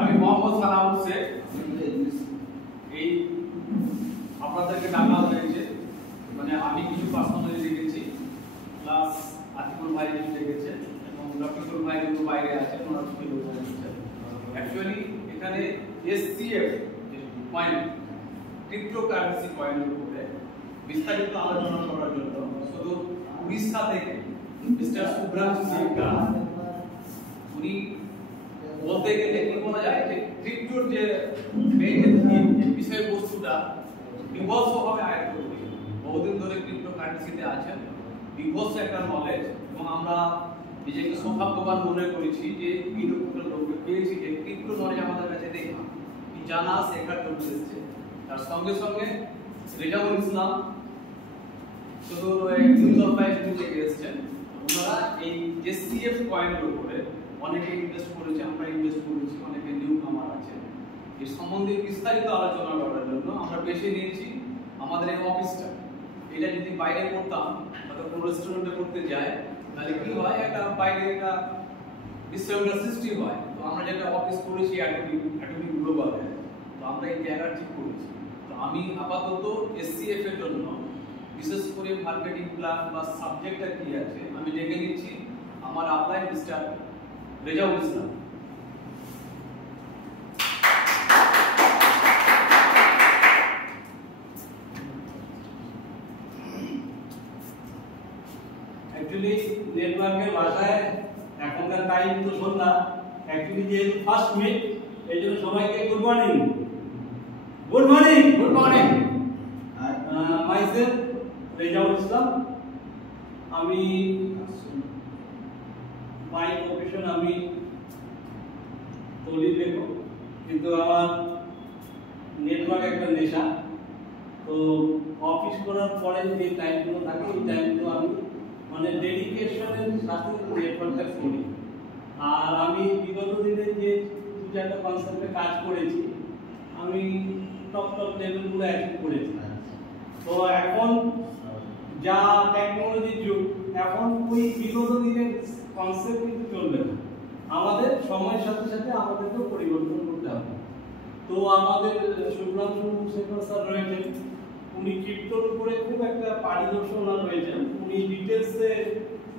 আমি মোহাম্মদ সালাম শেখ এই আপনাদেরকে ডাকা হয়েছে মানে আমি কিছু পার্সোনালি লিখেছি প্লাস আতিকুল ভাই কিছু লিখেছে এবং রফিকুল ভাই কিন্তু বাইরে আছেন ওনারা কিছু লিখেছেন অ্যাকচুয়ালি এখানে এসসিএফ পয়েন্ট ক্রিপ্টোকারেন্সি পয়েন্টের উপরে বিস্তারিত আলোচনা করার জন্য শুধু উড়িষ্যা থেকে মিস্টার সুব্রাংশু সিংহা উনি বলতে গেলে কি বলা যায় যে ক্রিপ্টোর যে মেইন বিষয়বস্তুটা বিভৎসভাবে আয়ত্ত করি বহুদিন ধরে ক্রিপ্টোকারেন্সিতে আছেন বিভৎস একটা নলেজ এবং আমরা নিজেকে সৌভাগ্যবান মনে করেছি যে এইরকম লোককে পেয়েছি যে ক্রিপ্টো নলেজ আমাদের কাছে নেই কি জানা শেখার জন্য এসেছে তার সঙ্গে সঙ্গে রেজাউল ইসলাম শুধু নিউ জলপাইগুড়ি থেকে এসেছেন ওনারা এই এসসিএফ কয়েনের উপরে অনেকে ইনভেস্ট করেছে আমরা ইনভেস্ট করেছি অনেকে নিউ কামার আছে এর সম্বন্ধে বিস্তারিত আলোচনা করার জন্য আমরা বেছে নিয়েছি আমাদের এই অফিসটা এটা যদি বাইরে করতাম অথবা কোনো রেস্টুরেন্টে করতে যাই তাহলে কি হয় একটা বাইরে একটা বিশৃঙ্খলা সৃষ্টি হয় তো আমরা যেটা অফিস করেছি অ্যাটমিক গ্লোবালে তো আমরা এই জায়গা ঠিক করেছি তো আমি আপাতত এসসিএফ এর জন্য বিশেষ করে মার্কেটিং প্ল্যান বা সাবজেক্টটা কি আছে আমি ডেকে নিচ্ছি আমার upline mister Rezaul Islam actually নেটওয়ার্কের ভাষায় এখনকার টাইম তো সন্ধ্যা অ্যাকচুয়ালি যেহেতু ফার্স্ট মিট এই জন্য সবাইকে good morning good morning good morning myself Rezaul Islam আমি বাই প্রফেশন আমি দলিল লেখক কিন্তু আমার নেটওয়ার্ক একটা নেশা তো অফিস করার পরে যে টাইমগুলো থাকে এই টাইমগুলো আমি মানে ডেডিকেশনের সাথে নেটওয়ার্কটা করি আর আমি বিগত দিনে যে দু চারটা কনসেপ্টে কাজ করেছি আমি টপ লেভেলগুলো অ্যাচিভ করেছি তো এখন যা টেকনোলজির যুগ এখন ওই বিগত দিনের কনসেপ্ট কিন্তু চলবে না আমাদের সময়ের সাথে সাথে আমাদেরকে পরিবর্তন করতে হবে তো আমাদের সুব্রাংশু শেখর স্যার রয়েছেন উনি ক্রিপ্টোর উপরে খুব একটা পারিদর্শন রয়েছেন উনি ডিটেলসে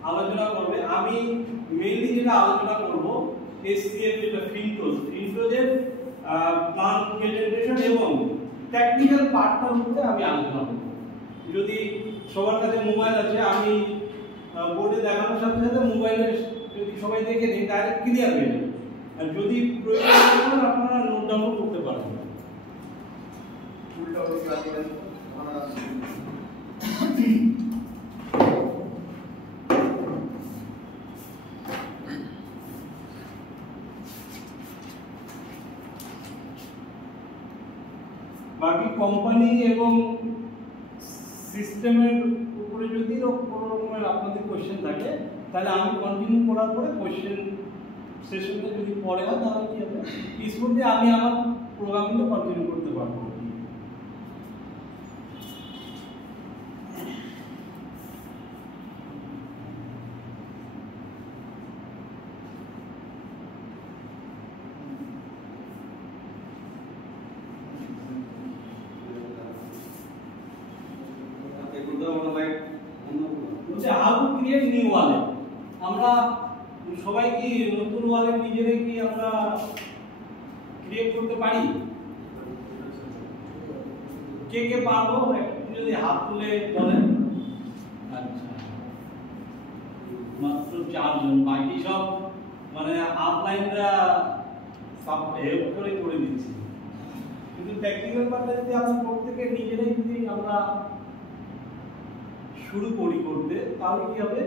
আলোচনা করবে আমি মেইনলি যেটা আলোচনা করব এসসিএফ যেটা ফিনটোজের প্ল্যান প্রেজেন্টেশন এবং টেকনিক্যাল পার্টটার উপরে আমি আলোচনা করব যদি সবার কাছে মোবাইল আছে আমি বোর্ডে দেখানোর সাথে সাথে মোবাইলে যদি সবাই দেখে নিন ডাইরেক্ট ক্লিয়ার হয়ে যাবে আর যদি প্রয়োজন হয় আপনারা নোট ডাউন করতে পারেন বাকি কোম্পানি এবং সিস্টেমের উপরে যদি কোনো রকমের আপনাদের কোশ্চেন থাকে তাহলে আমি কন্টিনিউ করার পরে কোশ্চেন সেশনটা যদি পরে হয় তাহলে কি হবে স্মুথলি আমি আমার প্রোগ্রামিংটা কন্টিনিউ করতে পারবো how to create new wallet আমরা সবাই কি নতুন ওয়ালেট নিজেরাই কি আমরা ক্রিয়েট করতে পারি কে কে পারবো একটু যদি হাত তুলে বলেন আচ্ছা মাত্র 4 জন বাকি সব মানে আপলাইনরা সব হেল্প করে দিচ্ছি কিন্তু টেকনিক্যাল পার্টটা যদি আমরা প্রত্যেকে নিজেরাই যদি আমরা শুরু করি করতে তাহলে কি হবে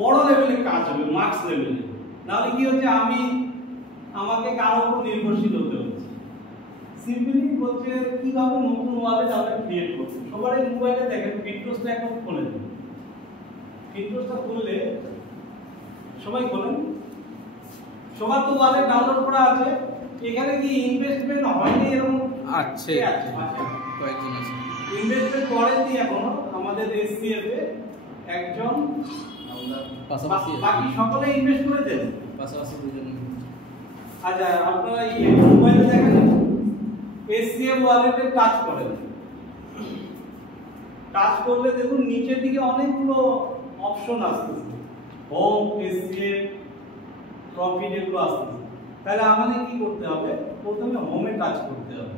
বড় লেভেলে কাজ হবে মার্কস লেভেলে নাহলে কি হচ্ছে আমাকে কারো উপর নির্ভরশীল হতে হচ্ছে। সিম্পলি বলছে কিভাবে নতুন ওয়ালেট আমরা ক্রিয়েট করব। সবার মোবাইলে দেখেন ফিনটোসটা এখন খুলে দিন। ফিনটোসটা খুললে সবাই খোলেন। সবার তো ওয়ালেট ডাউনলোড করা আছে। এখানে কি ইনভেস্টমেন্ট হয়নি এরকম আছে কয়েকজন আছে। ইনভেস্টমেন্ট করেননি এখনো আমাদের এসসিএফ এ একজন, পাশাপাশি বাকি সকলে ইনভেস্ট করেছেন পাশাপাশি দুজন। আচ্ছা আপনারা এই মোবাইলে দেখেন এসসিএফ ওয়ালেটে টাচ করেন। টাচ করলে দেখুন নিচের দিকে অনেকগুলো অপশন আসতেছে, হোম, এসসিএফ, প্রফিট এগুলো আসতেছে। তাহলে আমাদের কি করতে হবে? প্রথমে হোমে টাচ করতে হবে।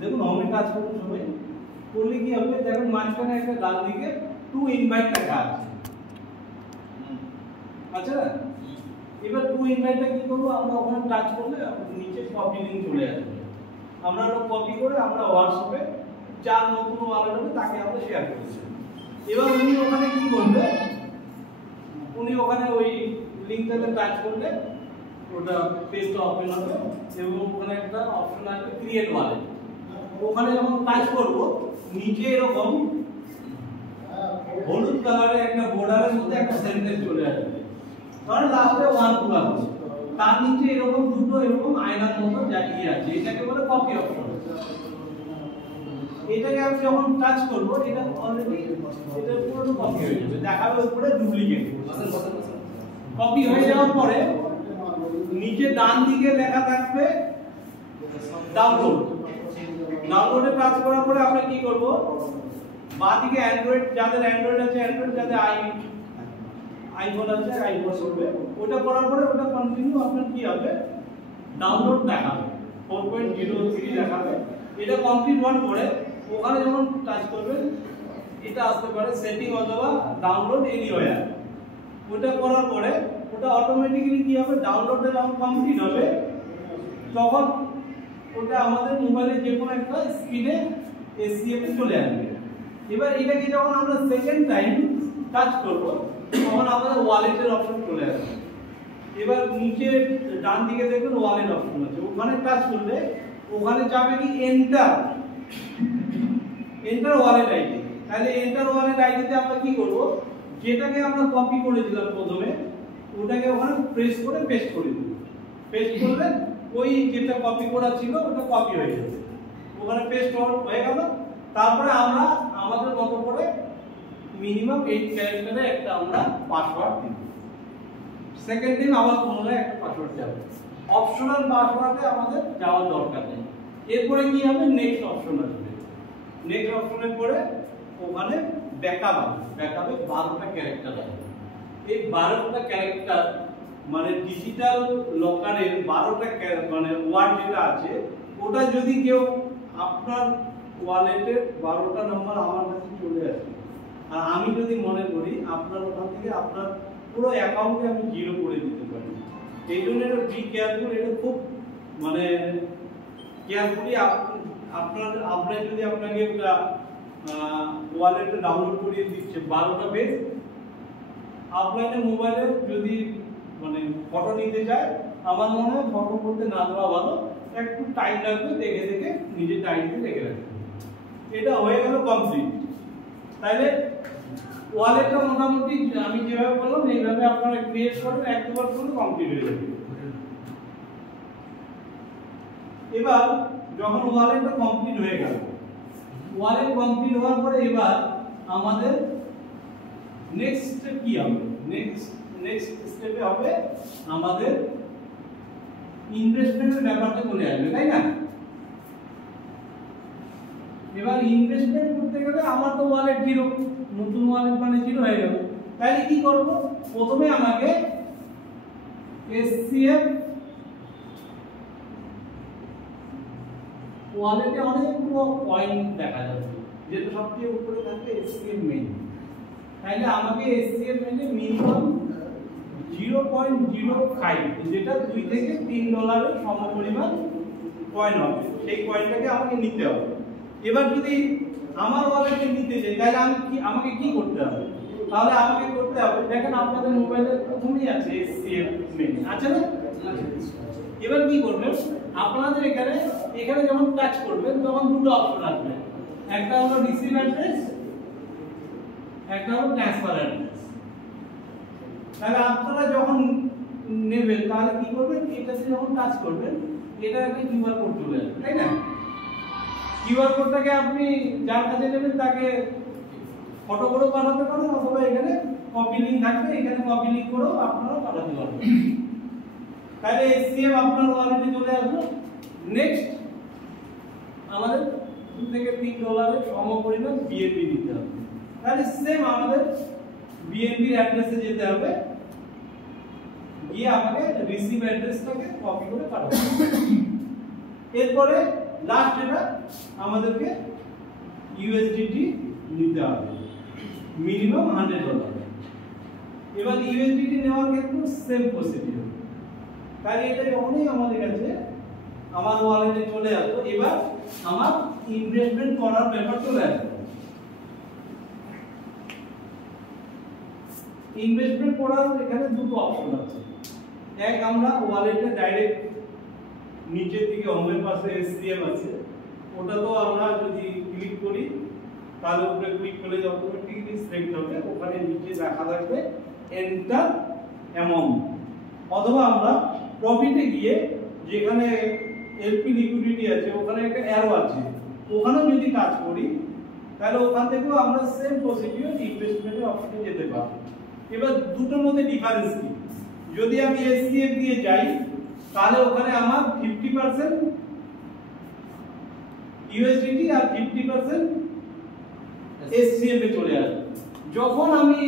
দেখুন হোমে টাচ করুন সবাই। করলে কি হবে? দেখুন মাঝখানে একটা ডান দিকে টু ইনভাইট লেখা আছে। আচ্ছা এবার টু ইনভাইটটা কি করব? আমরা ওখানে টাচ করলে নিচে কপি লিংক চলে আসবে। আমরা ওটা কপি করে আমরা হোয়াটসঅ্যাপে যার নতুন ওয়ালেট হবে তাকে আমরা শেয়ার করছি। এবার উনি ওখানে কি করবে? উনি ওখানে ওই লিংকটাতে টাচ করলে ওটা পেজটা ওপেন হবে এবং ওখানে একটা অপশন আসবে ক্রিয়েট ওয়ালেট। ওখানে যখন টাচ করব নিচে এরকম হলুদ কালারের একটা বর্ডারের মধ্যে একটা সেন্টেন্স চলে আসবে। ধরেন লাস্টে 1 2 আছে, তার নিচে এরকম দুটো এরকম আয়নার মতো জায়গা আছে, এটাকে বলে কপি অপশন। এটাকে আমি যখন টাচ করব এটা অলরেডি এটা পুরো কপি হয়ে যাবে, দেখাবে উপরে ডুপ্লিকেট। কপি হয়ে যাওয়ার পরে নিচে ডান দিকে লেখা থাকবে ডাউনলোড। ডাউনলোডে টাচ করার পরে আমরা কি করব? বাঁ দিকে অ্যান্ড্রয়েড, যাদের অ্যান্ড্রয়েড আছে অ্যান্ড্রয়েড, যাদের আইফোন আছে আইফোন করবে। ওটা করার পরে ওটা কন্টিনিউ আপনার কি হবে? ডাউনলোড দেখাবে, 4.03 দেখাবে। এটা কমপ্লিট হওয়ার পরে ওখানে যখন টাচ করবেন এটা আসতে পারে সেটিং অথবা ডাউনলোড এনিওয়্যার। ওটা করার পরে ওটা অটোমেটিক্যালি কি হবে? ডাউনলোডটা যখন কমপ্লিট হবে তখন ওটা আমাদের মোবাইলে যে কোনো একটা স্ক্রিনে এসসিএফ এ চলে আসবে। এবার এটাকে যখন আমরা সেকেন্ড টাইম টাচ করব তখন আমাদের ওয়ালেটের অপশন চলে আসবে। এবার নিচে ডান দিকে দেখবেন ওয়ালেট অপশন আছে, ওখানে টাচ করলে ওখানে যাবে কি এন্টার ওয়ালেট আইডি। তাহলে এন্টার ওয়ালেট আইডিতে আমরা কি করব? যেটাকে আমরা কপি করেছিলাম প্রথমে ওটাকে ওখানে প্রেস করে পেস্ট করে দেব। পেস্ট করলে ওই যেটা কপি করা ছিল ওটা কপি হয়ে যাবে, ওখানে পেস্ট হয়ে গেল। তারপরে আমরা আমাদের মতো করে মিনিমাম 8 ক্যারেক্টারে একটা আমরা পাসওয়ার্ড দিব। সেকেন্ড টাইম আবার পুনরায় একটা পাসওয়ার্ড যাবে। অপশনাল পাসওয়ার্ডে আমাদের যাওয়ার দরকার নেই। এরপরে কি হবে? নেক্সট অপশন আসবে। নেক্সট অপশনের পরে ওখানে ব্যাকআপ হবে। ব্যাকআপে 12টা ক্যারেক্টার আসবে। এই 12টা ক্যারেক্টার মানে ডিজিটাল লকারের 12টা মানে ওয়ার্ড যেটা আছে ওটা যদি কেউ আপনার ওয়ালেটের 12টা নম্বর আমার কাছে চলে আসে আর আমি যদি মনে করি আপনার ওখান থেকে আপনার পুরো অ্যাকাউন্টে আমি জিরো করে দিতে পারি। এই জন্য এটা বি কেয়ারফুল। এটা খুব মানে কেয়ারফুলি আপনার যদি আপনাকে ওয়ালেটে ডাউনলোড করিয়ে দিচ্ছে 12টা পেজ, অফলাইনে মোবাইলে যদি মানে ফটো নিতে চায় আমার মনে হয় ফটো করতে না দেওয়া ভালো, একটু টাইম লাগবে, দেখে দেখে নিজের ডায়েরিতে রেখে রাখবে। এটা হয়ে গেল কমপ্লিট। তাহলে ওয়ালেটটা মোটামুটি আমি যেভাবে বললাম এইভাবে আপনারা ক্রিয়েট করেন, এক দুবার করে কমপ্লিট হয়ে যাবে। এবার যখন ওয়ালেটটা কমপ্লিট হয়ে গেল, ওয়ালেট কমপ্লিট হওয়ার পরে এবার আমাদের নেক্সট স্টেপ কি হবে? নেক্সট স্টেপে হবে আমাদের ইনভেস্টমেন্টের ব্যাপারটা চলে আসবে, তাই না? এবার ইনভেস্টমেন্ট করতে গেলে আমার তো ওয়ালেট জিরো, নতুন ওয়ালেট মানে জিরো হয়ে গেল। তাহলে কি করব? প্রথমে আমাকে এসসিএফ ওয়ালেটে অনেকগুলো পয়েন্ট দেখা যাবে, যেটা সবচেয়ে উপরে থাকবে এসসিএফ মেইন। তাহলে আমাকে এসসিএফ মেইনে মিনিমাম 0.05 যেটা 2 থেকে $3 সমপরিমাণ কয়েন হবে, সেই কয়েনটাকে আমাকে নিতে হবে। এবার যদি আমার ওয়ালেটে নিতে চাই তাহলে আমাকে কি করতে হবে? তাহলে আমাকে করতে হবে, দেখেন আপনাদের মোবাইলের প্রথমেই আছে এসসিএফ মেনু আছে না? এবার কি করবেন, আপনাদের এখানে যখন টাচ করবেন তখন দুটো অপশন আসবে, একটা হলো রিসিভ অ্যাড্রেস, একটা হলো ট্রান্সফার অ্যাড্রেস। তাহলে আপনারা যখন নেবেন তাহলে কি করবেন, এটাতে যখন টাচ করবেন এটা একটা কিউআর কোড চলে আসবে, তাই না? কিউআর কোডটাকে আপনি যার কাছে নেবেন তাকে ফটো করেও পাঠাতে পারেন, অথবা এখানে কপি লিংক থাকবে, এখানে কপি লিংক করেও আপনারা পাঠাতে পারবেন। তাহলে এসসিএফ আপনার ওয়ালেটে চলে আসলো। নেক্সট আমাদের 2 থেকে $3 সমপরিমাণ বিএনপি দিতে হবে। তাহলে সেম আমাদের বিএনপির অ্যাড্রেসে যেতে হবে, গিয়ে আমাকে রিসিভ অ্যাড্রেসটাকে কপি করে পাঠাতে হবে। এরপরে লাস্ট এটা আমাদেরকে ইউএসডিটি নিতে হবে মিনিমাম $100। এবার ইউএসডিটি নেওয়ার ক্ষেত্রে সেম প্রসিডিউর। তাহলে এটা যখনই আমাদের কাছে আমার ওয়ালেটে চলে আসলো, এবার আমার ইনভেস্টমেন্ট করার ব্যাপার চলে আসলো। ইনভেস্টমেন্ট করার এখানে দুটো অপশন আছে। এক, আমরা ওয়ালেটে ডাইরেক্ট নিচের দিকে হোমের পাশে এসসিএফ আছে, ওটা তো আমরা যদি ক্লিক করি তাহলে উপরে ক্লিক করলে অটোমেটিক্যালি সিলেক্ট হবে, ওখানে নিচে লেখা থাকবে এন্টার অ্যামাউন্ট। অথবা আমরা প্রফিটে গিয়ে যেখানে এলপি লিকুইডিটি আছে ওখানে একটা অ্যারো আছে, ওখানে যদি কাজ করি তাহলে ওখান থেকেও আমরা সেম প্রসিডিউর ইনভেস্টমেন্টের অপশনে যেতে পারবো। এবার দুটোর মধ্যে ডিফারেন্স কি, যদি আমি এসসিএফ দিয়ে যাই তাহলে ওখানে আমার 50% ইউএসডিটি আর 50% এসসিএফ এ চলে আসবে। যখন আমি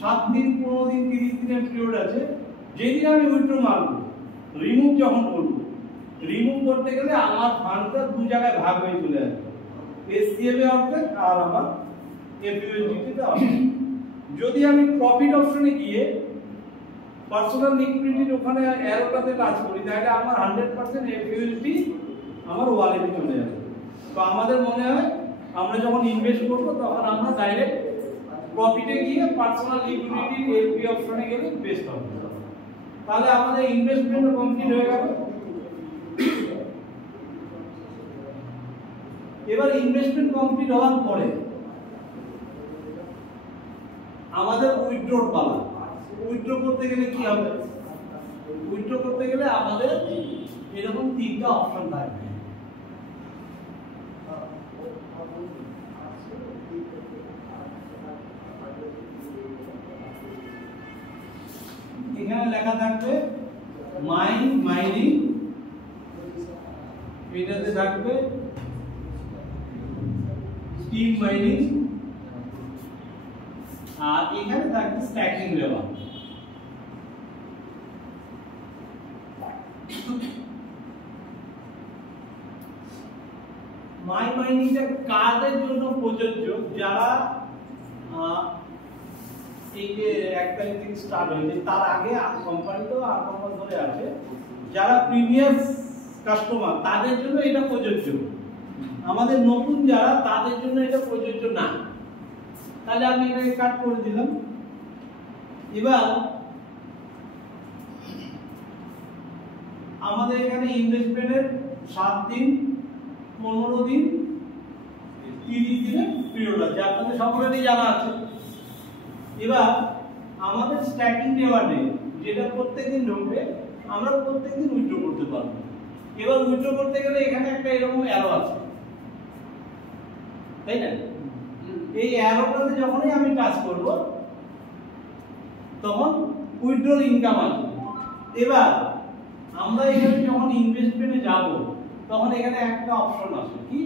7 দিন 15 দিন 30 দিনের পিরিয়ড আছে, যেদিন আমি উইথড্র মারব, রিমুভ যখন করব, রিমুভ করতে গেলে আমার ফান্ডটা দু জায়গায় ভাগ হয়ে চলে আসবে, এসসিএফ এ অর্ধেক আর আমার এফইউএসডিটি তে অর্ধেক। যদি আমি প্রফিট অপশনে গিয়ে পার্সোনাল লিকুইডিটির ওখানে অ্যারোটাতে টাচ করি তাহলে আমার 100% এফইউএসডি আমার ওয়ালেটে চলে যাবে। তো আমাদের মনে হয় আমরা যখন ইনভেস্ট করব তখন আমরা ডাইরেক্ট প্রফিটে গিয়ে পার্সোনাল লিকুইডিটি এলপি অপশনে গেলে বেস্ট হবে। তাহলে আমাদের ইনভেস্টমেন্ট কমপ্লিট হয়ে গেল। এবার ইনভেস্টমেন্ট কমপ্লিট হওয়ার পরে আমাদের উইথড্রর পালা। উইথড্র করতে গেলে কি হবে, উইথড্র করতে গেলে আমাদের এরকম তিনটা অপশন থাকবে। এখানে লেখা থাকবে মাইনিং, এটাতে থাকবে স্টিম মাইনিং, আর এখানে থাকবে স্ট্যাকিং লেভেল। মাইনিংটা কাদের জন্য প্রযোজ্য, যারা এই যে 1 তারিখ থেকে স্টার্ট হয়েছে তার আগে কোম্পানি তো 8 মাস ধরে আছে, যারা প্রিভিয়াস কাস্টমার তাদের জন্য এটা প্রযোজ্য। আমাদের নতুন যারা তাদের জন্য এটা প্রযোজ্য না। তাহলে আমি এটাকে কাট করে দিলাম। এবার আমাদের এখানে ইনভেস্টমেন্টের 7 দিন 15 দিন 30 দিনের পিরিয়ড আছে, আপনাদের সকলেরই জানা আছে। এবার আমাদের স্ট্যাকিং রিওয়ার্ডে যেটা প্রত্যেকদিন ঢুকবে আমরা প্রত্যেকদিন উইথড্র করতে পারবো। এবার উইথড্র করতে গেলে এখানে একটা এরকম অ্যারো আছে, তাই না? এই অ্যারোটাতে যখনই আমি টাচ করব তখন উইথড্রল ইনকাম আসবে। এবার আমরা এখানে যখন ইনভেস্টমেন্টে যাব তখন এখানে একটা অপশন আসে, কি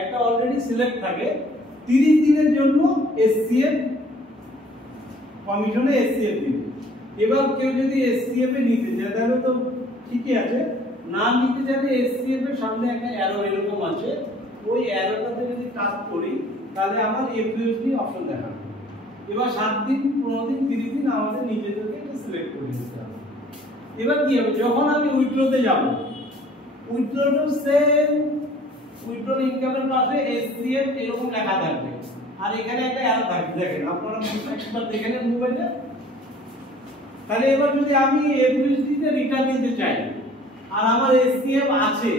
একটা অলরেডি সিলেক্ট থাকে 30 দিনের জন্য এসসিএফ কমিশনে এসসিএফ দিবে। এবার কেউ যদি এসসিএফ এ নিতে চায় তাহলে তো ঠিকই আছে, না নিতে চাইলে এসসিএফ এর সামনে একটা অ্যারো এরকম আছে, ওই অ্যারোটাতে যদি টাচ করি তাহলে আমার এফইউএসডি অপশন দেখাবে। এবার 7 দিন 15 দিন 30 দিন আমাদের নিজেদেরকে এটা সিলেক্ট করে দিতে হবে। এবার কি হবে, যখন আমি উইথড্রতে যাব, উইথড্রটো সেম উইথড্রল ইনকামের পাশে এসসিএফ এরকম লেখা থাকবে, আর এখানে একটা অ্যারো থাকবে, দেখেন আপনারা একবার দেখে নেন মোবাইলে। তাহলে এবার যদি আমি এফইউএসডি তে রিটার্ন দিতে চাই আর আমার এসসিএফ আছে,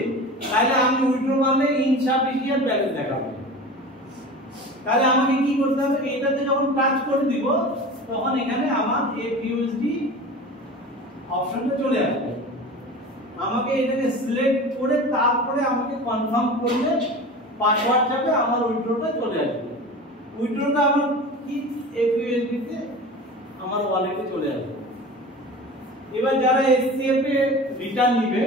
তাহলে আমি উইথড্র করলে ইনসাফিশিয়েন্ট ব্যালেন্স দেখাবে। তাহলে আমাকে কি করতে হবে, এটাতে যখন টাচ করে দিব তখন এখানে আমার এফইউএসডি অপশনটা চলে আসবে। আমাকে এটাকে সিলেক্ট করে তারপরে আমাকে কনফার্ম করলে পাসওয়ার্ড যাবে, আমার উইথড্রটা চলে আসবে। উইথড্রটা আমার কি এফইউএসডি তে আমার ওয়ালেটে চলে আসবে। এবার যারা এসসিএফ এ রিটার্ন নেবে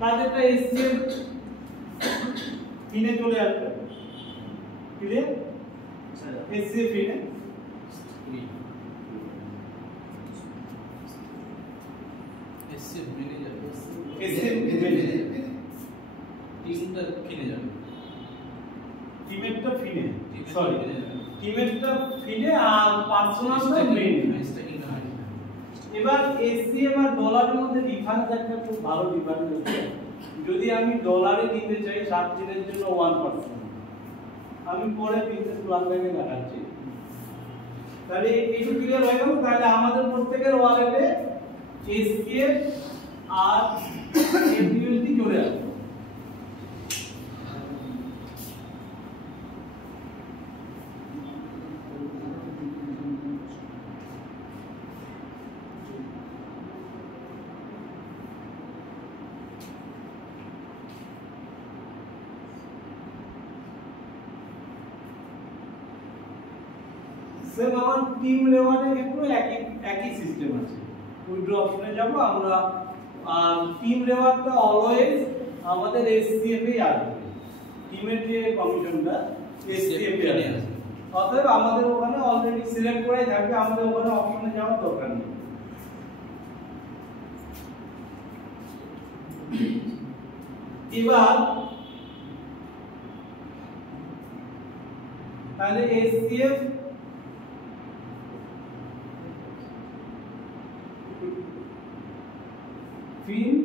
তাদেরটা এসসিএফ পিনে চলে আসবে। ক্লিয়ার? এসসিএফ পিনে এসসিএফ মেনে যাবে, এসসিএফ পিনে টিমটা কিনে যাবে, টিমেরটা ফিনে, সরি টিমেরটা ফিনে আর পার্সোনালটা মেইন। এবার এসসিএফ আর ডলারের মধ্যে ডিফারেন্স একটা খুব ভালো ডিফারেন্স আছে। যদি আমি ডলারে নিতে চাই 7 দিনের জন্য 1%, আমি পরে বিজনেস প্ল্যান থেকে দেখাচ্ছি। তাহলে এইটু ক্লিয়ার হয়ে গেল। তাহলে আমাদের প্রত্যেকের ওয়ালেটে এসসিএফ আর এফইউএসডি চলে আসবে। সেম আমার টিম রেওয়ার্ডের ক্ষেত্রে একই সিস্টেম আছে। উইথড্র অপশনে যাব আমরা, আর টিম রেওয়ার্ডটা অলওয়েজ আমাদের এসসিএফ এ আসবে। টিমের যে কমিশনটা এসসিএফ এ আসবে, অতএব আমাদের ওখানে অলরেডি সিলেক্ট করাই থাকবে, আমাদের ওখানে অপশনে যাওয়ার দরকার নেই। এবার তাহলে এসসিএফ ফিন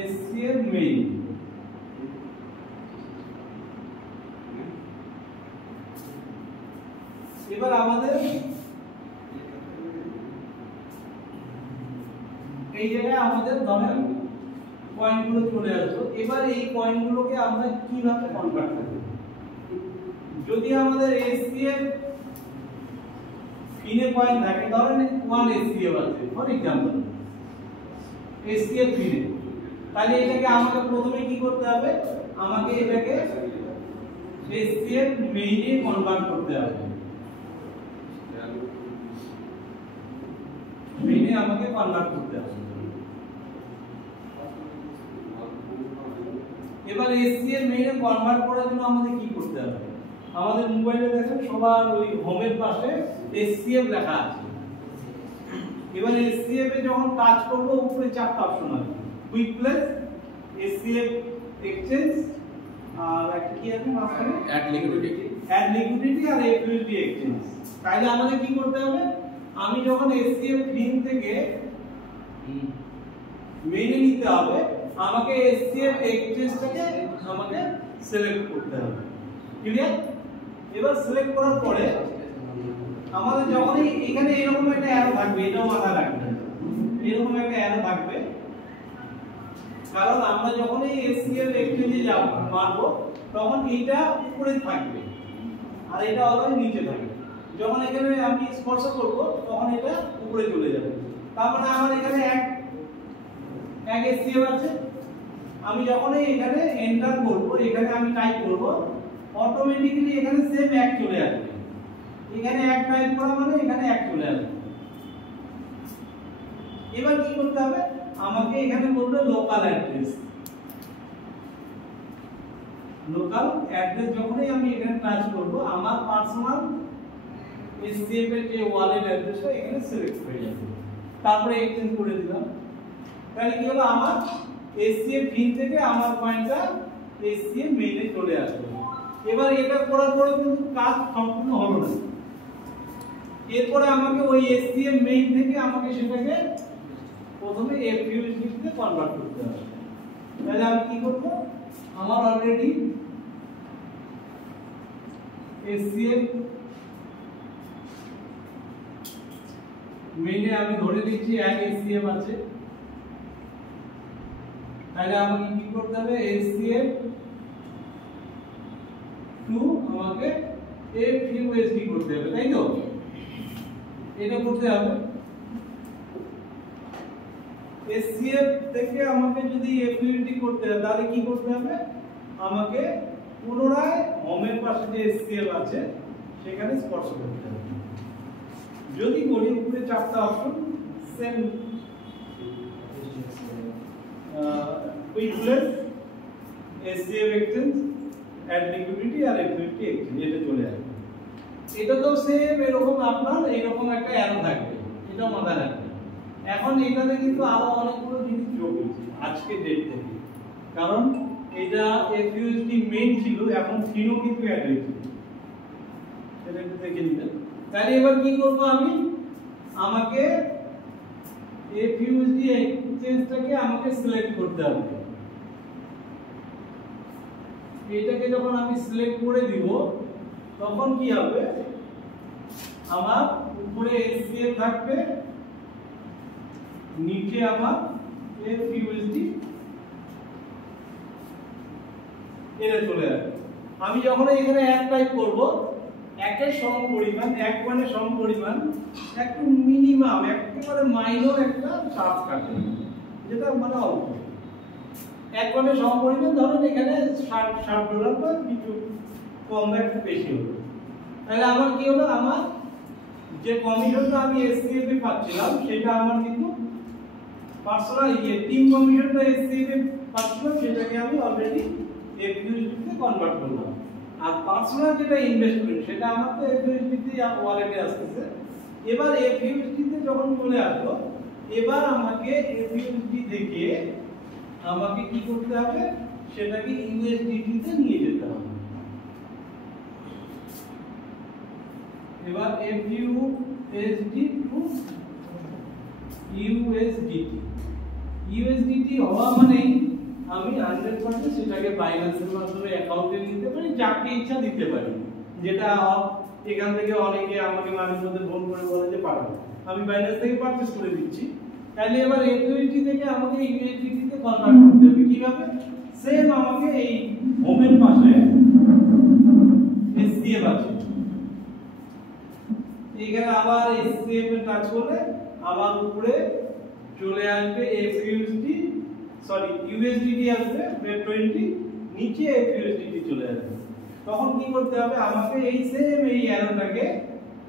এসসিএফ মেইন, এবার আমাদের এই জায়গায় আমাদের ধরেন পয়েন্টগুলো চলে আসলো। এবার এই পয়েন্টগুলোকে আমরা কিভাবে কনভার্ট করব? যদি আমাদের এসসিএফ ফিনে পয়েন্ট থাকে, ধরেন 1 এসসিএফ আছে ফর एग्जांपल এসসিএফ ফিনে, তাহলে এটাকে আমাকে প্রথমে কি করতে হবে, আমাকে এটাকে এসসিএফ মেইনে কনভার্ট করতে হবে। মেইনে আমাকে কনভার্ট করতে হবে। এবার এসসিএফ মেইনে কনভার্ট করার জন্য আমাদের কি করতে হবে, আমাদের মোবাইলে দেখেন সবার ওই হোমের পাশে এসসিএফ লেখা আছে। এবার এসসিএফ এ যখন টাচ করব উপরে 4টা অপশন আছে, কুইক প্লেস, এসসিএফ এক্সচেঞ্জ, আর একটা কি আছে মাঝখানে অ্যাড লিকুইডিটি, আর এফইউএসডি এক্সচেঞ্জ। তাহলে আমাদের কি করতে হবে, আমি যখন এসসিএফ ফিন থেকে মেইনে নিতে হবে, আমাকে এসসিএফ এক্সচেঞ্জটাকে আমাকে সিলেক্ট করতে হবে। ক্লিয়ার? এবার সিলেক্ট করার পরে আমাদের যখনই এখানে এরকম একটা অ্যারো থাকবে, এটাও মাথায় রাখবেন, এরকম একটা অ্যারো থাকবে, কারণ আমরা যখনই এসসিএফ এক্সচেঞ্জে যাব মারবো তখন এইটা উপরে থাকবে আর এটা অলরেডি নিচে থাকবে। যখন এখানে আমি স্পর্শ করব তখন এটা উপরে চলে যাবে। তার মানে আমার এখানে এক এসসিএফ আছে, আমি যখনই এখানে এন্টার করব, এখানে আমি টাইপ করব, অটোমেটিক্যালি এখানে সেম এক চলে আসবে। এখানে এক টাইপ করা মানে এখানে এক চলে আসবে। এবার কি করতে হবে, আমাকে এখানে বলবে লোকাল অ্যাড্রেস। লোকাল অ্যাড্রেস যখনই আমি এখানে টাচ করব, আমার পার্সোনাল এসসিএফ এর যে ওয়ালেট অ্যাড্রেসটা এখানে সিলেক্ট হয়ে যাবে। তারপরে এক্সচেঞ্জ করে দিলাম। তাহলে কি হলো, আমার এসসিএফ ফিন থেকে আমার পয়েন্টটা এসসিএফ মেইনে চলে আসবে। এবার এটা করার পরে কিন্তু কাজ সম্পূর্ণ হলো না। এরপরে আমাকে ওই এসসিএফ মেইন থেকে আমাকে সেটাকে প্রথমে এফইউএসডি তে কনভার্ট করতে হবে। তাহলে আমি কি করব, আমার অলরেডি এসসিএফ মেইনে আমি ধরে নিচ্ছি এক এসসিএফ আছে, তাহলে আমাকে কি করতে হবে এসসিএফ টু আমাকে এফইউএসডি করতে হবে, তাই তো? এটা করতে হবে। এসসিএফ থেকে আমাকে যদি এফইউএসডি করতে হয় তাহলে কি করতে হবে, আমাকে পুনরায় হোমের পাশে যে এসসিএফ আছে সেখানে স্পর্শ করতে হবে। যদি করি উপরে চারটা option same quick place, SCF exchange, add liquidity আর এফইউএসডি এক্সচেঞ্জ, এটা চলে আসবে। এটা তো সেম এরকম আপনার এরকম একটা অ্যারো থাকবে, এটা মাথায় রাখবেন। এখন এটাতে কিন্তু আরো অনেকগুলো জিনিস যোগ হয়েছে আজকে ডেট থেকে, কারণ এটা এফইউএসডি মেইন ছিল, এখন ফিনো কিন্তু অ্যাড হয়েছে, এটা একটু দেখে নিতে। তাহলে এবার কি করব আমি, আমাকে এফইউএসডি এক্সচেঞ্জটাকে আমাকে সিলেক্ট করতে হবে। এটাকে যখন আমি সিলেক্ট করে দিব তখন কি হবে, আমার উপরে এসসিএফ থাকবে, নিচে আমার এফইউএসডি এটা চলে আসবে। আমি যখন এখানে এক টাইপ করব, একের সম পরিমাণ, এক মানে সম পরিমাণ, একটু মিনিমাম একেবারে মাইনর একটা চার্জ কাটে, যেটা মানে অল্প। এক মানে সম পরিমাণ ধরুন এখানে $60 বা কিছু কম একটু বেশি হলো, তাহলে আমার কি হলো, আমার যে কমিশনটা আমি এসসিএফ এ পাচ্ছিলাম সেটা আমার কিন্তু পার্সোনাল টিম কমিশনটা এসসিএফ এ পাচ্ছিলাম সেটাকে আমি অলরেডি এফইউএসডি তে কনভার্ট করলাম। আর পার্সোনাল যেটা ইনভেস্টমেন্ট সেটা আমার তো এফইউএসডি তে ওয়ালেটে আসছে। এবার এফইউএসডি তে যখন চলে আসলো, এবার আমাকে এফইউএসডি থেকে আমাকে কি করতে হবে, সেটাকে ইউএসডিটি তে নিয়ে যেতে হবে। এবার এফইউএসডি টু ইউএসডিটি, ইউএসডিটি হওয়া মানে আমি 100% সেটাকে বাইন্যান্সের মাধ্যমে অ্যাকাউন্টে নিতে পারি, যাকে ইচ্ছা দিতে পারি, যেটা এখান থেকে অনেকে আমাকে মাঝে মধ্যে ফোন করে বলে যে পাঠাবো, আমি বাইন্যান্স থেকে পারচেজ করে দিচ্ছি। তাহলে এবার এফইউএসডি থেকে আমাকে ইউএসডিটি তে কনভার্ট করতে হবে। কিভাবে, সেম আমাকে এই হোমের পাশে এসসিএফ আছে, এখানে আবার এসসিএফ এ টাচ করলে আবার উপরে চলে আসবে এফইউএসডি, সরি ইউএসডিটি আসবে ওয়েব20, নিচে এফইউএসডিটি চলে আসবে। তখন কি করতে হবে, আমাকে এই সেম এই অ্যারোটাকে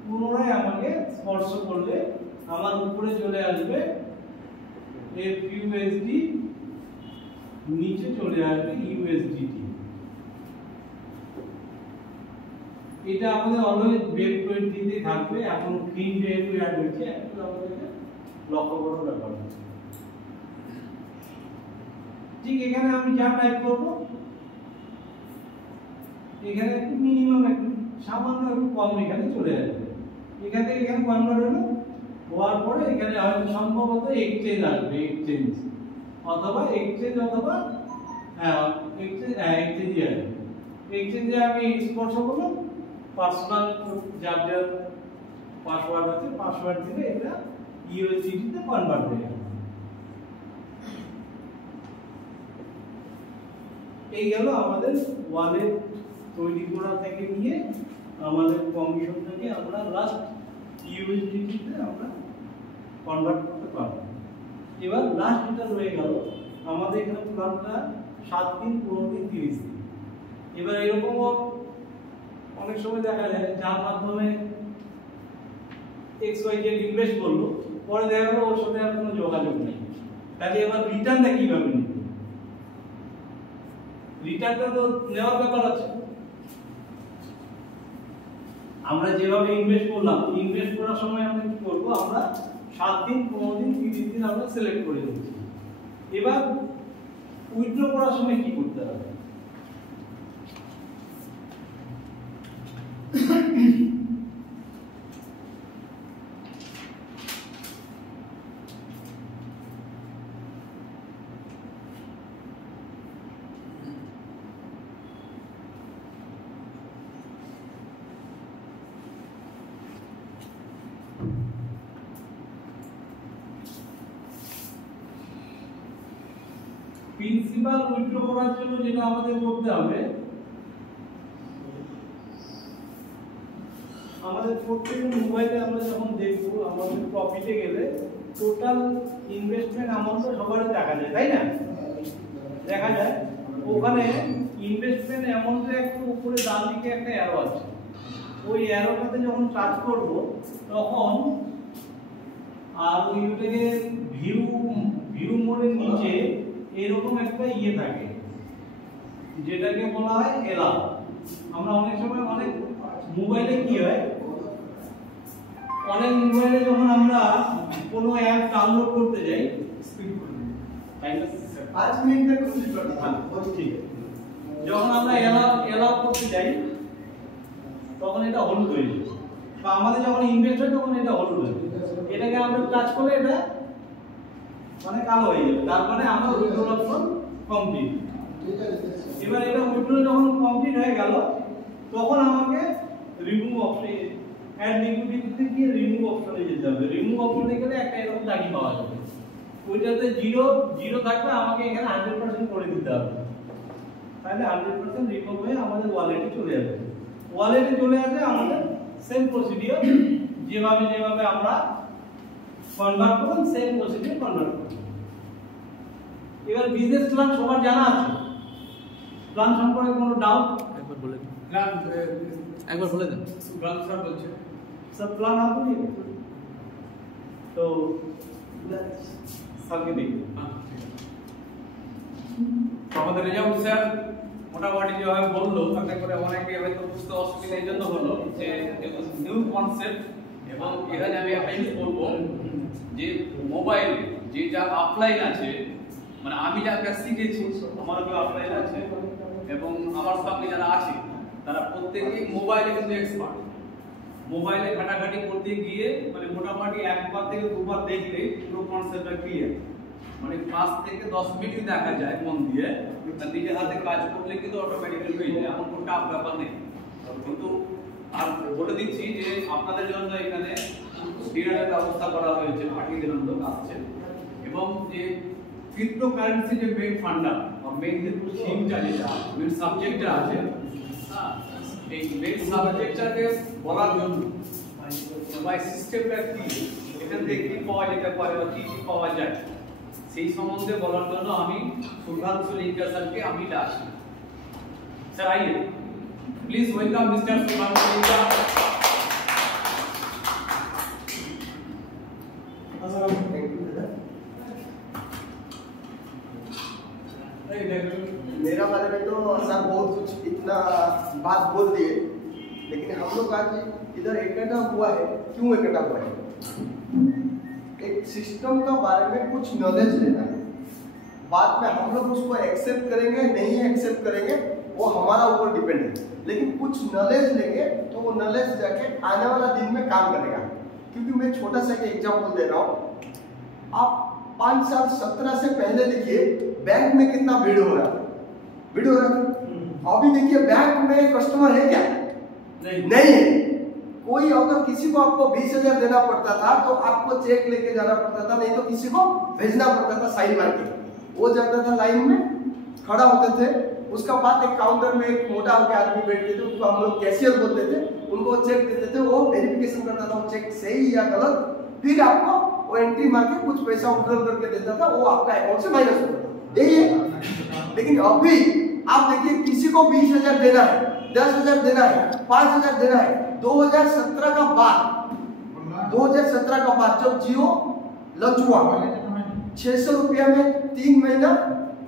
পুনরায় আমাকে স্পর্শ করলে আমার উপরে চলে আসবে এফইউএসডি, নিচে চলে আসবে ইউএসডিটি। এটা আমাদের অলওয়েজ ওয়েব20 তে থাকবে, এখন ফিন যেহেতু অ্যাড হয়েছে একটু আমাদেরকে লক্ষ্য করার ব্যাপার আছে। ঠিক এখানে আমি যা টাইপ করব, এখানে একটু মিনিমাম একটু সামান্য একটু কম এখানে চলে আসবে, এখান থেকে এখানে কনভার্ট হলো, হওয়ার পরে এখানে হয়তো সম্ভবত এক্সচেঞ্জ আসবে, এক্সচেঞ্জ অথবা এক্সচেঞ্জ অথবা এক্সচেঞ্জই আসবে। এক্সচেঞ্জে আমি স্পর্শ করলাম, পার্সোনাল যার যার পাসওয়ার্ড আছে পাসওয়ার্ড দিলে এটা ইউএসডিটি তে কনভার্ট হয়ে যাবে। এই গেল আমাদের ওয়ালেট তৈরি করা থেকে নিয়ে আমাদের কমিশন থেকে আমরা লাস্ট ইউএসডিটি তে আমরা কনভার্ট করতে পারবো। এবার লাস্ট যেটা রয়ে গেল, আমাদের এখানে প্ল্যানটা 7 দিন 15 দিন 30 দিন। এবার এরকম অনেক সময় দেখা যায় যার মাধ্যমে XYZ ইনভেস্ট করলো, পরে দেখা গেল ওর সাথে আর কোনো যোগাযোগ নেই, তাহলে এবার রিটার্নটা কিভাবে নেব? রিটার্নটা তো নেওয়ার ব্যাপার আছে। আমরা যেভাবে ইনভেস্ট করলাম, ইনভেস্ট করার সময় আমরা কি করব, আমরা 7 দিন 15 দিন 30 দিন আমরা সিলেক্ট করে নিচ্ছি। এবার উইথড্র করার সময় কি করতে হবে? প্রিন্সিপাল উইথড্র করার জন্য যেটা আমাদের করতে হবে, আমাদের প্রত্যেক মোবাইলে আমরা যখন দেখবো আমাদের প্রফিটে গেলে টোটাল ইনভেস্টমেন্ট অ্যামাউন্টটা সবারই দেখা যায়, তাই না? দেখা যায় ওখানে ইনভেস্টমেন্ট অ্যামাউন্টের একটু উপরে ডান দিকে একটা অ্যারো আছে, ওই অ্যারোটাতে যখন টাচ করব তখন আর ওইটাকে ভিউ মোডের নিচে এরকম একটা ইয়ে থাকে যেটাকে বলা হয় এলার্ম। আমরা অনেক সময় অনেক মোবাইলে কি হয়, অনেক মোবাইলে যখন আমরা কোনো অ্যাপ ডাউনলোড করতে যাই, স্পিড করে 5 মিনিট में कंप्लीट कर देता हूं, बहुत ठीक है। যখন আমরা এলাও করতে যাই তখন এটা হলুদ হয়ে যায়, বা আমাদের যখন ইনভেস্ট হয় তখন এটা হলুদ হয়ে যায়। এটাকে আমরা টাচ করলে এটা মানে কালো হয়ে যাবে, তার মানে আমার উইথড্রল অপশন কমপ্লিট। এবার এটা উইথড্রল যখন কমপ্লিট হয়ে গেল তখন আমাকে রিমুভ অপশন, অ্যাড লিকুইডিটিতে গিয়ে রিমুভ অপশনে যেতে হবে। রিমুভ অপশনে গেলে একটা এরকম দাগি পাওয়া যাবে, ওইটাতে জিরো থাকবে, আমাকে এখানে 100% করে দিতে হবে, তাহলে 100% রিমুভ হয়ে আমাদের ওয়ালেটে চলে যাবে। ওয়ালেটে চলে আসলে আমাদের সেম প্রসিডিওর যেভাবে আমরা কনভার্ট করব, সেম প্রসিডিওর কনভার্ট করব। এবার বিজনেস প্ল্যান সবার জানা আছে, প্ল্যান সম্পর্কে কোনো ডাউট? একবার বলে দিন, প্ল্যান একবার বলে দেন। প্ল্যান স্যার বলছে सब प्लान आपको नहीं है तो सबके देखिए। আমাদের রেজাউল স্যার মোটামুটি যেভাবে বললো তাতে করে অনেকে হয়তো বুঝতে অসুবিধা এই জন্য হলো যে নিউ কনসেপ্ট, এবং এখানে আমি একটা ইউজ করবো যে মোবাইল যে যা আপলাইন আছে, মানে আমি যা কাজ শিখেছি আমার যে আপলাইন আছে এবং আমার সঙ্গে যারা আছে তারা প্রত্যেকেই মোবাইলে কিন্তু এক্সপার্ট। মোবাইলে ঘাটাঘাটি করতে গিয়ে মানে মোটামুটি একবার থেকে দুবার দেখলে পুরো কনসেপ্টটা ক্লিয়ার, মানে 5 থেকে 10 মিনিট দেখা যায় মন দিয়ে, আর নিজের হাতে কাজ করলে কিন্তু অটোমেটিক্যালি হয়ে যায়, এমন কোনো টাফ ব্যাপার নেই। কিন্তু আর বলে দিচ্ছি যে আপনাদের জন্য এখানে ডিনারের ব্যবস্থা করা হয়েছে, পাঠিয়ে দিলাম, লোক আসছে, এবং যে ক্রিপ্টোকারেন্সি যে মেইন ফান্ডা বা মেইন যে থিমটা যেটা মেইন সাবজেক্টটা আছে, এই মেইন সাবজেক্টটাকে বলার জন্য বা সিস্টেমটা কি, এখান থেকে কি পাওয়া যেতে পারে বা কি কি পাওয়া যায় সেই সম্বন্ধে বলার জন্য আমি সুধাংশু লিঙ্কা স্যারকে আমি ডাকছি। স্যার आइए प्लीज वेलकम मिस्टर सुधांशु लिंका। मेरा बारे में तो सर बहुत कुछ इतना बात बोल दिए, लेकिन हम लोग आज इधर इकट्ठा हुआ है, क्यों इकट्ठा हुआ है? एक सिस्टम का बारे में कुछ नॉलेज लेना है। बाद में हम लोग उसको एक्सेप्ट करेंगे नहीं एक्सेप्ट करेंगे वो हमारा ऊपर डिपेंड है, लेकिन कुछ नॉलेज लेंगे तो वो नॉलेज जाके आने वाला दिन में काम करेगा। क्योंकि मैं छोटा सा एग्जाम्पल दे रहा हूँ, आप 5 साल 17 से पहले देखिए बैंक में कितना भीड़ हो रहा था, भीड़ हो रहा था। अभी देखिए बैंक में कस्टमर है क्या? नहीं है। कोई अगर किसी को आपको 20,000 देना पड़ता था तो आपको चेक लेके जाना पड़ता था, नहीं तो किसी को भेजना पड़ता था साइन मार के। वो जाता था लाइन में खड़ा होते थे, उसका बाद एक काउंटर में एक मोटा होकर आदमी बैठते थे, उसको हम लोग कैशियर बोलते थे, उनको चेक देते थे, वो वेरिफिकेशन करता था वो चेक सही या गलत, फिर आपको वो एंट्री मार के कुछ पैसा विड्रॉल करके देता था, वो आपका अकाउंट से माइनस होता था। यही है। लेकिन अभी आप देखिए किसी को 20,000 देना है, 10,000 देना है, 5,000 देना है, 2017 का बाद जब जियो लॉन्च हुआ 600 रुपया में 3 महीना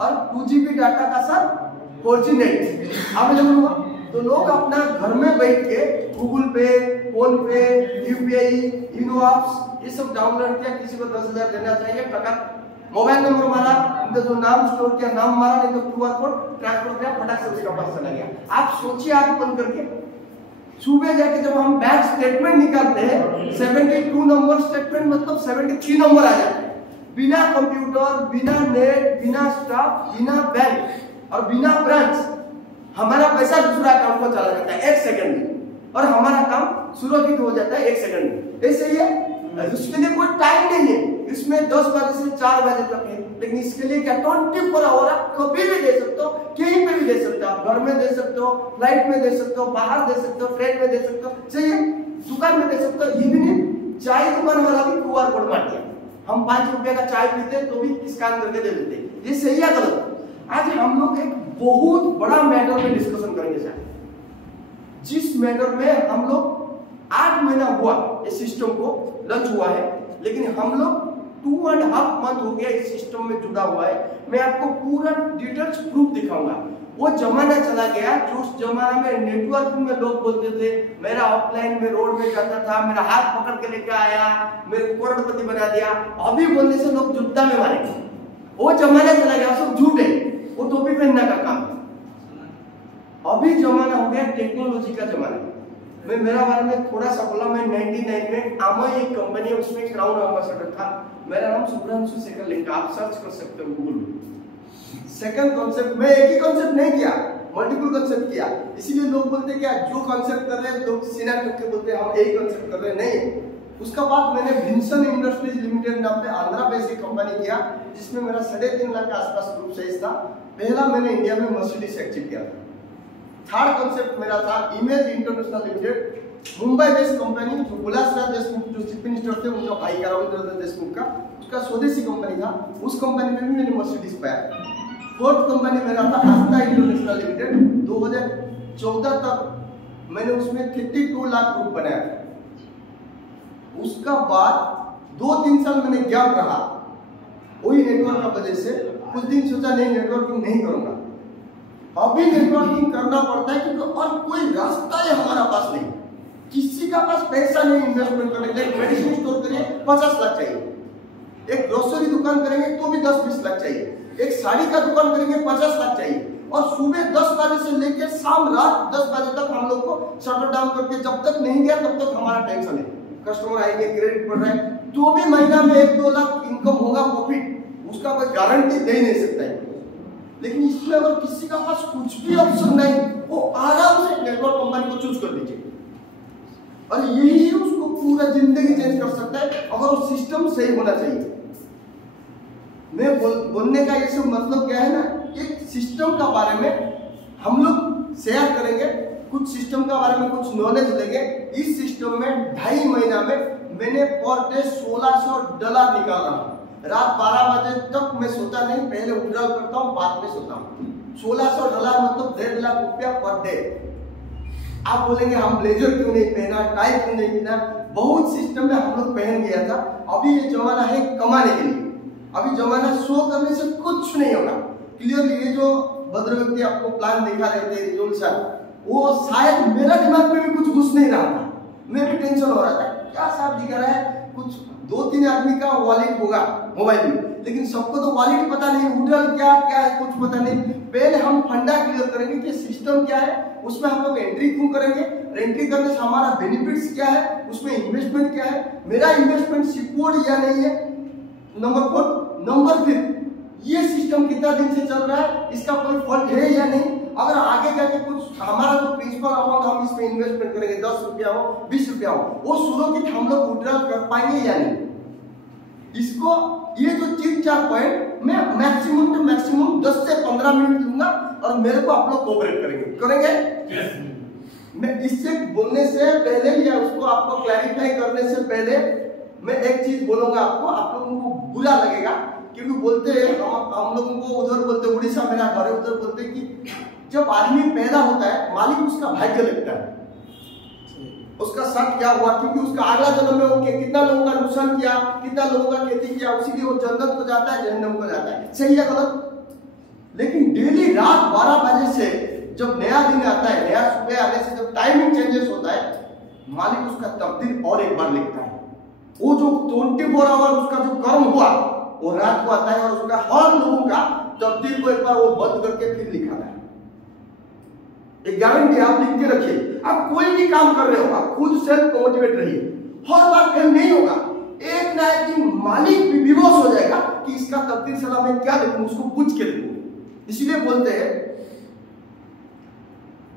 और 2GB डाटा का साथ 4G नेट अवेलेबल हुआ, तो लोग अपना घर में बैठ के गूगल पे, फोन पे, यूपीआई, इनो एप्स ये सब डाउनलोड किया। किसी को 10,000 देना चाहिए, फटाक मोबाइल नंबर मारा, इनका जो नाम स्टोर किया नाम मारा, नहीं तो QR कोड ट्रांसफर किया, फटाक से उसका पास चला गया। आप सोचिए आंख बंद करके सुबह जाके जब हम बैंक स्टेटमेंट निकालते हैं 72 नंबर स्टेटमेंट मतलब 73 नंबर आ जाते हैं, बिना कंप्यूटर, बिना नेट, बिना स्टाफ, बिना बैंक और बिना ब्रांच हमारा पैसा दूसरा अकाउंट में चला जाता है 1 सेकंड में, और हमारा काम सुरक्षित हो जाता है 1 सेकंड में। ऐसे ही है उसके लिए कोई टाइम नहीं है, इसमें 10 बजे से 4 बजे तक है, लेकिन इसके लिए क्या 24 आवर आप कभी भी दे सकते हो, कहीं पे भी दे सकते हो, आप घर में दे सकते हो, फ्लाइट में दे सकते हो, बाहर दे सकते हो, ट्रेन में दे सकते हो, चाहिए दुकान में दे सकते हो। ये भी नहीं, चाय दुकान वाला भी QR कोड मार दिया, हम 5 रुपए का चाय पीते तो भी स्कैन करके दे देते, ये सही है गलत? आज हम लोग एक बहुत बड़ा मैटर में डिस्कशन करेंगे सर, जिस मैटर में हम लोग 8 महीना हुआ इस सिस्टम को लॉन्च हुआ है, लेकिन हम लोग 2.5 मंथ हो गया इस सिस्टम में जुड़ा हुआ है। मैं आपको पूरा डिटेल्स प्रूफ दिखाऊंगा। वो जमाना चला गया जो उस जमाना में नेटवर्किंग में लोग बोलते थे मेरा ऑफलाइन में रोड में जाता था, मेरा हाथ पकड़ के लेके आया, मेरे को करोड़पति बना दिया। अभी बोलने से लोग जूता में मारेंगे, वो जमाना चला गया, सब झूठ है, वो टोपी पहनने का काम। अभी जमाना हो गया टेक्नोलॉजी का जमाना। मैं मेरा बारे में थोड़ा सा बोला, मैं 99 में आमा एक कंपनी है, उसमें क्राउन एम्बेसडर था। मेरा नाम सुब्रंशु शेखर लिंक, आप सर्च कर सकते हो गूगल में। सेकंड कॉन्सेप्ट, मैं एक ही कॉन्सेप्ट नहीं किया, मल्टीपल कॉन्सेप्ट किया। इसीलिए लोग बोलते हैं क्या जो कॉन्सेप्ट कर रहे हैं लोग सीना ठोक के बोलते हैं हम एक कॉन्सेप्ट कर रहे हैं, नहीं। उसका बाद मैंने विंसन इंडस्ट्रीज लिमिटेड नाम पे आंध्रा बेस्ड एक कंपनी किया, जिसमें मेरा 3.5 लाख के आसपास ग्रुप साइज था। पहला मैंने इंडिया में मर्सिडीज अचीव किया था। थर्ड कॉन्सेप्ट मेरा था image international limited, Mumbai based company, जो गुलासराज देशमुख जो चीफ मिनिस्टर थे उनका भाई रविंद्र देशमुख का, उसका स्वदेशी कंपनी था। उस कंपनी में भी मैंने मर्सिडीज पाया। फोर्थ कंपनी मेरा था आस्था इंटरनेशनल लिमिटेड, 2014 तक मैंने उसमें 32 लाख ग्रुप बनाया था। उसका बाद 2-3 साल मैंने गैप रहा, वही नेटवर्क की वजह से कुछ दिन सोचा नहीं नेटवर्किंग नहीं करूंगा। अभी नेटवर्किंग करना पड़ता है क्योंकि और कोई रास्ता है हमारा पास नहीं, किसी का पास पैसा नहीं इन्वेस्टमेंट करने के लिए। मेडिसिन स्टोर करिए 50 लाख चाहिए, एक ग्रोसरी दुकान करेंगे तो भी 10-20 लाख चाहिए, एक साड़ी का दुकान करेंगे 50 लाख चाहिए। और सुबह 10 बजे से लेकर शाम रात 10 बजे तक हम लोग को शटर डाउन करके जब तक नहीं गया तब तक हमारा टेंशन है। कस्टमर आएंगे, क्रेडिट बढ़ रहा है, तो भी महीना में 1-2 लाख इनकम होगा प्रॉफिट, उसका कोई गारंटी दे नहीं सकता है। लेकिन इसमें अगर किसी का पास कुछ भी ऑप्शन नहीं, वो आराम से नेटवर्क कंपनी को चूज कर लीजिए, और यही उसको पूरा जिंदगी चेंज कर सकता है अगर वो सिस्टम सही होना चाहिए। मैं बोलने का ये सब मतलब क्या है ना, एक सिस्टम का बारे में हम लोग शेयर करेंगे, कुछ सिस्टम का बारे में कुछ नॉलेज लेंगे। इस सिस्टम में 2.5 महीना में मैंने पर डे $1600 निकाल रहा हूँ। रात 12 बजे तक मैं सोता नहीं, पहले विड्रॉल करता हूँ बाद में सोता हूँ। $1600 मतलब 1.5 लाख रुपया पर डे। आप बोलेंगे हम ब्लेजर क्यों नहीं पहना, टाई क्यों नहीं पहना, बहुत सिस्टम में हम लोग पहन गया था। अभी ये जमाना है कमाने के लिए, अभी जमाना शो करने से कुछ नहीं होगा। क्लियरली ये जो भद्र व्यक्ति आपको प्लान दिखा रहे थे रिजोल सर, वो शायद मेरा दिमाग में भी कुछ घुस नहीं रहा था, मैं भी टेंशन हो रहा था क्या साहब दिखा रहा है, कुछ 2-3 आदमी का वॉलेट होगा मोबाइल में, लेकिन सबको तो वॉलेट पता नहीं, विड्रॉल क्या क्या है कुछ पता नहीं। पहले हम फंडा क्लियर करेंगे कि सिस्टम क्या है, उसमें हम लोग एंट्री क्यों करेंगे, एंट्री करने से हमारा बेनिफिट्स क्या है, उसमें इन्वेस्टमेंट क्या है, मेरा इन्वेस्टमेंट सिक्योर्ड या नहीं है, नंबर 4। नंबर 5 ये सिस्टम कितना दिन से चल रहा है, इसका कोई फॉल्ट है या नहीं। अगर आगे जाके कुछ हमारा जो प्रिंसिपल अमाउंट हम इसमें इन्वेस्टमेंट करेंगे 10 रुपया हो 20 रुपया हो, वो सुरक्षित हम लोग विड्रॉल कर पाएंगे या नहीं। इसको ये जो 3-4 पॉइंट मैं मैक्सिमम टू मैक्सिमम 10 से 15 मिनट लूंगा और मेरे को आप लोग कोऑपरेट करेंगे। मैं इससे बोलने से पहले या उसको आपको क्लैरिफाई करने से पहले मैं एक चीज बोलूंगा आपको, आप लोगों को बुरा लगेगा क्योंकि बोलते हैं हम लोगों को उधर बोलते, उड़ीसा मेरा घर है, उधर बोलते कि जब आदमी पैदा होता है मालिक उसका भाग्य लगता है, उसका साथ क्या हुआ, क्योंकि उसका अगला जन्म में वो कितना लोगों का नुकसान किया, कितना लोगों का खेती किया, उसीलिए वो जन्नत को जाता है, जहन्नम को जाता है। सही है गलत? लेकिन डेली रात 12 बजे से जब नया दिन आता है, नया सुबह आने से जब टाइमिंग चेंजेस होता है, मालिक उसका तकदीर और एक बार लिखता है। वो जो 24 आवर उसका जो कर्म हुआ वो रात को आता है और उसका हर लोगों का तकदीर को एक बार वो बंद करके फिर लिखाता है। एक गारंटी आप लिख के रखिए, आप कोई भी काम कर रहे हो आप खुद सेल्फ मोटिवेट रहिए, हर बार फेल नहीं होगा। एक ना एक दिन मालिक भी विवश हो जाएगा कि इसका तकदीर सलाह मैं क्या देखूं, उसको पूछ के देखूं। इसीलिए बोलते हैं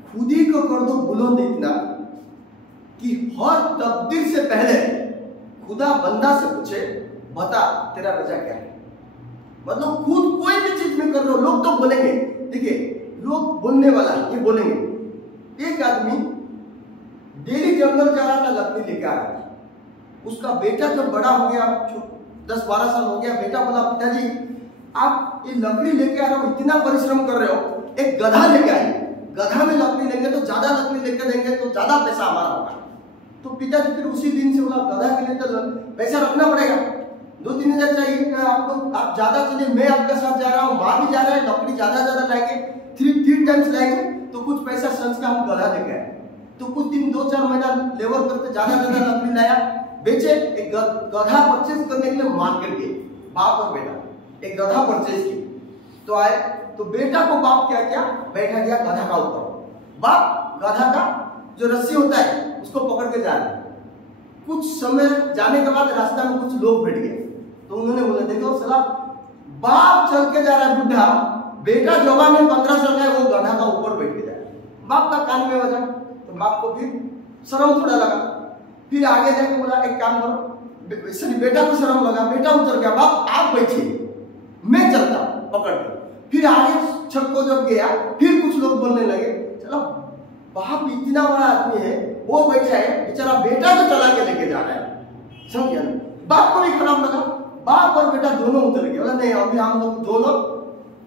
खुद ही को कर दो बुलंद इतना कि हर तकदीर से पहले खुदा बंदा से पूछे बता तेरा रजा क्या है। मतलब खुद कोई भी चीज में कर रहे हो, लोग तो बोलेंगे, देखिए लोग बोलने वाला ये बोलेंगे। एक आदमी डेली जंगल जा रहा था, लकड़ी लेके आ रहा था। उसका बेटा जब बड़ा हो गया, 10-12 साल हो गया, बेटा बोला पिताजी आप ये लकड़ी लेके आ रहे हो, इतना परिश्रम कर रहे हो, एक गधा लेके आइए, गधा में लकड़ी लेंगे तो ज्यादा लकड़ी लेके देंगे तो ज्यादा पैसा हमारा होगा। तो पिताजी फिर उसी दिन से बोला गधा के लिए तो पैसा रखना पड़ेगा, 2-3 हजार चाहिए, आप ज्यादा चलिए, मैं आपके साथ जा रहा हूँ, माँ भी जा रहा है, लकड़ी ज्यादा लाएंगे, 3 टाइम्स लाएंगे तो कुछ पैसा संच का हम गधा लेके आए। तो कुछ दिन 2-4 महीना लेबर करते ज्यादा लकड़ी लाया, बेचे, एक गधा परचेज करने के लिए मार्केट गए, बाप और बेटा एक गधा परचेज की। तो आए तो बेटा को बाप क्या किया, बैठा गया गधा का ऊपर, बाप गधा का जो रस्सी होता है उसको पकड़ के जा रहे। कुछ समय जाने के बाद रास्ता में कुछ लोग बैठ गए, तो उन्होंने बोला देखो साला बाप चल के जा रहा है बुढ़ा, बेटा जवान है 15 साल का है, वो गधा का ऊपर बैठ के जा रहा है। बाप का कान में बजा तो बाप को फिर शर्म थोड़ा लगा, फिर आगे जाके बोला एक काम करो, इसलिए बेटा को शर्म लगा, बेटा उतर गया, बाप आप बैठिए मैं चलता पकड़ के। फिर आगे छत को जब गया फिर कुछ लोग बोलने लगे चलो बाप इतना बड़ा आदमी है, वो बैठा है बेचारा, बेटा को चला के लेके जा रहा है, समझ गया ना। बाप को भी खराब लगा, बाप और बेटा दोनों उतर गए, बोला नहीं अभी हम लोग दोनों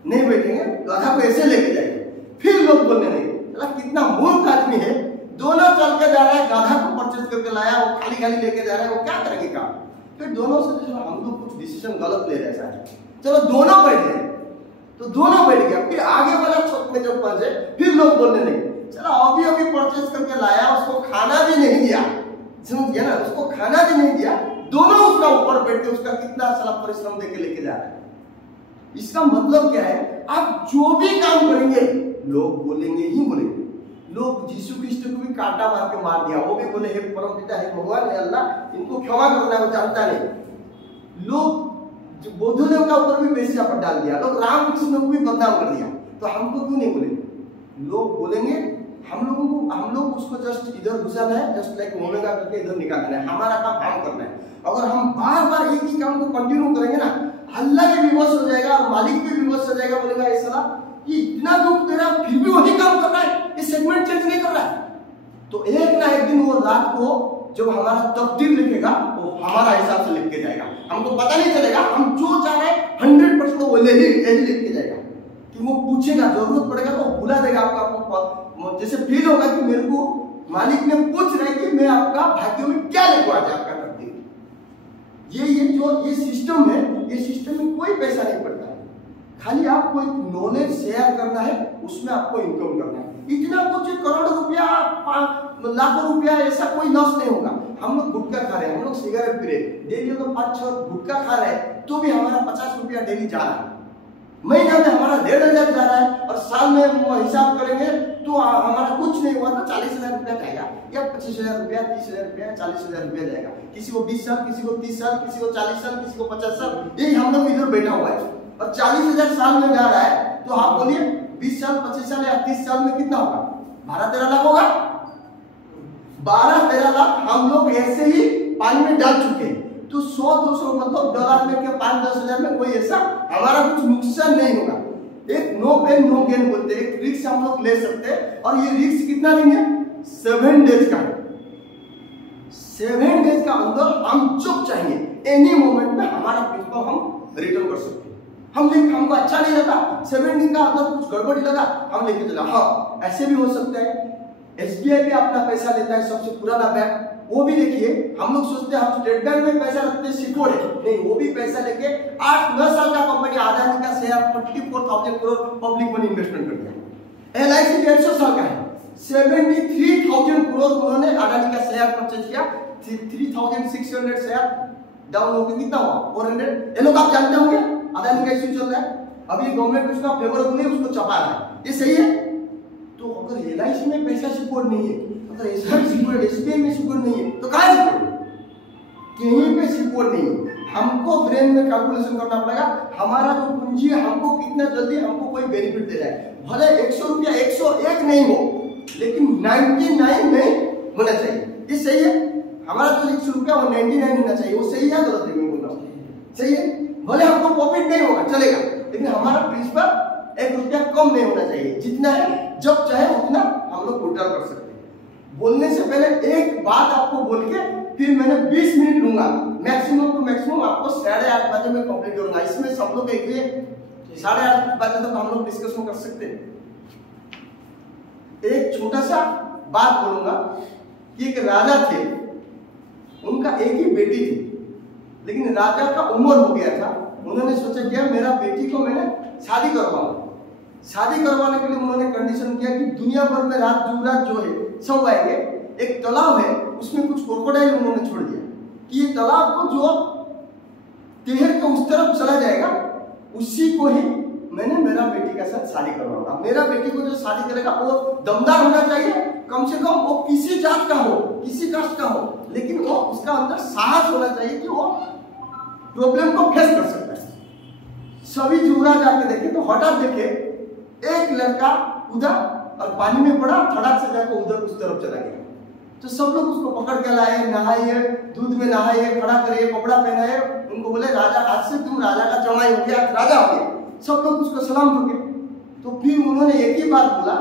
नहीं बैठेंगे, गधा को ऐसे लेके जाएंगे। फिर लोग बोलने लगे चला कितना मूर्ख आदमी है, दोनों चल के जा रहा है, गधा को परचेज करके लाया, वो खाली लेके जा रहा है, वो क्या करेंगे काम। फिर दोनों से हम लोग कुछ डिसीजन गलत ले रहे हैं, चलो दोनों बैठ गए, तो दोनों बैठ गया। फिर आगे वाला छत में जब पहुंचे फिर लोग बोलने लगे चलो अभी परचेज करके लाया, उसको खाना भी नहीं दिया, समझ गया ना, उसको खाना भी नहीं दिया, दोनों उसका ऊपर बैठ के उसका कितना सारा परिश्रम देके लेके जा रहा है। इसका मतलब क्या है, आप जो भी काम करेंगे लोग बोलेंगे ही बोलेंगे। लोग यीशु क्रिस्ट को भी कांटा मार के मार दिया, वो भी बोले हे परमपिता हे भगवान हे अल्लाह इनको क्षमा करना, वो जानता नहीं। लोग बौद्ध देव का ऊपर भी बेसिया पर डाल दिया, लोग रामकृष्ण को भी बदनाम कर दिया, तो हमको क्यों नहीं बोलेंगे? लोग बोलेंगे, हम लोग उसको जस्ट इधर घुसाना है, जस्ट लाइक मोमेगा करके इधर निकालना है, हमारा काम हम करना है। अगर हम बार बार एक ही काम को कंटिन्यू करेंगे ना, अल्लाह भी विवश हो जाएगा, मालिक भी विवश हो जाएगा, बोलेगा ये साला ये इतना दुख दे रहा फिर भी वही काम कर रहा है, ये सेगमेंट चेंज नहीं कर रहा है। तो एक ना एक दिन वो रात को जब हमारा तकदीर लिखेगा वो हमारा हिसाब से लिख के जाएगा, हमको पता नहीं चलेगा, हम जो चाह रहे हैं 100% वो यही लिख के जाएगा। कि वो पूछेगा, जरूरत पड़ेगा तो बुला देगा आपको, जैसे फील होगा कि मेरे को मालिक ने पूछ रहा है कि मैं आपका भाग्य में क्या लिखवा दे आपका तकदीर। ये जो ये सिस्टम है, ये सिस्टम में कोई पैसा नहीं पड़ता है, खाली आपको एक नॉलेज शेयर करना है, उसमें आपको इनकम करना है। इतना कुछ करोड़ रुपया लाखों रुपया ऐसा कोई लॉस नहीं होगा। हम लोग गुटखा खा रहे हैं, हम लोग सिगरेट पी रहे हैं, डेली अगर 5-6 गुटखा खा रहे हैं तो भी हमारा 50 रुपया डेली जा रहा है, महीना में हमारा 1500 जा रहा है, और साल में हिसाब करेंगे तो हमारा कुछ नहीं हुआ तो 40,000 रुपया जाएगा, या 25,000 रुपया, 30,000 रुपया, 40,000 रुपया जाएगा। किसी को 20 साल, किसी को 30 साल, किसी को 40 साल, किसी को 50 साल, यही हम लोग इधर बैठा हुआ है, और 40,000 साल में जा रहा है। तो आप बोलिए 20 साल, 25 साल या 30 साल में कितना होगा? 12-13 लाख होगा। 12-13 लाख हम लोग ऐसे ही पानी में डाल चुके हैं। तो 100-200 मतलब डॉलर में क्या 5-10 हजार में कोई ऐसा हमारा कुछ नुकसान नहीं होगा। एक नो पेन नो गेन बोलते हैं, एक रिस्क हम लोग ले सकते हैं, और ये रिस्क कितना दिन है? 7 डेज का है। 7 डेज का अंदर हम चुप चाहिए एनी मोमेंट में हमारा प्रिंसिपल हम रिटर्न कर सकते हैं। हमको अच्छा नहीं लगा, 7 दिन का अंदर कुछ गड़बड़ी लगा, हम लेके चला। हाँ, ऐसे भी हो सकता है। SBI पे अपना पैसा लेता है, सबसे पुराना बैंक, वो भी देखिए, हम लोग सोचते हैं हम स्टेट बैंक में पैसा रखते हैं सिक्योर है, नहीं, वो भी पैसा लेके 8-9 साल का कंपनी अदानी का share 44,000 crore public money investment कर दिया। LIC 150 साल का है, 73,000 करोड़ उन्होंने अदानी का शेयर परचेज किया, 3,600 शेयर डाउन होकर कितना हुआ? 400। ये लोग आप जानते होंगे अदानी का इश्यू चल रहा है, अभी गवर्नमेंट उसका फेवरेबल नहीं, उसको चपा रहा है, ये सही है। तो अगर LIC में पैसा सिक्योर नहीं है, अगर SBI में सिक्योर नहीं है, तो कहाँ सिक्योर? कहीं पे सिक्योर नहीं है। हमको ब्रेन में कैलकुलेशन करना पड़ेगा, हमारा जो पूंजी है हमको कितना जल्दी हमको कोई बेनिफिट दे रहा है। भले 100 रुपया 101 नहीं हो, लेकिन 99 में होना चाहिए, ये सही है। हमारा जो 100 रुपया वो 99 होना चाहिए। वो सही है गलत है? मैं बोल रहा हूँ सही है। भले हमको प्रॉफिट नहीं होगा चलेगा, लेकिन हमारा प्रिंसिपल 1 रुपया कम नहीं होना चाहिए। जितना है जब चाहे उतना हम लोग विड्रॉ कर सकते हैं। बोलने से पहले एक बात आपको बोल के फिर मैंने 20 मिनट लूंगा, मैक्सिमम टू मैक्सिमम आपको 8:30 बजे में कंप्लीट करूंगा। इसमें सब लोग एग्री है? 8:30 बजे तक हम लोग डिस्कशन कर सकते हैं। एक छोटा सा बात बोलूंगा कि एक राजा थे, उनका एक ही बेटी थी, लेकिन राजा का उम्र हो गया था। उन्होंने सोचा क्या मेरा बेटी को मैंने शादी करवाऊंगा। शादी करवाने के लिए उन्होंने कंडीशन किया कि दुनिया भर में राज युवराज जो है सब आएंगे। एक तालाब है उसमें कुछ क्रोकोडाइल उन्होंने छोड़ दिया कि ये तालाब को जो तैर के उस तरफ चला जाएगा उसी को ही मैंने मेरा बेटी का साथ शादी करवाऊंगा। मेरा बेटी को जो शादी करेगा वो दमदार होना चाहिए, कम से कम वो किसी जात का हो, किसी कास्ट का हो, लेकिन वो उसका अंदर साहस होना चाहिए कि वो प्रॉब्लम को फेस कर सकता है। सभी युवराज आके देखे तो हठात देखे एक लड़का उधर और पानी में पड़ा, थड़ाक से जाकर उधर उस तरफ चला गया। तो सब लोग उसको पकड़ के लाए, नहाइए, दूध में नहाइए, खड़ा करिए, कपड़ा पहनाए। उनको बोले राजा आज से तुम राजा का जमाई हो गया, राजा हो गया। सब लोग उसको सलाम ठोके। तो फिर उन्होंने एक ही बात बोला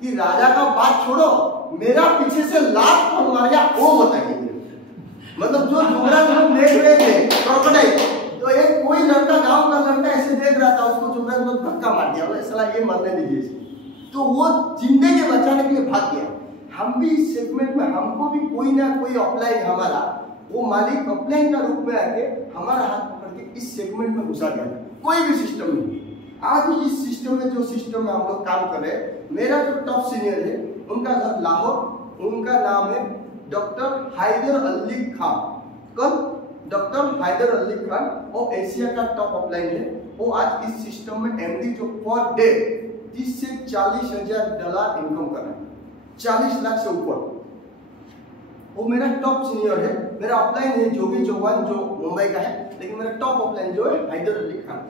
कि राजा का बात छोड़ो, मेरा पीछे से लात कौन मार वो बताइए। मतलब जो युवराज लोग देख रहे थे क्रोकोडाइल, तो एक कोई लड़का गांव का लड़का ऐसे देख रहा था, उसको युवराज लोग धक्का मार दिया, बोले साला ये मरने दीजिए। तो वो जिंदगी बचाने के लिए भाग गया। हम भी इस सेगमेंट में हमको भी कोई ना कोई अपलाइन हमारा वो मालिक अपलाइन का रूप में आके हमारा हाथ पकड़ के इस सेगमेंट में घुसा गया। कोई भी सिस्टम नहीं। आज इस सिस्टम में जो सिस्टम में हम लोग काम कर रहे हैं, मेरा जो टॉप सीनियर है उनका घर लाहौर, उनका नाम है डॉक्टर हैदर अली खान। कौन? डॉक्टर हैदर अली खान। वो एशिया का टॉप अपलाइन है। वो आज इस सिस्टम में एमडी जो पर डे 30 से 40 हजार डॉलर इनकम कर रहा है, 40 लाख से ऊपर। वो मेरा टॉप सीनियर है। मेरा अपलाइन है जोगी चौहान जो मुंबई का है, लेकिन मेरा टॉप अपलाइन जो है हैदर अली खान।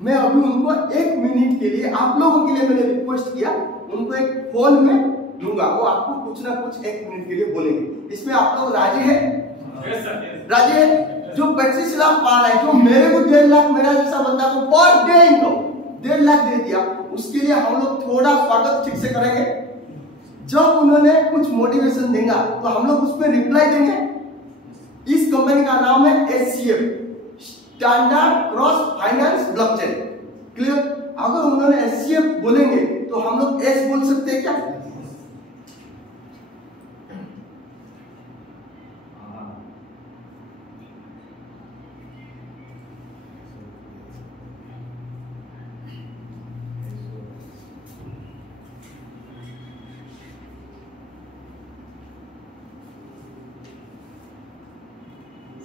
मैं अभी उनको 1 मिनट के लिए आप लोगों के लिए मैंने रिक्वेस्ट किया, उनको एक फोन में दूंगा, वो आपको कुछ ना कुछ 1 मिनट के लिए बोलेंगे। इसमें आप लोग राजी है? राजी है? जो 25 लाख पा रहा है, जो मेरे को 1.5 लाख मेरा जैसा बंदा को पर डे इनकम 1.5 लाख दे दिया, उसके लिए हम लोग थोड़ा स्वागत ठीक से करेंगे। जब उन्होंने कुछ मोटिवेशन देगा तो हम लोग उस पर रिप्लाई देंगे। इस कंपनी का नाम है SCF, standard cross finance blockchain. Clear? अगर उन्होंने SCF बोलेंगे तो हम लोग S बोल सकते हैं क्या?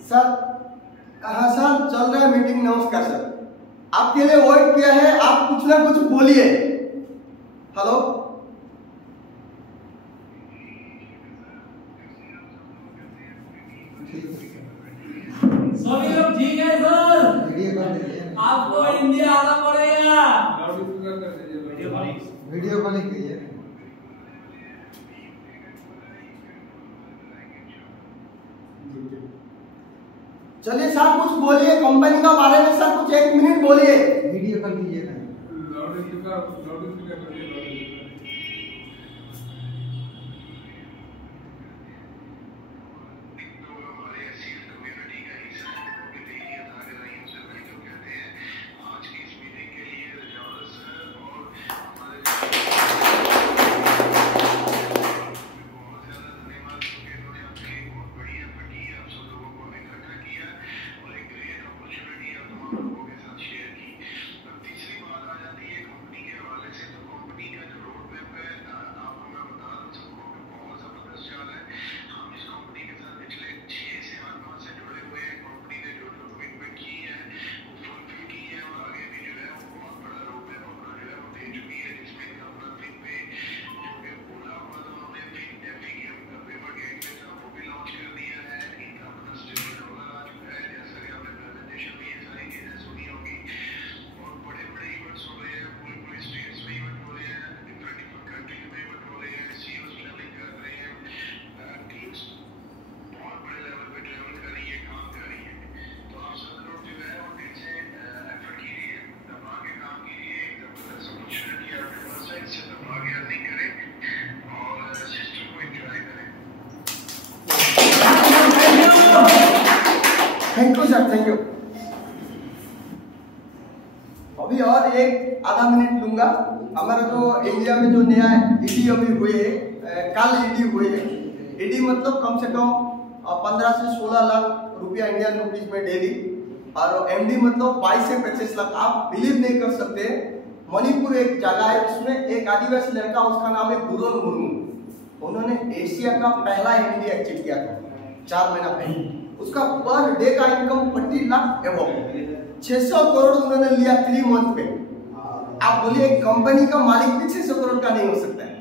सर, हाँ सर, चल रहा है मीटिंग। नमस्कार सर, आपके लिए वेट किया है, आप कुछ ना कुछ बोलिए। हेलो, सभी लोग ठीक है सर? आपको इंडिया आना पड़ेगा। वीडियो कॉलिंग कीजिए। चलिए सर कुछ बोलिए कंपनी का बारे में। सर कुछ 1 मिनट बोलिए। वीडियो कॉल कीजिए ना। Thank you sir, thank you. अभी और एक आधा मिनट लूंगा। हमारा जो इंडिया में जो नया ईडी अभी हुए है, कल ईडी हुए है। ईडी मतलब कम से कम 15 से 16 लाख रुपया इंडियन रुपीज में डेली, और एमडी मतलब 22 से 25 लाख। आप बिलीव नहीं कर सकते, मणिपुर एक जगह है, उसमें एक आदिवासी लड़का, उसका नाम है बुरोन मुर्मू। उन्होंने एशिया का पहला एमडी अचीव किया था 4 महीना पहले। उसका पर डे का इनकम 20 लाख एवं 600 करोड़ उन्होंने लिया 3 मंथ में। आप बोलिए एक कंपनी का मालिक भी 600 करोड़ का नहीं हो सकता है।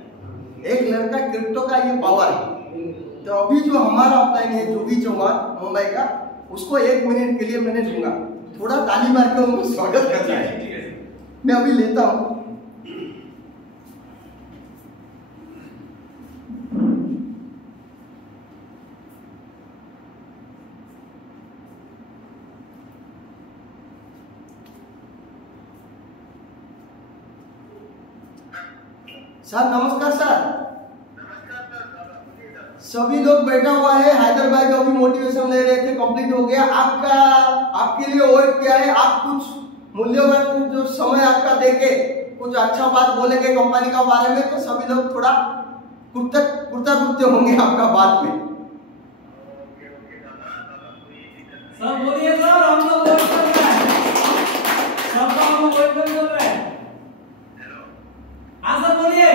एक लड़का क्रिप्टो का ये पावर है। तो अभी जो हमारा ऑफलाइन है जोगी चौहान मुंबई का, उसको 1 मिनट के लिए मैंने लूंगा, थोड़ा ताली मार कर उनको स्वागत करना है। मैं अभी लेता हूँ। सर नमस्कार सर। सभी लोग बैठा हुआ है, हैदराबाद का भी मोटिवेशन ले रहे थे, कंप्लीट हो गया। आपके लिए वेट किया है। आप कुछ मूल्यवान जो समय आपका देके कुछ अच्छा बात बोलेंगे कंपनी का बारे में, तो सभी लोग थोड़ा कृतज्ञ होंगे आपका बात में। सर बोलिए सर, हम लोग वेट कर रहे हैं, सबका हम वेट कर रहे हैं। हाँ सर बोलिए।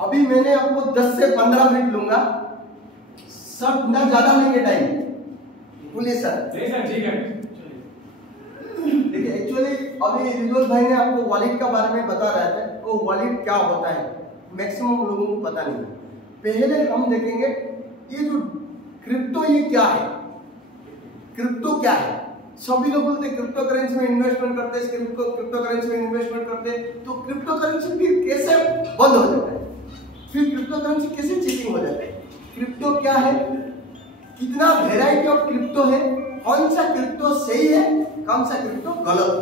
अभी मैंने आपको 10 से 15 मिनट लूंगा सर, ना ज्यादा लेंगे टाइम। बोलिए सर। ठीक है। देखिए एक्चुअली अभी रिजोल भाई ने आपको वॉलेट का बारे में बता रहे थे। वो वॉलेट क्या होता है मैक्सिमम लोगों को पता नहीं। पहले हम देखेंगे ये जो क्रिप्टो ये क्या है, क्रिप्टो क्या है। सभी लोग बोलते क्रिप्टो करेंसी में इन्वेस्टमेंट करते हैं, क्रिप्टो करेंसी में इन्वेस्टमेंट करते हैं। तो क्रिप्टो करेंसी फिर कैसे बंद हो जाता है, फिर क्रिप्टो करेंसी कैसे चीटिंग हो जाता है, क्रिप्टो क्या है, कितना वेराइटी ऑफ क्रिप्टो है, कौन सा क्रिप्टो सही है, कौन सा क्रिप्टो गलत,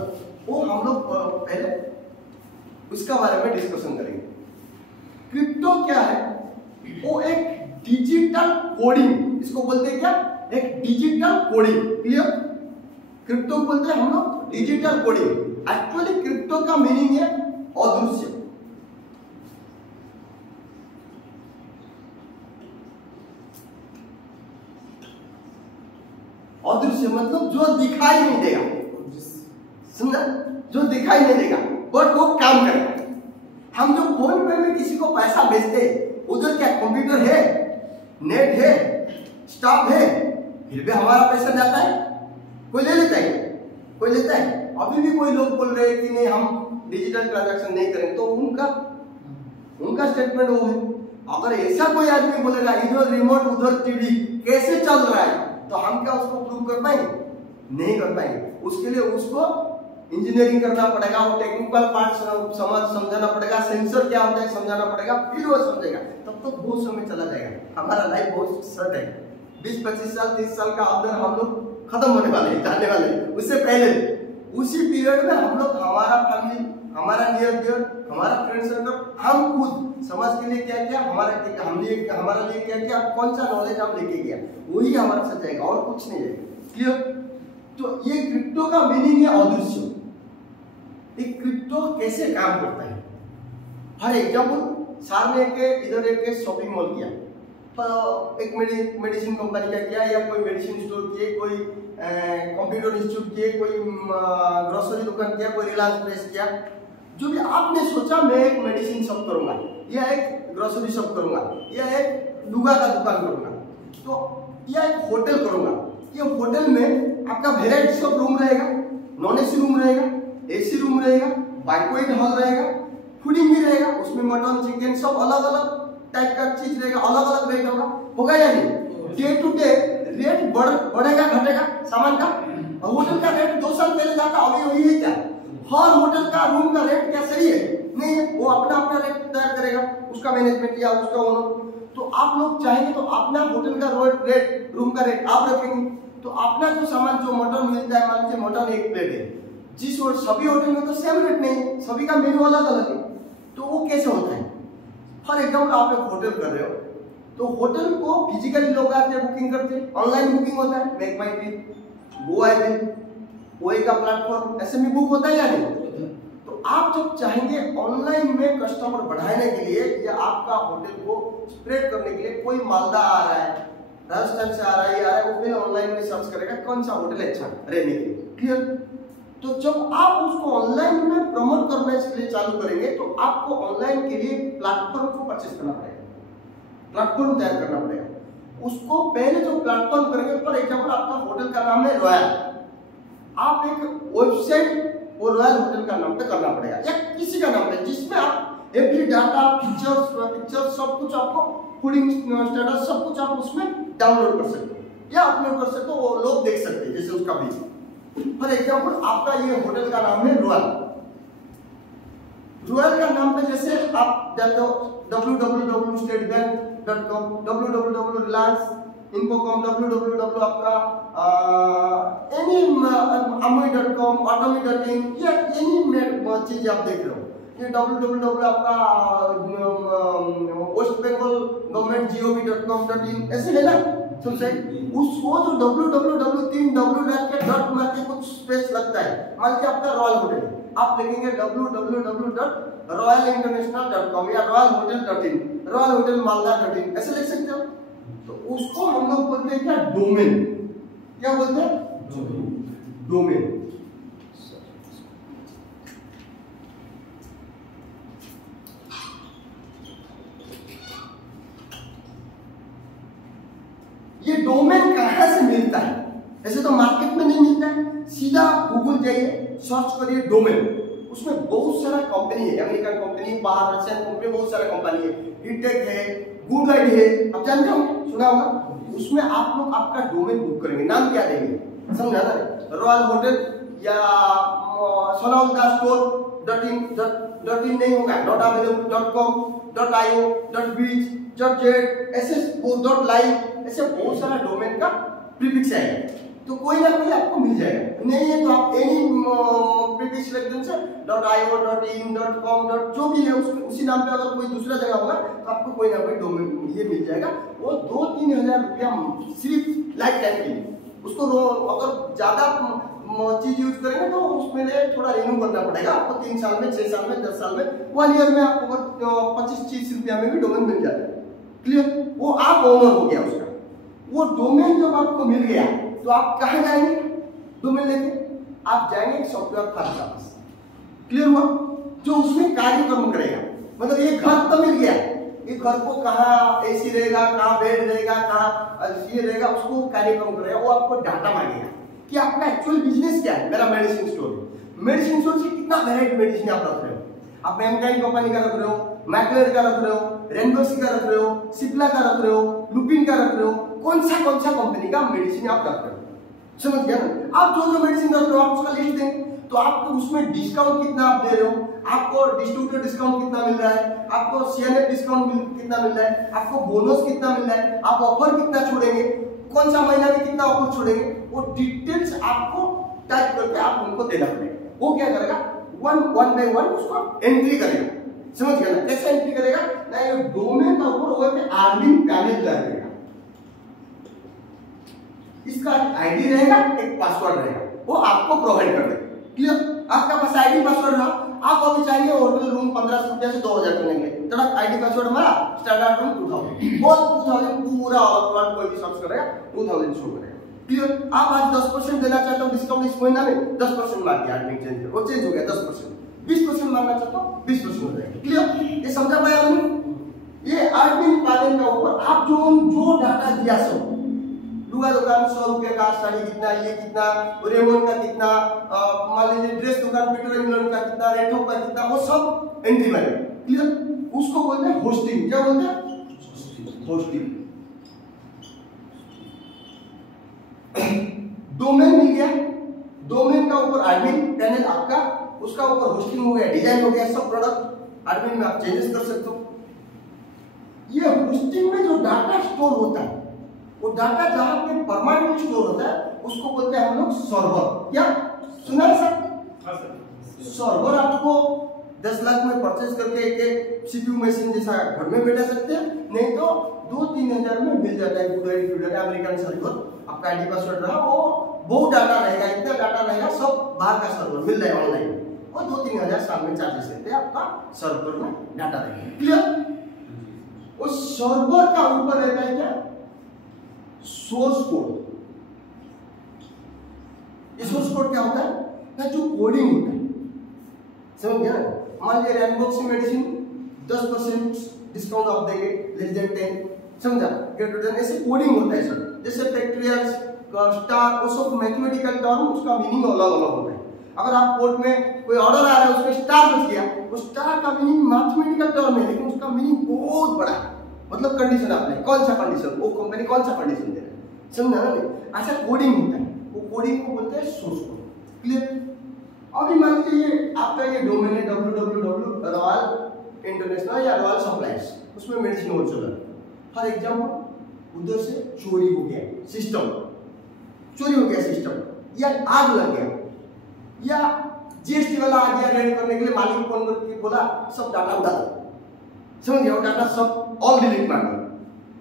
वो हम लोग पहले उसका बारे में डिस्कशन करेंगे। क्रिप्टो क्या है, वो एक डिजिटल कोडिंग, इसको बोलते हैं क्या, एक डिजिटल कोडिंग। क्लियर, क्रिप्टो बोलते हैं हम लोग डिजिटल कोडिंग। एक्चुअली क्रिप्टो का मीनिंग है अदृश्य। अदृश्य मतलब जो दिखाई नहीं देगा, समझा, जो दिखाई नहीं देगा बट वो काम करेगा। हम जो रुपए में किसी को पैसा भेजते, उधर क्या कंप्यूटर है, नेट है, स्टाफ है, फिर भी हमारा पैसा जाता है? कोई ले लेता है? कोई लेता है? अभी भी कोई लोग बोल रहे हैं कि नहीं हम डिजिटल ट्रांजैक्शन नहीं करें, तो उनका स्टेटमेंट वो है। अगर ऐसा कोई आदमी बोलेगा इधर रिमोट उधर टीवी कैसे चल रहा है, तो हम क्या उसको प्रूव कर पाएंगे? नहीं कर पाएंगे। उसके लिए उसको इंजीनियरिंग करना पड़ेगा, वो टेक्निकल पार्ट समझाना पड़ेगा, सेंसर क्या होता है समझाना पड़ेगा, फिर वो समझेगा। तब तो बहुत समय चला जाएगा, हमारा लाइफ बहुत शॉर्ट है, 20-25 साल 30 साल का अंदर हम लोग खत्म होने वाले हैं, जाने वाले हैं। उससे पहले उसी पीरियड में हम लोग, हमारा फैमिली, हमारा नियर डियर, हमारा फ्रेंड सर्कल, हम खुद समाज के लिए क्या क्या, हमारा लिए क्या क्या, कौन सा नॉलेज हम लेके गया, वही हमारा साथ जाएगा और कुछ नहीं जाएगा। क्लियर? तो ये क्रिप्टो का मीनिंग है अदृश्य। एक क्रिप्टो कैसे काम करता है? फॉर एग्जाम्पल, सर ने इधर एक शॉपिंग मॉल किया, तो एक मेडिसिन कंपनी का किया, या कोई मेडिसिन स्टोर किए, कोई कंप्यूटर इंस्टीट्यूट किए, कोई ग्रोसरी दुकान किया, कोई रिलायंस प्रेस किया। जो भी आपने सोचा मैं एक मेडिसिन शॉप करूंगा, या एक ग्रोसरी शॉप करूंगा, या एक लुगा का दुकान करूंगा, तो या एक होटल करूंगा। ये होटल में आपका वेराइटी सब रूम रहेगा, नॉन एसी रूम रहेगा, एसी रूम रहेगा, बैंक्वेट हॉल रहेगा, फूडिंग भी रहेगा, उसमें मटन चिकन सब अलग अलग टाइप का चीज रहेगा, अलग अलग रेट होगा या नहीं? डे टू डे रेट बढ़ेगा घटेगा सामान का। होटल का रेट 2 साल पहले जाता, अभी वही है क्या? हर होटल का रूम का रेट क्या सही है? नहीं है। वो अपना रेट तैयार करेगा, उसका मैनेजमेंट या उसका ओनर। तो आप लोग चाहेंगे तो अपना होटल का रेट, रूम का रेट आप रखेंगे, तो अपना जो सामान, जो मटन मिलता है, मान लीजिए मटन 1 प्लेट है, जिस सभी होटल में तो सेम रेट नहीं है, सभी का मेन्यू अलग अलग है। तो वो कैसे होता है? फॉर एग्जाम्पल, आप एक होटल कर रहे हो, तो होटल को फिजिकली लोग आते हैं, बुकिंग करते हैं, ऑनलाइन बुकिंग होता है, मेक माई ट्रिप, गो आई वही का प्लेटफॉर्म, ऐसे में बुक होता है या नहीं? तो आप जब चाहेंगे ऑनलाइन में कस्टमर बढ़ाने के लिए, या आपका होटल को स्प्रेड करने के लिए, कोई मालदा आ रहा है, राजस्थान से आ रहा है, वो फिर ऑनलाइन में सर्च करेगा कौन सा होटल अच्छा रहने के लिए। क्लियर? तो जब आप उसको ऑनलाइन में प्रमोट करने के लिए चालू करेंगे, तो आपको ऑनलाइन के लिए प्लेटफॉर्म को परचेस करना पड़ेगा, प्लेटफॉर्म तैयार करना पड़ेगा। उसको पहले जो प्लेटफॉर्म करेंगे, फॉर एग्जाम्पल आपका होटल का नाम है रॉयल, आप एक वेबसाइट वो रॉयल होटल का नाम पे करना पड़ेगा, या किसी का नाम पे, जिसमें आप एवरी डाटा, पिक्चर्स सब कुछ, आपको फूडिंग स्टेटस सब कुछ आप उसमें डाउनलोड कर सकते हो या अपलोड कर सकते हो, वो लोग देख सकते हैं जैसे उसका भी। फॉर एग्जाम्पल, आपका ये होटल का नाम है रॉयल। रॉयल का नाम पे जैसे आप जाते हो www.statebank.com, www.reliance इन्फोकॉम, www आपका एनी amui.com, atomy.in, या एनी चीज आप देख रहे हो, ये www आपका वेस्ट बंगाल गवर्नमेंट gov.com.in ऐसे है ना वेबसाइट। उसको जो www 3 w डाल के डॉट मार के कुछ स्पेस लगता है, मान लीजिए आपका रॉयल होटल, आप लिखेंगे www.royalinternational.com या royalhotel.in, रॉयल होटल मालदा.in ऐसे लिख सकते हो। तो उसको हम लोग बोलते हैं क्या? डोमेन। क्या बोलते हैं? डोमेन। ये डोमेन कहां से मिलता है? ऐसे तो मार्केट में नहीं मिलता है, सीधा गूगल जाइए, सर्च करिए डोमेन, उसमें बहुत सारा कंपनी है, अमेरिकन कंपनी, बाहर रशियन कंपनी, बहुत सारा कंपनी है, हिटेक है, गुड गाइड है, आप जानते हो, सुना होगा। उसमें आप लोग आपका डोमेन बुक करेंगे, नाम क्या देंगे, समझा ना? रॉयल होटल या सोनाउल्दा स्टोर.in नहीं होगा, .com, .io, .biz, .jet, ऐसे .live, ऐसे बहुत सारा डोमेन का प्रीफिक्स है, तो कोई ना कोई आपको मिल जाएगा। नहीं है तो आप एनी प्रीफिक्स रख दें, .io, .in, .com, जो भी है उसमें उसी नाम पे अगर कोई दूसरा जगह होगा तो आपको कोई ना कोई डोमेन ये मिल जाएगा। वो 2-3 हजार रुपया सिर्फ लाइफ टाइम के लिए। उसको अगर ज्यादा चीज यूज करेंगे तो उसमें थोड़ा रिन्यू करना पड़ेगा आपको, 3 साल में, 6 साल में, 10 साल में, 1 ईयर में आपको 25-30 रुपया में भी डोमेन मिल जाता है। क्लियर? वो आप ओनर हो गया उसका। वो डोमेन जब आपको मिल गया तो आप कहाँ जाएंगे डोमेन लेके? आप जाएंगे एक सॉफ्टवेयर फर्म के पास। क्लियर हुआ? जो उसमें कार्यक्रम करेगा। मतलब ये घर तो मिल गया, ये घर को कहाँ एसी रहेगा, कहाँ बेड रहेगा, कहाँ ये रहेगा, उसको कार्यक्रम करेगा, वो आपको डाटा मांगेगा कि आपका एक्चुअल बिजनेस क्या है। मेरा मेडिसिन स्टोर है, मेडिसिन स्टोर से कितना वेराइटी मेडिसिन आप रख रहे हो, आप मैनकाइंड कंपनी का रख रहे हो, मैक्लेयर का रख रहे हो, रेनबोसी का रख रहे हो, सिप्ला का रख रहे हो, लुपिन का रख रहे हो, कौन सा कंपनी का मेडिसिन आप रख रहे हो, समझ गया ना। आप जो जो मेडिसिन रख रहे हो आप उसका लिस्ट देंगे, तो आपको उसमें डिस्काउंट कितना आप दे रहे हो, आपको डिस्ट्रीब्यूटर डिस्काउंट कितना मिल रहा है, आपको सीएनएफ डिस्काउंट कितना मिल रहा है, आपको बोनस कितना मिल रहा है, आप ऑफर कितना छोड़ेंगे, कौन सा महीना में कितना ऑफर छोड़ेंगे, वो डिटेल्स आपको टाइप करके आप उनको देना पड़ेगा। वो क्या करेगा, वन बाय वन उसको एंट्री करेगा, समझ गया ना। कैसे एंट्री करेगा ना, ये डोमेन का ऊपर वो एक आर्मिंग पैनल रहेगा, इसका आईडी रहेगा, एक पासवर्ड रहेगा, वो आपको प्रोवाइड कर देगा। क्लियर, आपका पास आईडी पासवर्ड रहा, आप अभी चाहिए होटल रूम 1500 रुपया से 2000 करने के लिए, तब आईडी पासवर्ड हमारा स्टैंडर्ड रूम 2000, वो 2000 पूरा ऑल कोई भी सर्च करेगा 2000 शो करेगा। क्लियर, आप आज 10% देना चाहते हो डिस्काउंट इस महीना में, 10% मार दिया, एडमिट चेंज वो चेंज हो गया 10%, 20% मारना चाहते हो 20% हो जाएगा। क्लियर, ये समझा पाया मैंने। ये एडमिन पैनल का ऊपर आप जो डाटा दिया सब, लुगा दुकान 100 रुपए का, साड़ी कितना, ये कितना, रेमोन का कितना, मान लीजिए ड्रेस दुकान पीटर इंग्लैंड का कितना, रेटो का कितना, वो सब एंट्री मारे। क्लियर, उसको बोलते हैं होस्टिंग। क्या बोलते हैं, होस्टिंग। डोमेन मिल गया, डोमेन का ऊपर एडमिन पैनल आपका, उसका ऊपर होस्टिंग हो गया, डिजाइन हो गया, सब प्रोडक्ट एडमिन में आप चेंजेस कर सकते हो। ये होस्टिंग में जो डाटा स्टोर होता है, वो डाटा जहां पे परमानेंट स्टोर होता है उसको बोलते हैं हम लोग सर्वर। क्या सुना है सर? सर्वर आपको 10 लाख में परचेज करके एक सीपीयू मशीन जैसा घर में बैठा सकते हैं, नहीं तो 2-3 हजार में मिल जाता है। गुड अमेरिकन सर्वर, आपका आईडी पासवर्ड रहा, वो बहुत डाटा रहेगा, इतना डाटा रहेगा, सब बाहर का सर्वर मिल जाएगा ऑनलाइन, और 2-3 हजार साल में चार्जेस रहते हैं, आपका सर्वर में डाटा रहेगा। क्लियर, उस सर्वर का ऊपर रहता है क्या, सोर्स कोड। ये सोर्स कोड क्या होता है ना, जो कोडिंग होता है, समझ गया ना। मान लीजिए रेनबॉक्स मेडिसिन 10% डिस्काउंट आप देंगे, लेस देन 10, समझा, ग्रेटर देन, ऐसे कोडिंग होता है सब। जैसे फैक्टरियल्स, स्टार, वो सब मैथमेटिकल टर्म, उसका मीनिंग अलग अलग होता है। अगर आप कोर्ट में कोई ऑर्डर आ रहा है उसमें स्टार बच गया, वो स्टार का मीनिंग मैथमेटिकल टर्म है, लेकिन उसका मीनिंग बहुत बड़ा है। मतलब कंडीशन आपने कौन सा कंडीशन, वो कंपनी कौन सा कंडीशन दे रहा है, समझा ना। ऐसा कोडिंग होता है, वो कोडिंग को बोलते हैं सोर्स कोड। क्लियर, अभी मान लीजिए ये आपका ये डोमेन है www रॉयल इंटरनेशनल या रॉयल सप्लायर्स, उसमें मेडिसिन होलसेलर। फॉर एग्जांपल उधर से चोरी हो गया सिस्टम, चोरी हो गया सिस्टम, या आग लग गया, या जीएसटी वाला आ गया रेड करने के लिए, मालिक फोन करके बोला सब डाटा उड़ा दो, समझ गया, वो डाटा सब ऑल डिलीट मार दो,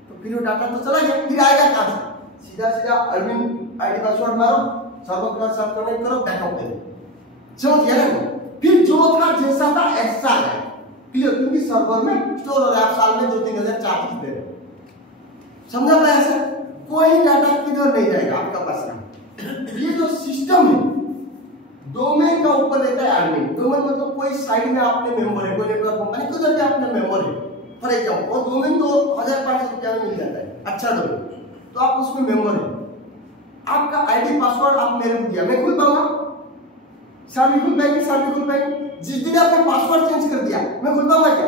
तो फिर वो डाटा तो चला गया, फिर आएगा कहां से, सीधा एडमिन आईडी पासवर्ड मारो, सर्वर के साथ कनेक्ट करो, बैकअप दे दो, समझ गया ना। फिर जो था जैसा था ऐसा है। क्लियर, क्योंकि सर्वर में स्टोर हो रहा है, आप साल में 2-3 हजार चार्ज दे रहे हो, समझा ना। ऐसा कोई डाटा किधर नहीं जाएगा आपका पास का। ये जो सिस्टम है, डोमेन का ऊपर रहता है एडमिन। डोमेन मतलब कोई साइड में आपने मेंबर है, कोई नेटवर्क कंपनी किधर भी आपने मेंबर है, फॉर एग्जांपल, और डोमेन तो 1500 रुपया में मिल जाता है, अच्छा डोमेन, तो आप उसमें मेंबर है। आपका आईडी पासवर्ड आप मेरे को दिया, मैं खुल पाऊंगा, सर भी खुल पाएंगे। जिस दिन आपने पासवर्ड चेंज कर दिया, मैं खुल पाऊंगा क्या?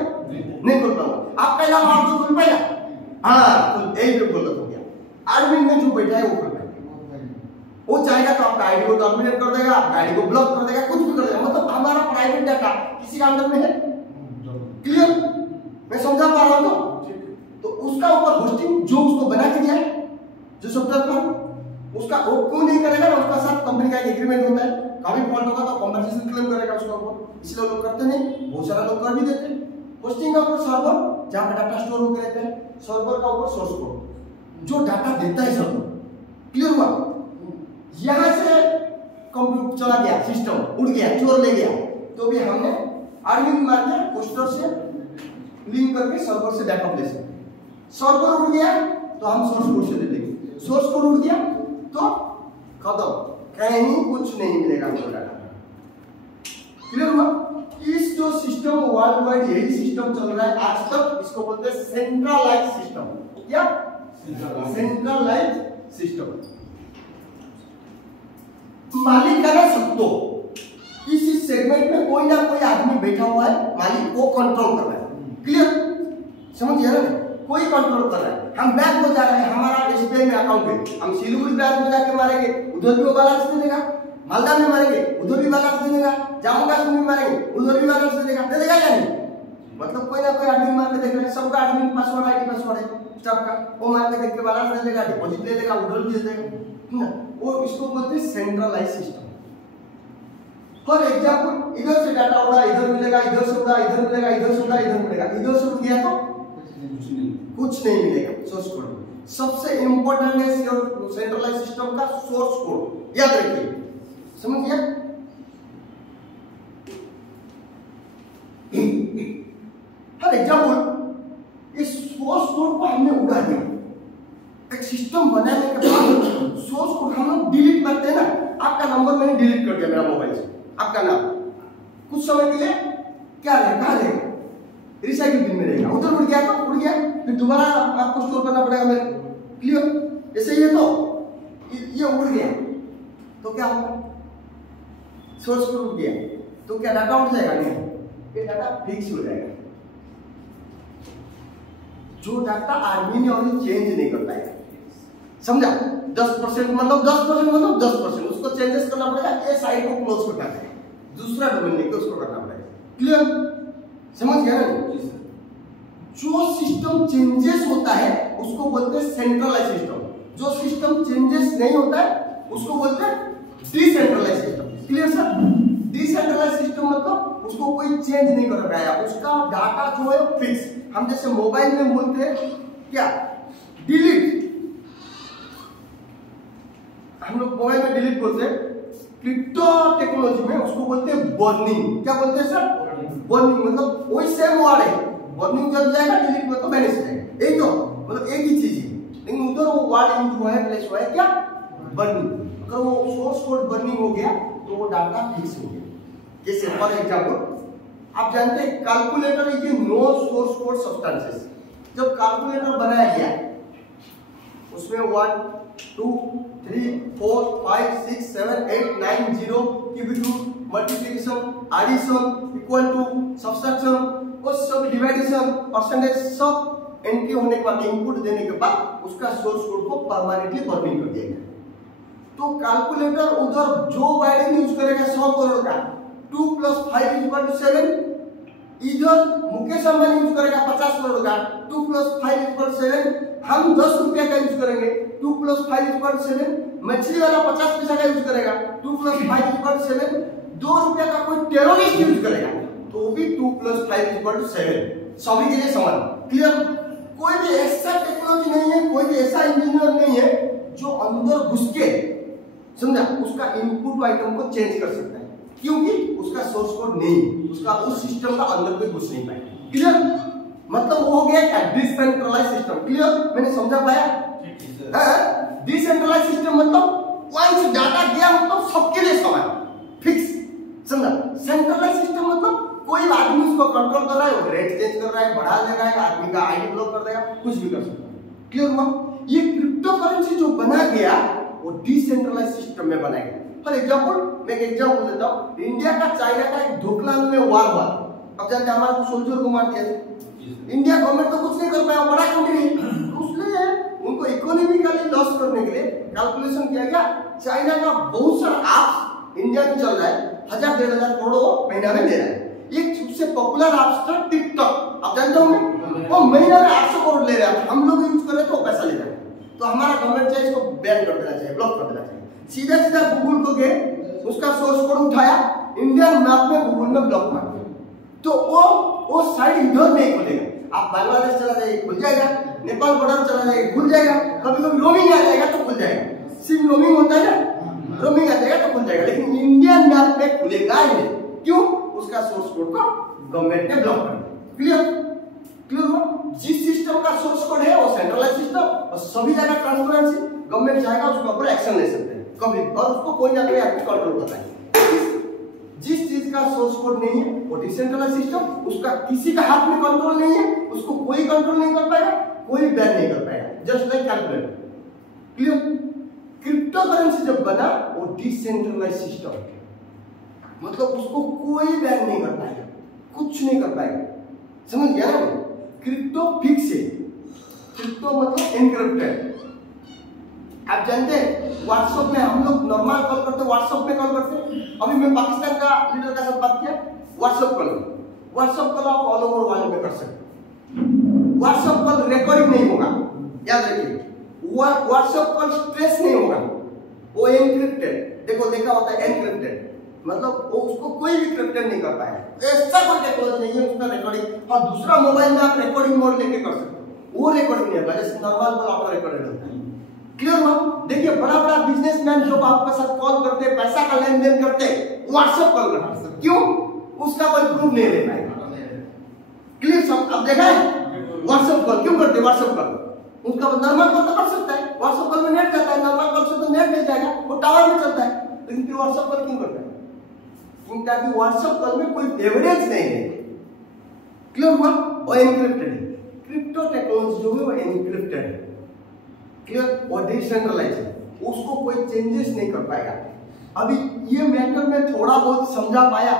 नहीं खुल पाऊंगा। आपका अलावा आप तो खुल पाएगा, हाँ, यही पे बोल हो गया। एडमिन में जो बैठा है वो खुल पाएगा, वो चाहेगा तो आपका आईडी को टर्मिनेट कर देगा, आपका आईडी को ब्लॉक कर देगा, कुछ भी कर देगा। मतलब हमारा प्राइवेट डाटा किसी का अंदर में है। क्लियर, मैं समझा पा रहा हूँ। तो उसका ऊपर होस्टिंग जो उसको बना के दिया है, जो सॉफ्टवेयर पर, उसका वो क्यों नहीं करेगा ना, उसका साथ कंपनी का एक एग्रीमेंट होता है, कभी फॉल्ट होगा तो कॉम्पेंसेशन क्लेम करेगा उसका ऊपर, इसलिए लोग करते नहीं, बहुत सारा लोग कर भी देते हैं। होस्टिंग का ऊपर सर्वर जहां पे डाटा स्टोर होकर रहता है, सर्वर का ऊपर सोर्स कोड जो डाटा देता है सर्वर। क्लियर हुआ? यहां से कंप्यूटर चला गया, सिस्टम उड़ गया, चोर ले गया, तो भी हमने एडमिन मार के पोस्टर से लिंक करके सर्वर से बैकअप ले सकते। सर्वर उड़ गया तो हम सोर्स कोड से ले लेंगे, सोर्स कोड उड़ गया तो खत्म, कहीं कुछ नहीं मिलेगा आपको डाटा। क्लियर हुआ? इस जो सिस्टम वर्ल्ड वाइड यही सिस्टम चल रहा है आज तक, इसको बोलते हैं सेंट्रलाइज सिस्टम। क्या? Centralize system. मालिकाना सत्ता, इस सेगमेंट में कोई ना कोई आदमी बैठा हुआ है, मालिक को कंट्रोल कर रहा है। क्लियर? समझ गया ना? कोई कंट्रोल कर रहा है। हम बैंक में जा रहे हैं, हमारा एसबीआई में अकाउंट है, हम सिलीगुड़ी बैंक में जाके मारेंगे, उधर भी वो बैलेंस दे देगा। मालदा में मारेंगे, उधर भी बैलेंस दे देगा। जम्मू कश्मीर में मारेंगे, उधर भी बैलेंस दे देगा। दे देगा या नहीं? मतलब कोई ना कोई आदमी मार के देख रहा है, सबका एडमिन पासवर्ड आईडी पासवर्ड है स्टाफ का, वो मार के देख के बैलेंस दे देगा, डिपॉजिट ले लेगा, उधर भी दे देगा ना। वो इसको बोलते हैं सेंट्रलाइज सिस्टम। फॉर एग्जांपल, इधर से डाटा उड़ा, इधर मिलेगा, इधर से उड़ा, इधर मिलेगा, इधर से उड़ा, इधर मिलेगा, इधर से उड़ गया तो कुछ नहीं मिलेगा। सोर्स कोड सबसे इंपॉर्टेंट है सेंट्रलाइज सिस्टम का सोर्स कोड, याद रखिए। समझ गया? फॉर एग्जांपल, इस सोर्स कोड को हमने उड़ा दिया। एक सिस्टम बनाने के बाद सोर्स कोड हम लोग डिलीट करते हैं ना। आपका नंबर मैंने डिलीट कर दिया मेरा मोबाइल से, आपका नाम कुछ समय के लिए क्या रहेगा, कहाँ रहेगा? रिसाइकिल बिन में रहेगा। उधर उड़ गया तो उड़ गया, फिर दोबारा आपको स्टोर करना पड़ेगा मेरे। क्लियर? जैसे ये तो ये उड़ गया तो क्या होगा? सोर्स कोड उड़ गया तो क्या डाटा उड़ जाएगा? नहीं, ये डाटा फिक्स हो जाएगा। जो डाटा आदमी ने और चेंज नहीं कर पाएगा। समझा? 10% मतलब 10% मतलब 10%, उसको चेंजेस करना पड़ेगा। ये साइड को क्लोज करना है, दूसरा डोमेन लेके उसको करना पड़ेगा। क्लियर? समझ गया ना? जो सिस्टम चेंजेस होता है उसको बोलते हैं सेंट्रलाइज सिस्टम। जो सिस्टम चेंजेस नहीं होता है उसको बोलते हैं decentralize system. Clear sir? Decentralize system मतलब उसको कोई चेंज नहीं कर पाया, उसका डाटा जो है फिक्स। हम जैसे मोबाइल में बोलते हैं क्या, डिलीट, हम लोग मोबाइल में डिलीट बोलते हैं। क्रिप्टो टेक्नोलॉजी में उसको बोलते हैं बर्निंग। क्या बोलते हैं सर? बर्निंग। मतलब वही सेम वर्ड है, बर्निंग जल जाएगा, डिलीट में तो मैनेज जाएगा। यही तो मतलब एक ही चीज है, लेकिन उधर वो वर्ड यूज हुआ है, प्लेस हुआ है क्या, बर्निंग। अगर वो सोर्स कोड बर्निंग हो गया तो वो डाटा फिक्स हो गया। जैसे फॉर एग्जांपल, आप जानते हैं calculator is no source code substances. जब कैलकुलेटर बनाया गया उसमें 1 2 3 4 5 6 7 8 9 0 cubic multiplication, addition, equal to, subtraction, वो सब डिवाइडेशन, परसेंटेज सब एंट्री होने के बाद, इनपुट देने के बाद उसका सोर्स कोड को परमानेंटली बर्निंग कर दिया गया। तो कैलकुलेटर उधर जो बाइडिंग यूज करेगा 100 करोड़ का, 2 + 5 = 7। इधर मुकेश अंबानी यूज करेगा 50 करोड़ का, 2 + 5 = 7। हम 10 रुपया का यूज करेंगे, 2 + 5 = 7। मछली वाला 50 पैसा का यूज करेगा, 2 + 5 = 7। 2 रुपया का कोई टेररिस्ट यूज करेगा तो भी 2 + 5 = 7। सभी के लिए समान। क्लियर? कोई भी ऐसा टेक्नोलॉजी नहीं है, कोई भी ऐसा इंजीनियर नहीं है जो अंदर घुस के, समझा, उसका इनपुट आइटम को चेंज कर सकता है, क्योंकि उसका सोर्स कोड नहीं, उसका उस सिस्टम का अंदर कोई घुस नहीं पाएगा। क्लियर? मतलब वो हो गया क्या, डिसेंट्रलाइज सिस्टम। क्लियर? मैंने समझा पाया? डिसेंट्रलाइज सिस्टम मतलब वंस डाटा गया मतलब सबके लिए समान, फिक्स। समझा? सेंट्रलाइज सिस्टम मतलब कोई आदमी उसको कंट्रोल कर रहा है, वो रेट चेंज कर रहा है, बढ़ा दे रहा है, आदमी का आईडी ब्लॉक कर देगा, कुछ भी कर सकता है। क्लियर हुआ? ये क्रिप्टो करेंसी जो बना गया वो डिसेंट्रलाइज सिस्टम में बनाया गया। फॉर एग्जांपल, मैं एक एग्जांपल देता हूं। इंडिया का चाइना का एक डोकलाम में वार हुआ। अब जानते हमारा को सोल्जर को मार दिया। इंडिया गवर्नमेंट तो कुछ नहीं कर पाया, बड़ा कंट्री है, तो उसने उनको इकोनॉमिकली लॉस करने के लिए कैलकुलेशन किया गया। चाइना का बहुत सारा ऐप इंडिया में चल रहा है, 1000-1500 करोड़ महीना में दे रहा है। एक सबसे पॉपुलर ऐप था टिकटॉक, आप जानते होंगे, वो महीना में 800 करोड़ ले रहा है। हम लोग यूज कर रहे तो पैसा ले रहा है। तो हमारा गवर्नमेंट चाहिए इसको बैन कर देना चाहिए, ब्लॉक कर देना चाहिए। सीधा सीधा गूगल को गए, उसका सोर्स कोड उठाया, इंडियन मैप में गूगल में ब्लॉक मार दिया, तो वो साइड इधर नहीं खुलेगा। आप बांग्लादेश चला जाइए खुल जाएगा, नेपाल बॉर्डर चला जाएगा खुल जाएगा, कभी कभी रोमिंग आ जाएगा तो खुल जाएगा। सिम रोमिंग होता है ना, रोमिंग आ जाएगा तो खुल जाएगा, लेकिन इंडियन मैप में खुलेगा ही नहीं। क्यों? उसका सोर्स कोड को गवर्नमेंट ने ब्लॉक कर दिया। क्लियर? क्लियर हुआ? जिस सिस्टम का सोर्स कोड है वो सेंट्रलाइज सिस्टम, और सभी जगह ट्रांसपेरेंसी, गवर्नमेंट चाहेगा उसके ऊपर एक्शन ले सकते हैं कभी, और उसको कोई ना कोई आदमी कंट्रोल कर रहा है। जिस चीज का सोर्स कोड नहीं है वो डिसेंट्रलाइज सिस्टम, उसका किसी का हाथ में कंट्रोल नहीं है, उसको कोई कंट्रोल नहीं कर पाएगा, कोई बैन नहीं कर पाएगा, just like calculator. Clear? Crypto currency जब बना वो डिसेंट्रलाइज सिस्टम, मतलब उसको कोई बैन नहीं कर पाएगा, कुछ नहीं कर पाएगा। समझ गया ना? क्रिप्टो फिक्स है, क्रिप्टो मतलब एनक्रिप्टेड। आप जानते हैं व्हाट्सएप में हम लोग नॉर्मल कॉल करते, व्हाट्सएप में कॉल करते। अभी मैं पाकिस्तान का लीडर का साथ बात किया, व्हाट्सएप कॉल, व्हाट्सएप कॉल आप ऑल ओवर वर्ल्ड में कर सकते। व्हाट्सएप कॉल रिकॉर्डिंग नहीं होगा, याद रखिए। व्हाट्सएप कॉल स्ट्रेस नहीं होगा, वो एनक्रिप्टेड। देखो देखा होता है एनक्रिप्टेड, मतलब वो उसको कोई भी क्रिप्टेड नहीं कर पाएगा। ऐसा कोई टेक्नोलॉजी नहीं है उसका रिकॉर्डिंग। और दूसरा मोबाइल में आप रिकॉर्डिंग मोड लेके कर सकते हो, वो रिकॉर्डिंग नहीं होगा, जैसे नॉर्मल कॉल आपका रिकॉर्डेड होता है। क्लियर हुआ? देखिए बड़ा बड़ा बिजनेसमैन जो आपके साथ कॉल करते, पैसा का लेन देन करते, व्हाट्सएप कॉल करते, क्यों? उसका कोई प्रूफ नहीं ले पाएगा। क्लियर सब? अब देखा है व्हाट्सएप कॉल क्यों करते? व्हाट्सएप कॉल उनका नॉर्मल कॉल तो कर सकता है, व्हाट्सएप कॉल में नेट जाता है, नॉर्मल कॉल से तो नेट नहीं जाएगा, वो टावर में चलता है, लेकिन फिर व्हाट्सएप कॉल क्यों करता है? क्योंकि व्हाट्सएप कॉल में कोई एविडेंस नहीं है। क्लियर हुआ? और एनक्रिप्टेड है। क्रिप्टो टेक्नोलॉजी जो है वो एनक्रिप्टेड है। क्लियर? और डिसेंट्रलाइज है, उसको कोई चेंजेस नहीं कर पाएगा। अभी ये मैटर में थोड़ा बहुत समझा पाया?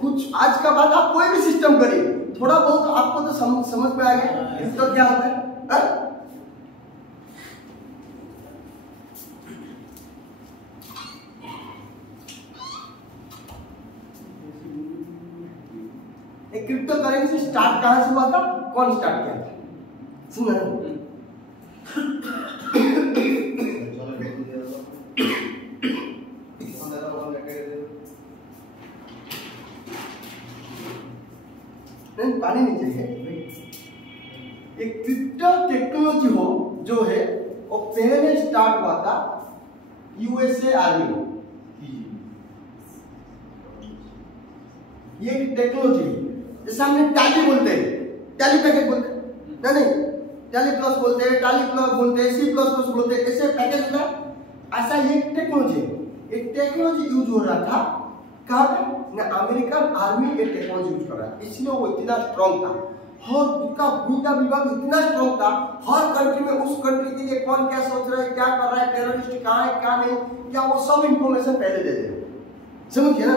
कुछ आज का बाद आप कोई भी सिस्टम करिए, थोड़ा बहुत आपको तो समझ में आ गया इसका क्या होता है? एक क्रिप्टो करेंसी स्टार्ट कहां से हुआ था, कौन स्टार्ट किया था? सुना नहीं, पानी नहीं चाहिए। एक क्रिप्टो टेक्नोलॉजी हो जो है वो पहले स्टार्ट हुआ था यूएसए आर्मी। ये टेक्नोलॉजी जैसे हमने टैली बोलते हैं, टैली पैकेज बोलते हैं, नहीं टैली प्लस बोलते हैं, टैली प्लस बोलते हैं, सी प्लस प्लस बोलते हैं, ऐसे पैकेज होता है। ऐसा ये टेक्नोलॉजी है, एक टेक्नोलॉजी यूज हो रहा था कहाँ पे? ना अमेरिकन आर्मी ये टेक्नोलॉजी यूज कर रहा है, इसलिए वो इतना स्ट्रॉन्ग था और उसका भूमिका विभाग इतना स्ट्रॉन्ग था। हर कंट्री में उस कंट्री के लिए कौन क्या सोच रहा है, क्या कर रहा है, टेररिस्ट कहाँ है क्या नहीं, क्या वो सब इंफॉर्मेशन पहले दे दे। समझिए ना?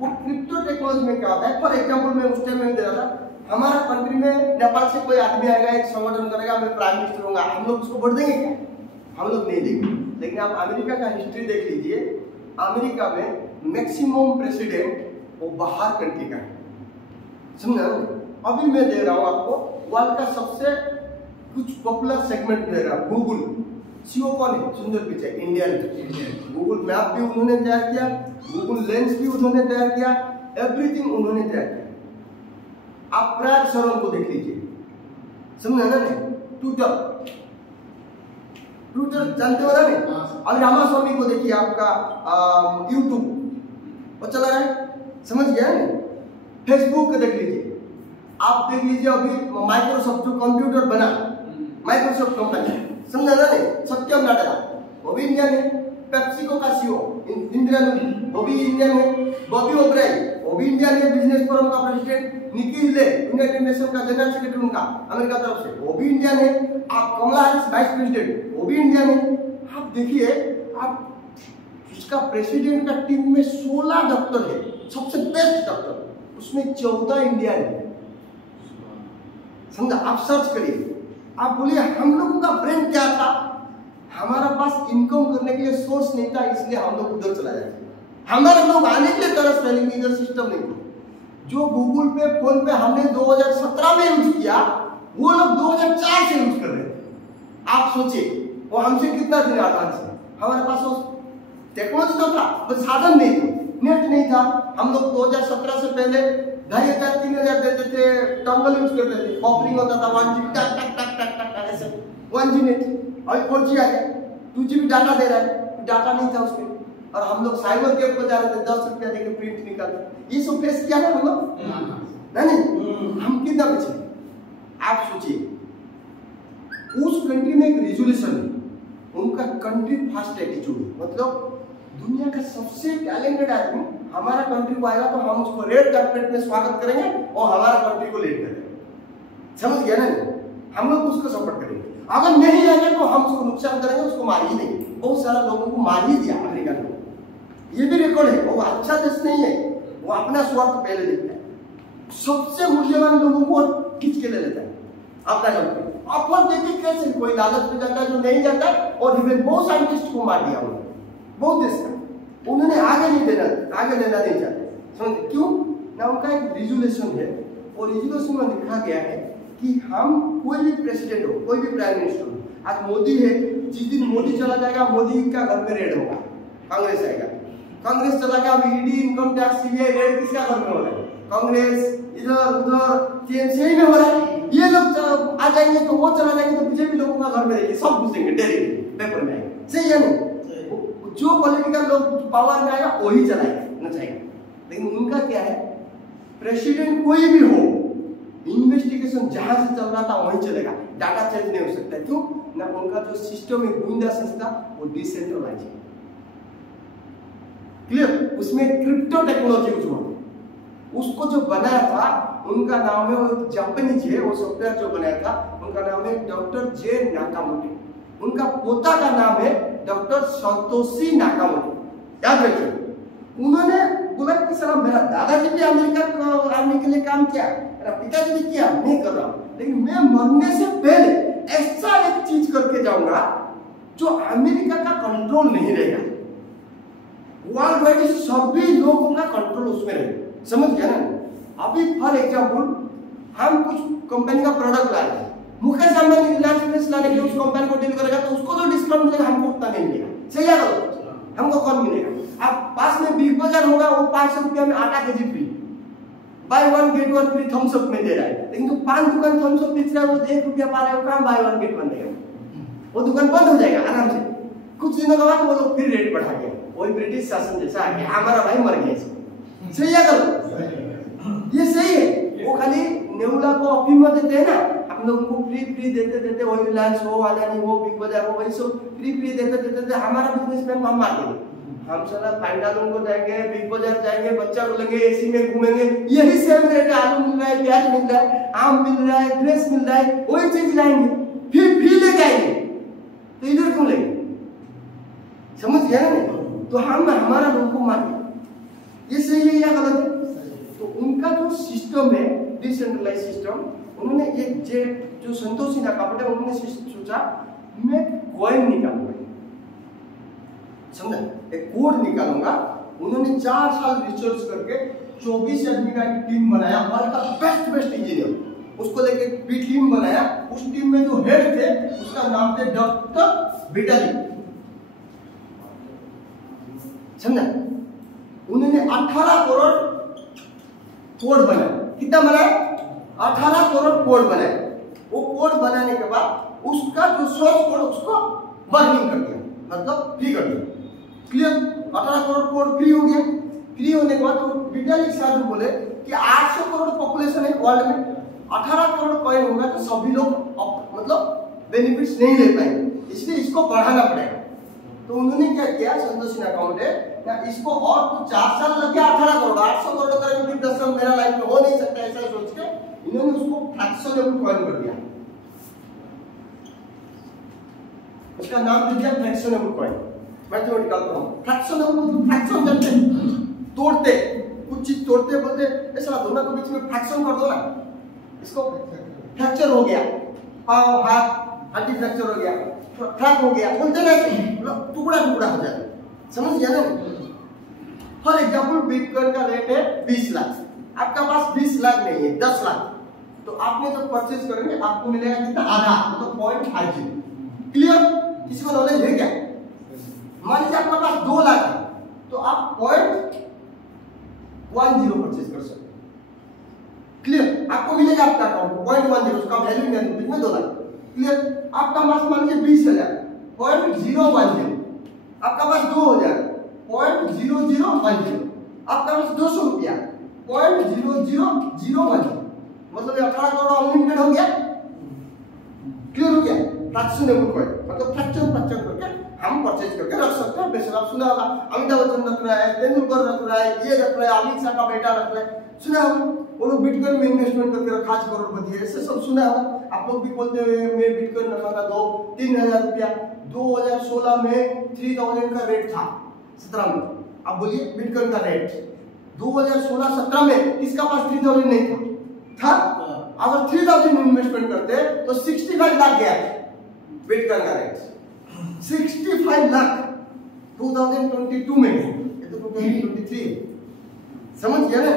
वो क्रिप्टो टेक्नोलॉजी में क्या होता है? फॉर एग्जाम्पल मैं उस टाइम में दे रहा था, हमारा कंट्री में नेपाल से कोई आदमी आएगा, एक संगठन करेगा, मैं प्राइम मिनिस्टर होऊंगा, हम लोग उसको वोट देंगे क्या? हम लोग नहीं देंगे। लेकिन आप अमेरिका का हिस्ट्री देख लीजिए, अमेरिका में मैक्सिमम प्रेसिडेंट वो बाहर कंट्री का है। समझा? अभी मैं दे रहा हूँ आपको वर्ल्ड का सबसे कुछ पॉपुलर सेगमेंट दे रहा हूँ, गूगल सीईओ कौन है? सुंदर पिचाई, इंडियन। गूगल मैप भी उन्होंने तैयार किया, गूगल लेंस भी उन्होंने तैयार किया, एवरीथिंग उन्होंने तैयार किया। आप प्रयाग सरोवर को देख लीजिए, समझा ना? ट्विटर, ट्विटर जानते हो ना? नहीं? अभी रामास्वामी को देखिए, आपका यूट्यूब वो चला रहा है, समझ गया ना? फेसबुक को देख लीजिए, आप देख लीजिए अभी माइक्रोसॉफ्ट जो कंप्यूटर बना, माइक्रोसॉफ्ट कंपनी, समझा ना? नहीं? सत्यम नाडेला वो भी इंडियन है, पेप्सिको का सीईओ इंडियन वो भी इंडियन है, बॉबी ओब्रायन वो भी इंडियन है, बिजनेस फोरम का प्रेसिडेंट, निकी हेले यूनाइटेड नेशन का जनरल सेक्रेटरी उनका अमेरिका तरफ से, वो भी इंडियन है। आप कमला हैरिस वाइस प्रेसिडेंट, वो भी इंडियन है। आप देखिए, आप उसका प्रेसिडेंट का टीम में 16 डॉक्टर है, सबसे बेस्ट डॉक्टर, उसमें 14 इंडियन है। समझा? आप सर्च करिए, आप बोलिए हम लोगों का ब्रेन क्या था? हमारा पास इनकम करने के लिए सोर्स नहीं था, इसलिए हम लोग उधर चला जाते। हमारे लोग आने के लिए तरस रहे, लेकिन इधर सिस्टम नहीं था। जो गूगल पे, फोन पे हमने 2017 में यूज किया, वो लोग 2004 से यूज कर रहे थे। आप सोचिए वो हमसे कितना दिन एडवांस है। हमारे पास वो टेक्नोलॉजी तो था, बस साधन नहीं थे, नेट नहीं था। हम लोग 2017 से पहले 2500 3000 देते थे, टंगल यूज करते थे, कॉपरिंग होता था 1 GB टक टक टक टक टक ऐसे 1 GB नेट। अभी 4G आ गया, 2 GB डाटा दे रहा है, डाटा नहीं था उसमें, और हम लोग साइबर कैफे को जा रहे थे 10 रुपया देके प्रिंट निकालते। ये सब फेस किया है हम लोग, नहीं? हम कितना बचे? आप सोचिए, उस कंट्री में एक रेजोल्यूशन है, उनका कंट्री फर्स्ट एटीट्यूड, मतलब दुनिया का सबसे टैलेंटेड आदमी हमारा कंट्री को आएगा तो हम उसको रेड कार्पेट में स्वागत करेंगे और हमारा कंट्री को लीड करेंगे। समझ गया ना? हम लोग उसको सपोर्ट करेंगे। अगर नहीं आएगा तो हम उसको नुकसान करेंगे, उसको मार ही देंगे। बहुत सारा लोगों को मार ही दिया अमेरिका ने, ये भी रिकॉर्ड है। वो अच्छा देश नहीं है, वो अपना स्वार्थ पहले देखता है, सबसे मूल्यवान लोगों को खींच के ले लेता है अपना कंट्री। ऑफर देके कैसे कोई लालच में जाता है जो नहीं जाता, और इवन बहुत साइंटिस्ट को मार दिया उन्होंने, बहुत देश का। उन्होंने आगे नहीं देना, आगे लेना नहीं चाहते। समझ क्यों ना? उनका एक रिजोल्यूशन है, और रिजोल्यूशन में लिखा गया है कि हम कोई भी प्रेसिडेंट हो, कोई भी प्राइम मिनिस्टर हो, आज मोदी है, जिस दिन मोदी चला जाएगा मोदी का घर में रेड होगा, कांग्रेस आएगा। कांग्रेस चला गया, अब ED, income tax, CBI red किसका घर में हो रहा है? कांग्रेस। इधर उधर टीएमसी में हो रहा है। ये लोग आ जाएंगे तो वो चला जाएंगे तो बीजेपी लोगों का घर में देखिए सब घुसेंगे, डेली पेपर में आएंगे। सही है नहीं? जो पॉलिटिकल लोग पावर में आएगा वही चलाएगा, न चाहेगा। लेकिन उनका क्या है, प्रेसिडेंट कोई भी हो, इन्वेस्टिगेशन जहां से चल रहा था वहीं चलेगा, डाटा चेंज नहीं हो सकता। क्यों ना? उनका जो सिस्टम है गोविंदा संस्था, वो डिसेंट्रलाइज है। क्लियर? उसमें क्रिप्टो टेक्नोलॉजी यूज हुआ, उसको जो बनाया था उनका नाम है, वो जापानीज है, वो सॉफ्टवेयर जो बनाया था उनका नाम है डॉक्टर जे नाकामोटो। उनका पोता का नाम है डॉक्टर सतोशी नाकामोटो। याद रखिए, उन्होंने बोला कि सर मेरा दादाजी भी अमेरिका आर्मी के लिए काम किया, मेरा पिताजी भी किया, नहीं कर रहा हूं, लेकिन मैं मरने से पहले ऐसा एक चीज करके जाऊंगा जो अमेरिका का कंट्रोल नहीं रहेगा, वर्ल्ड वाइड सभी लोगों का कंट्रोल उसमें रहेगा। समझ गया ना? अभी फॉर एग्जाम्पल हम कुछ कंपनी का प्रोडक्ट ला रहे हैं, मुकेश अंबानी रिलायंस फ्रेश लाने के लिए उस कंपनी को डील करेगा तो उसको तो डिस्काउंट मिलेगा, हमको उतना नहीं मिलेगा। सही है? हमको कौन मिलेगा? अब पास में बिग बाजार होगा, वो 500 रुपया में आटा KG free, buy one get one free Thums Up में दे रहा है, लेकिन तो 5 दुकान थम्स अप बेच रहा है, वो 1 रुपया पा रहा है, वो कहां बाय वन गेट वन देगा? वो दुकान बंद हो जाएगा आराम से। कुछ दिनों के बाद वो लोग फिर रेट बढ़ा दिया, वही ब्रिटिश शासन जैसा आ गया, हमारा भाई मर गया इसको। सही है? ये सही है। वो खाली नेउला को अफीम में देते हैं ना, हम लोगों को फ्री देते देते, वही रिलायंस हो, अदानी हो, बिग बाजार हो, वही सब फ्री देते देते हमारा बिजनेसमैन हम मार देंगे। हम साला पंडालों को जाएंगे, बिग बाजार जाएंगे, बच्चा को लेंगे, एसी में घूमेंगे, यही सेम रेट है, आलू मिल रहा है, प्याज मिल रहा है, आम मिल रहा है, ड्रेस मिल रहा है, वही चीज लाएंगे, फिर फ्री लेके आएंगे, तो इधर क्यों लेंगे? समझ गया ना? तो हम हमारा लोगों को मार दिया, ये सही है या गलत है? तो उनका जो सिस्टम है डिसेंट्रलाइज सिस्टम, उन्होंने एक जो संतोषी नाकामोटो है, उन्होंने सोचा मैं कॉइन निकालूंगा, समझा? एक कोड निकालूंगा। उन्होंने 4 साल रिसर्च करके 24 आदमी का एक टीम बनाया, वर्ल्ड का बेस्ट इंजीनियर, उसको लेके भी टीम बनाया। उस टीम में जो हेड थे उसका नाम थे डॉक्टर विटाली, समझा? उन्होंने 18 करोड़ कोड बनाया। कितना बनाया? 18 करोड़ कोड बनाया। वो कोड बनाने के बाद उसका जो सोर्स कोड उसको बर्निंग कर दिया, मतलब फ्री कर दिया। क्लियर? 18 करोड़ कोड फ्री हो गया। फ्री होने के बाद तो विटालिक साहब बोले कि 800 करोड़ पॉपुलेशन है वर्ल्ड में, 18 करोड़ कॉइन होगा तो सभी लोग मतलब बेनिफिट्स नहीं ले पाएंगे, इसलिए इसको बढ़ाना पड़ेगा। तो उन्होंने क्या किया, संतोषी नाकामोटो, इसको और तो 4 साल लग गया, 18 करोड़ 800 करोड़ करेंगे, फिर 10 साल मेरा लाइफ में हो नहीं सकता, ऐसा सोच के इन्होंने उसको फ्रैक्शनेबल कॉइन कर दिया। उसका नाम दे दिया फ्रैक्शनेबल कॉइन। मैथमेटिकल फॉर्म फ्रैक्शनेबल, फ्रैक्शन करते तोड़ते, कुछ चीज तोड़ते, बोलते ऐसा दोनों के बीच में फ्रैक्शन कर दो ना, इसको फ्रैक्चर हो गया, पाँव हाथ हड्डी फ्रैक्चर हो गया, फ्रैक हो गया, बोलते ना मतलब टुकड़ा टुकड़ा हो जाता। समझ गया ना? फॉर एग्जाम्पल बिटकॉइन का रेट है 20 लाख, आपका पास 20 लाख नहीं है, 10 लाख, तो आपने जब परचेज करेंगे आपको मिलेगा कितना? आधा, तो 0.50। क्लियर? किसी को नॉलेज है क्या? मान लीजिए आपका पास 2 लाख है, तो आप 0.10 परचेज कर सकते। क्लियर? आपको मिलेगा आपका अकाउंट 0.10, उसका वैल्यू में 2 लाख। क्लियर? आपका पास मान लीजिए 20,000, 0.010, आपका पास 2,000, 0.0010, आपका पास 200 रुपया, 0.0010, मतलब 18 करोड़ अनलिमिटेड हो गया। क्लियर हो गया? फ्रैक्शनेबल कॉइन मतलब फ्रैक्शन करके हम परचेज करके रख सकते हैं। बेशक आप सुना होगा अमिताभ बच्चन रख रहा है, तेंदुलकर रख रहा है, ये रख रहा है, अमित शाह का बेटा रख रहा है, सुना होगा। वो लोग बिटकॉइन में इन्वेस्टमेंट करके रखा, आज करोड़पति है, ऐसे सब सुना होगा। आप लोग भी बोलते हुए मैं बिटकॉइन रखूंगा 2-3 हज़ार रुपया। 2016 में 3000 का रेट था, 17 में। अब बोलिए बिटकॉइन का रेट 2016-17 में किसका पास 3000 नहीं था? अगर 3000 इन्वेस्टमेंट करते तो 65 लाख गया बिटकॉइन का रेट। 65 लाख 2022 में गया, ये तो 2023 है। समझ गया ना?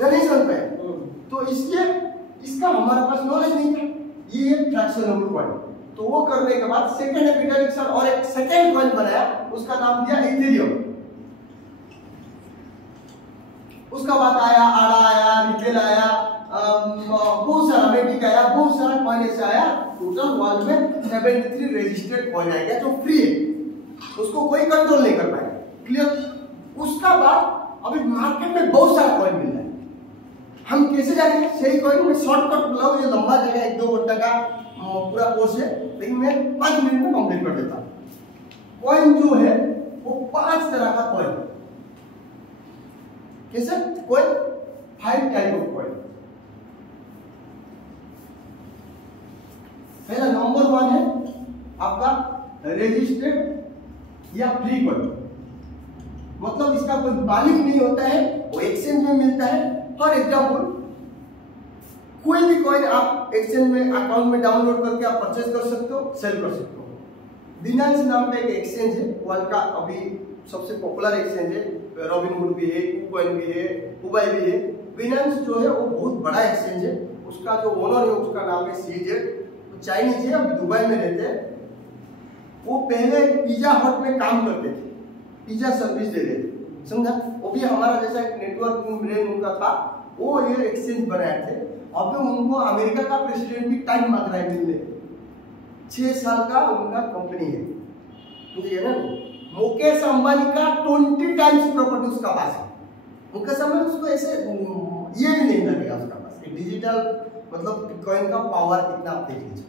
नहीं समझ पाए? तो इसलिए इसका हमारे पास नॉलेज नहीं था। ये फ्रैक्शनल कॉइन, तो वो करने के बाद सेकंड पीटर लिक्सन और एक सेकंड कॉइन बनाया, उसका नाम दिया इथेरियम। उसका बाद आया आडा आया, रिटेल आया, बहुत सारा मेटिक आया, बहुत सारा कॉइन ऐसे आया। टोटल वर्ल्ड में 73 रजिस्टर्ड कॉइन आ गया जो फ्री है, उसको कोई कंट्रोल नहीं कर पाएगा। क्लियर? उसका बाद अभी मार्केट में बहुत सारा कॉइन मिल रहा है, हम कैसे जानेंगे? सही कॉइन में शॉर्टकट मतलब ये लंबा जगह 1-2 घंटा का पूरा कोर्स है, लेकिन मैं 5 मिनट में कंप्लीट कर देता हूं। कॉइन जो है वो 5 तरह का कॉइन। कैसे कॉइन? 5 type of coin. पहला नंबर 1 है आपका रजिस्टर्ड या फ्री कॉइन, मतलब इसका कोई मालिक नहीं होता है, वो एक्सचेंज में मिलता है। फॉर एग्जाम्पल कोई भी कॉइन आप एक्सचेंज में अकाउंट में डाउनलोड करके आप परचेज कर सकते हो, सेल कर सकते हो। बिनांस नाम का एक एक्सचेंज है, वर्ल्ड का अभी सबसे पॉपुलर एक्सचेंज है। रॉबिनहुड भी है, कुकॉइन भी है, उबाई भी है। बिनांस जो है वो बहुत बड़ा एक्सचेंज है, उसका जो ओनर है उसका नाम है सीजेड, वो चाइनीज है, अभी दुबई में रहते हैं। वो पहले पिज्जा हट में काम करते थे, पिज्जा सर्विस दे रहे थे, समझा? वो भी हमारा जैसा एक नेटवर्किंग ब्रेन उनका था, वो ये एक्सचेंज बनाए थे। अब उनको अमेरिका का प्रेसिडेंट भी टाइम मांग रहा है मिलने। 6 साल का उनका कंपनी है, मुझे ना मुकेश अंबानी का 20 टाइम्स प्रॉपर्टी उसका पास है। मुकेश अंबानी उसको ऐसे ये भी नहीं लगेगा उसका पास डिजिटल, मतलब कॉइन का पावर कितना आप देख लीजिए।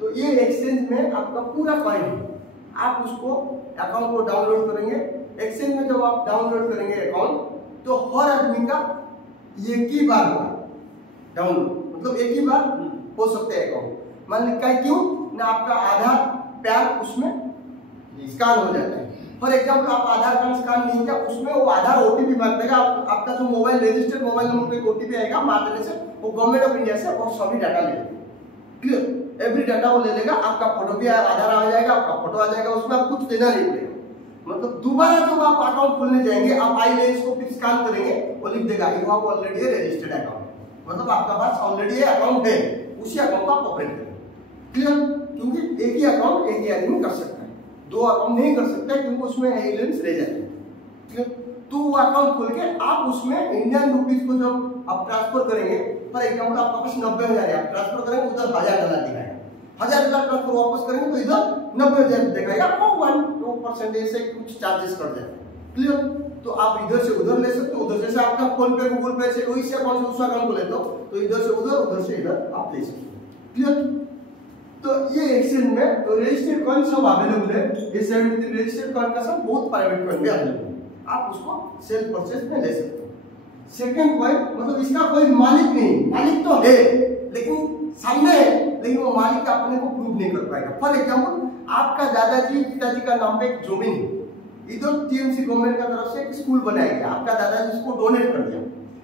तो ये एक्सचेंज में आपका पूरा कॉइन है, आप उसको अकाउंट को डाउनलोड करेंगे। एक्सचेंज में जब आप डाउनलोड करेंगे अकाउंट, तो हर आदमी का एक ही बार होगा डाउनलोड, मतलब एक ही बार हो सकते हैं अकाउंट। मान लीजिए क्यों ना आपका आधार पैन उसमें स्कैन हो जाता है। फॉर एग्जाम्पल आप आधार कार्ड स्कैन नहीं किया, उसमें वो आधार ओटीपी मांग देगा। आपका जो मोबाइल रजिस्टर्ड मोबाइल नंबर पे ओटीपी आएगा, मार देने से वो गवर्नमेंट ऑफ इंडिया से वो सभी डाटा ले लेगा। क्लियर? एवरी डाटा वो ले लेगा, आपका फोटो भी आधार आ जाएगा, आपका फोटो आ जाएगा, उसमें आप कुछ देना नहीं पड़ेगा। मतलब दोबारा जब आप अकाउंट खोलने जाएंगे, आप आई लेंस को फिर स्कैन करेंगे, वो लिख देगा you have already A registered account, मतलब आपका पास ऑलरेडी अकाउंट है, उसी अकाउंट को आप ऑपरेट करेंगे। क्लियर? क्योंकि एक ही अकाउंट एक ही आदमी कर सकता है, 2 अकाउंट नहीं कर सकता क्योंकि उसमें आई लेंस रह जाते हैं। क्लियर? तो वो अकाउंट खोल के आप उसमें इंडियन रुपीज को जब आप ट्रांसफर करेंगे, फॉर एग्जाम्पल आपका पास 90,000 है, आप ट्रांसफर करेंगे उधर 1000 दिखाएगा, 1000 ट्रांसफर वापस करेंगे तो इधर 90,000 दिखाएगा, वो 1-2% से कुछ चार्जेस कट जाते हैं। क्लियर? तो आप इधर से उधर ले सकते हो, उधर से आपका फोन पे गूगल पे से कोई से अकाउंट से उस अकाउंट को लेते हो, तो इधर से उधर से इधर आप ले सकते हो। क्लियर? तो ये एक्सचेंज में तो रजिस्टर्ड कॉइन सब अवेलेबल है। ये 73 रजिस्टर्ड कॉइन का सब बहुत प्राइवेट कॉइन भी अवेलेबल है, आप उसको सेल परचेज में ले सकते हो। सेकंड कॉइन मतलब इसका कोई मालिक नहीं, मालिक तो है लेकिन सामने है, लेकिन वो मालिक अपने को प्रूव नहीं कर पाएगा। फॉर एग्जाम्पल आपका दादाजी पिताजी का नाम पे एक जमीन है, इधर टीएमसी गवर्नमेंट का तरफ से एक स्कूल बनाया गया, आपका दादाजी उसको डोनेट कर दिया,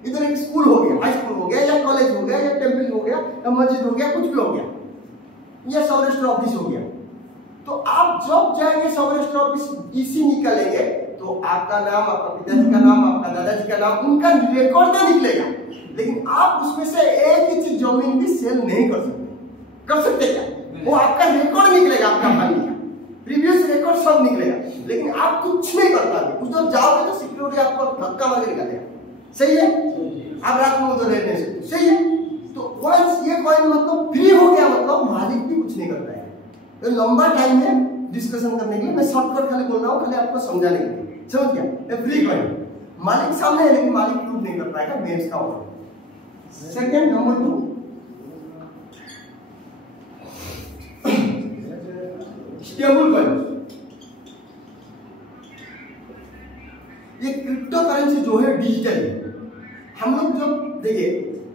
इधर एक स्कूल हो गया, हाई स्कूल हो गया या कॉलेज हो गया या टेम्पल हो गया या मस्जिद हो गया, कुछ भी हो गया, या सब रजिस्टर ऑफिस हो गया। तो आप जब जाएंगे सब रजिस्टर ऑफिस इसी निकलेंगे, तो आपका नाम, आपका पिताजी का नाम, आपका दादाजी का नाम, उनका रिकॉर्ड तो निकलेगा, लेकिन आप उसमें से एक ही चीज जमीन भी सेल नहीं कर सकते। कर सकते क्या? वो आपका रिकॉर्ड निकलेगा, आपका फैमिली का प्रीवियस रिकॉर्ड सब निकलेगा, लेकिन आप कुछ नहीं कर पाएंगे। उस तरफ जाओगे तो सिक्योरिटी आपको धक्का मार के निकालेगा। सही है? आप रात में उधर रहने से सही है। तो वंस ये कॉइन मतलब फ्री हो गया, मतलब मालिक भी कुछ नहीं कर पाएगा। तो लंबा टाइम है डिस्कशन करने के लिए, मैं शॉर्टकट खाली बोल रहा हूँ, खाली आपको समझाने के लिए। समझ गया? ये फ्री कॉइन मालिक सामने है लेकिन मालिक प्रूव नहीं कर पाएगा, मेम्स का होगा। Second number 2 stable coin. ये क्रिप्टो करेंसी जो है डिजिटल है। हम लोग जब देखिए,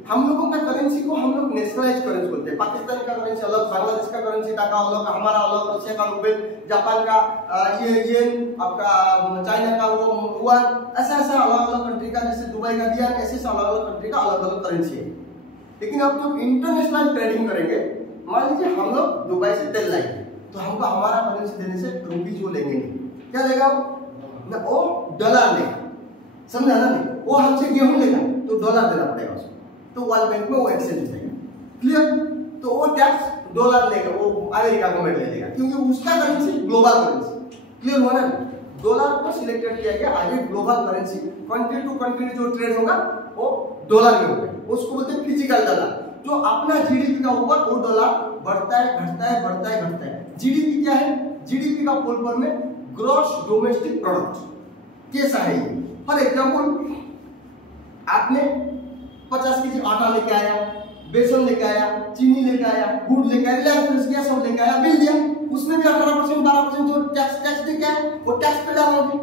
हम लोगों का करेंसी को हम लोग नेशनलाइज करेंसी बोलते हैं। पाकिस्तान का करेंसी अलग, बांग्लादेश का करेंसी टाका अलग, हमारा अलग, रशिया का रूबेल, जापान का येन, आपका चाइना का वो युआन, ऐसा ऐसा अलग अलग कंट्री का, जैसे दुबई का दियान, ऐसे अलग अलग कंट्री का अलग अलग करेंसी है। लेकिन अब जब इंटरनेशनल ट्रेडिंग करेंगे, मान लीजिए हम लोग दुबई से तेल लाएंगे, तो हमको हमारा करेंसी देने से रुपीज वो लेंगे नहीं, क्या लेगा ना, वो डॉलर लेगा, समझा ना? नहीं, वो हमसे गेहूं लेगा तो डॉलर देना पड़ेगा उसको, तो वर्ल्ड बैंक में वो एक्सचेंज हो जाएगा। क्लियर? तो वो टैक्स डॉलर लेगा, वो अमेरिका गवर्नमेंट ले लेगा, क्योंकि उसका करेंसी ग्लोबल करेंसी। क्लियर हुआ ना? डॉलर को सिलेक्टेड किया गया आगे global currency, country to country जो ट्रेड होगा वो डॉलर में होगा, उसको बोलते हैं फिजिकल डॉलर। जो अपना जीडीपी का ऊपर वो डॉलर बढ़ता है घटता है बढ़ता है घटता है। जीडीपी क्या है? जीडीपी का फुल फॉर्म में ग्रॉस डोमेस्टिक प्रोडक्ट। कैसा है ये? फॉर एग्जांपल, आपने 50 केजी आटा लेके आया, बेसन लेके आया, चीनी लेके आया, गुड़ लेके आया, रिलायंस गया, सब लेके आया, बिल दिया, उसमें भी 18% 12% जो टैक्स देके आए वो टैक्स पे डालोगे।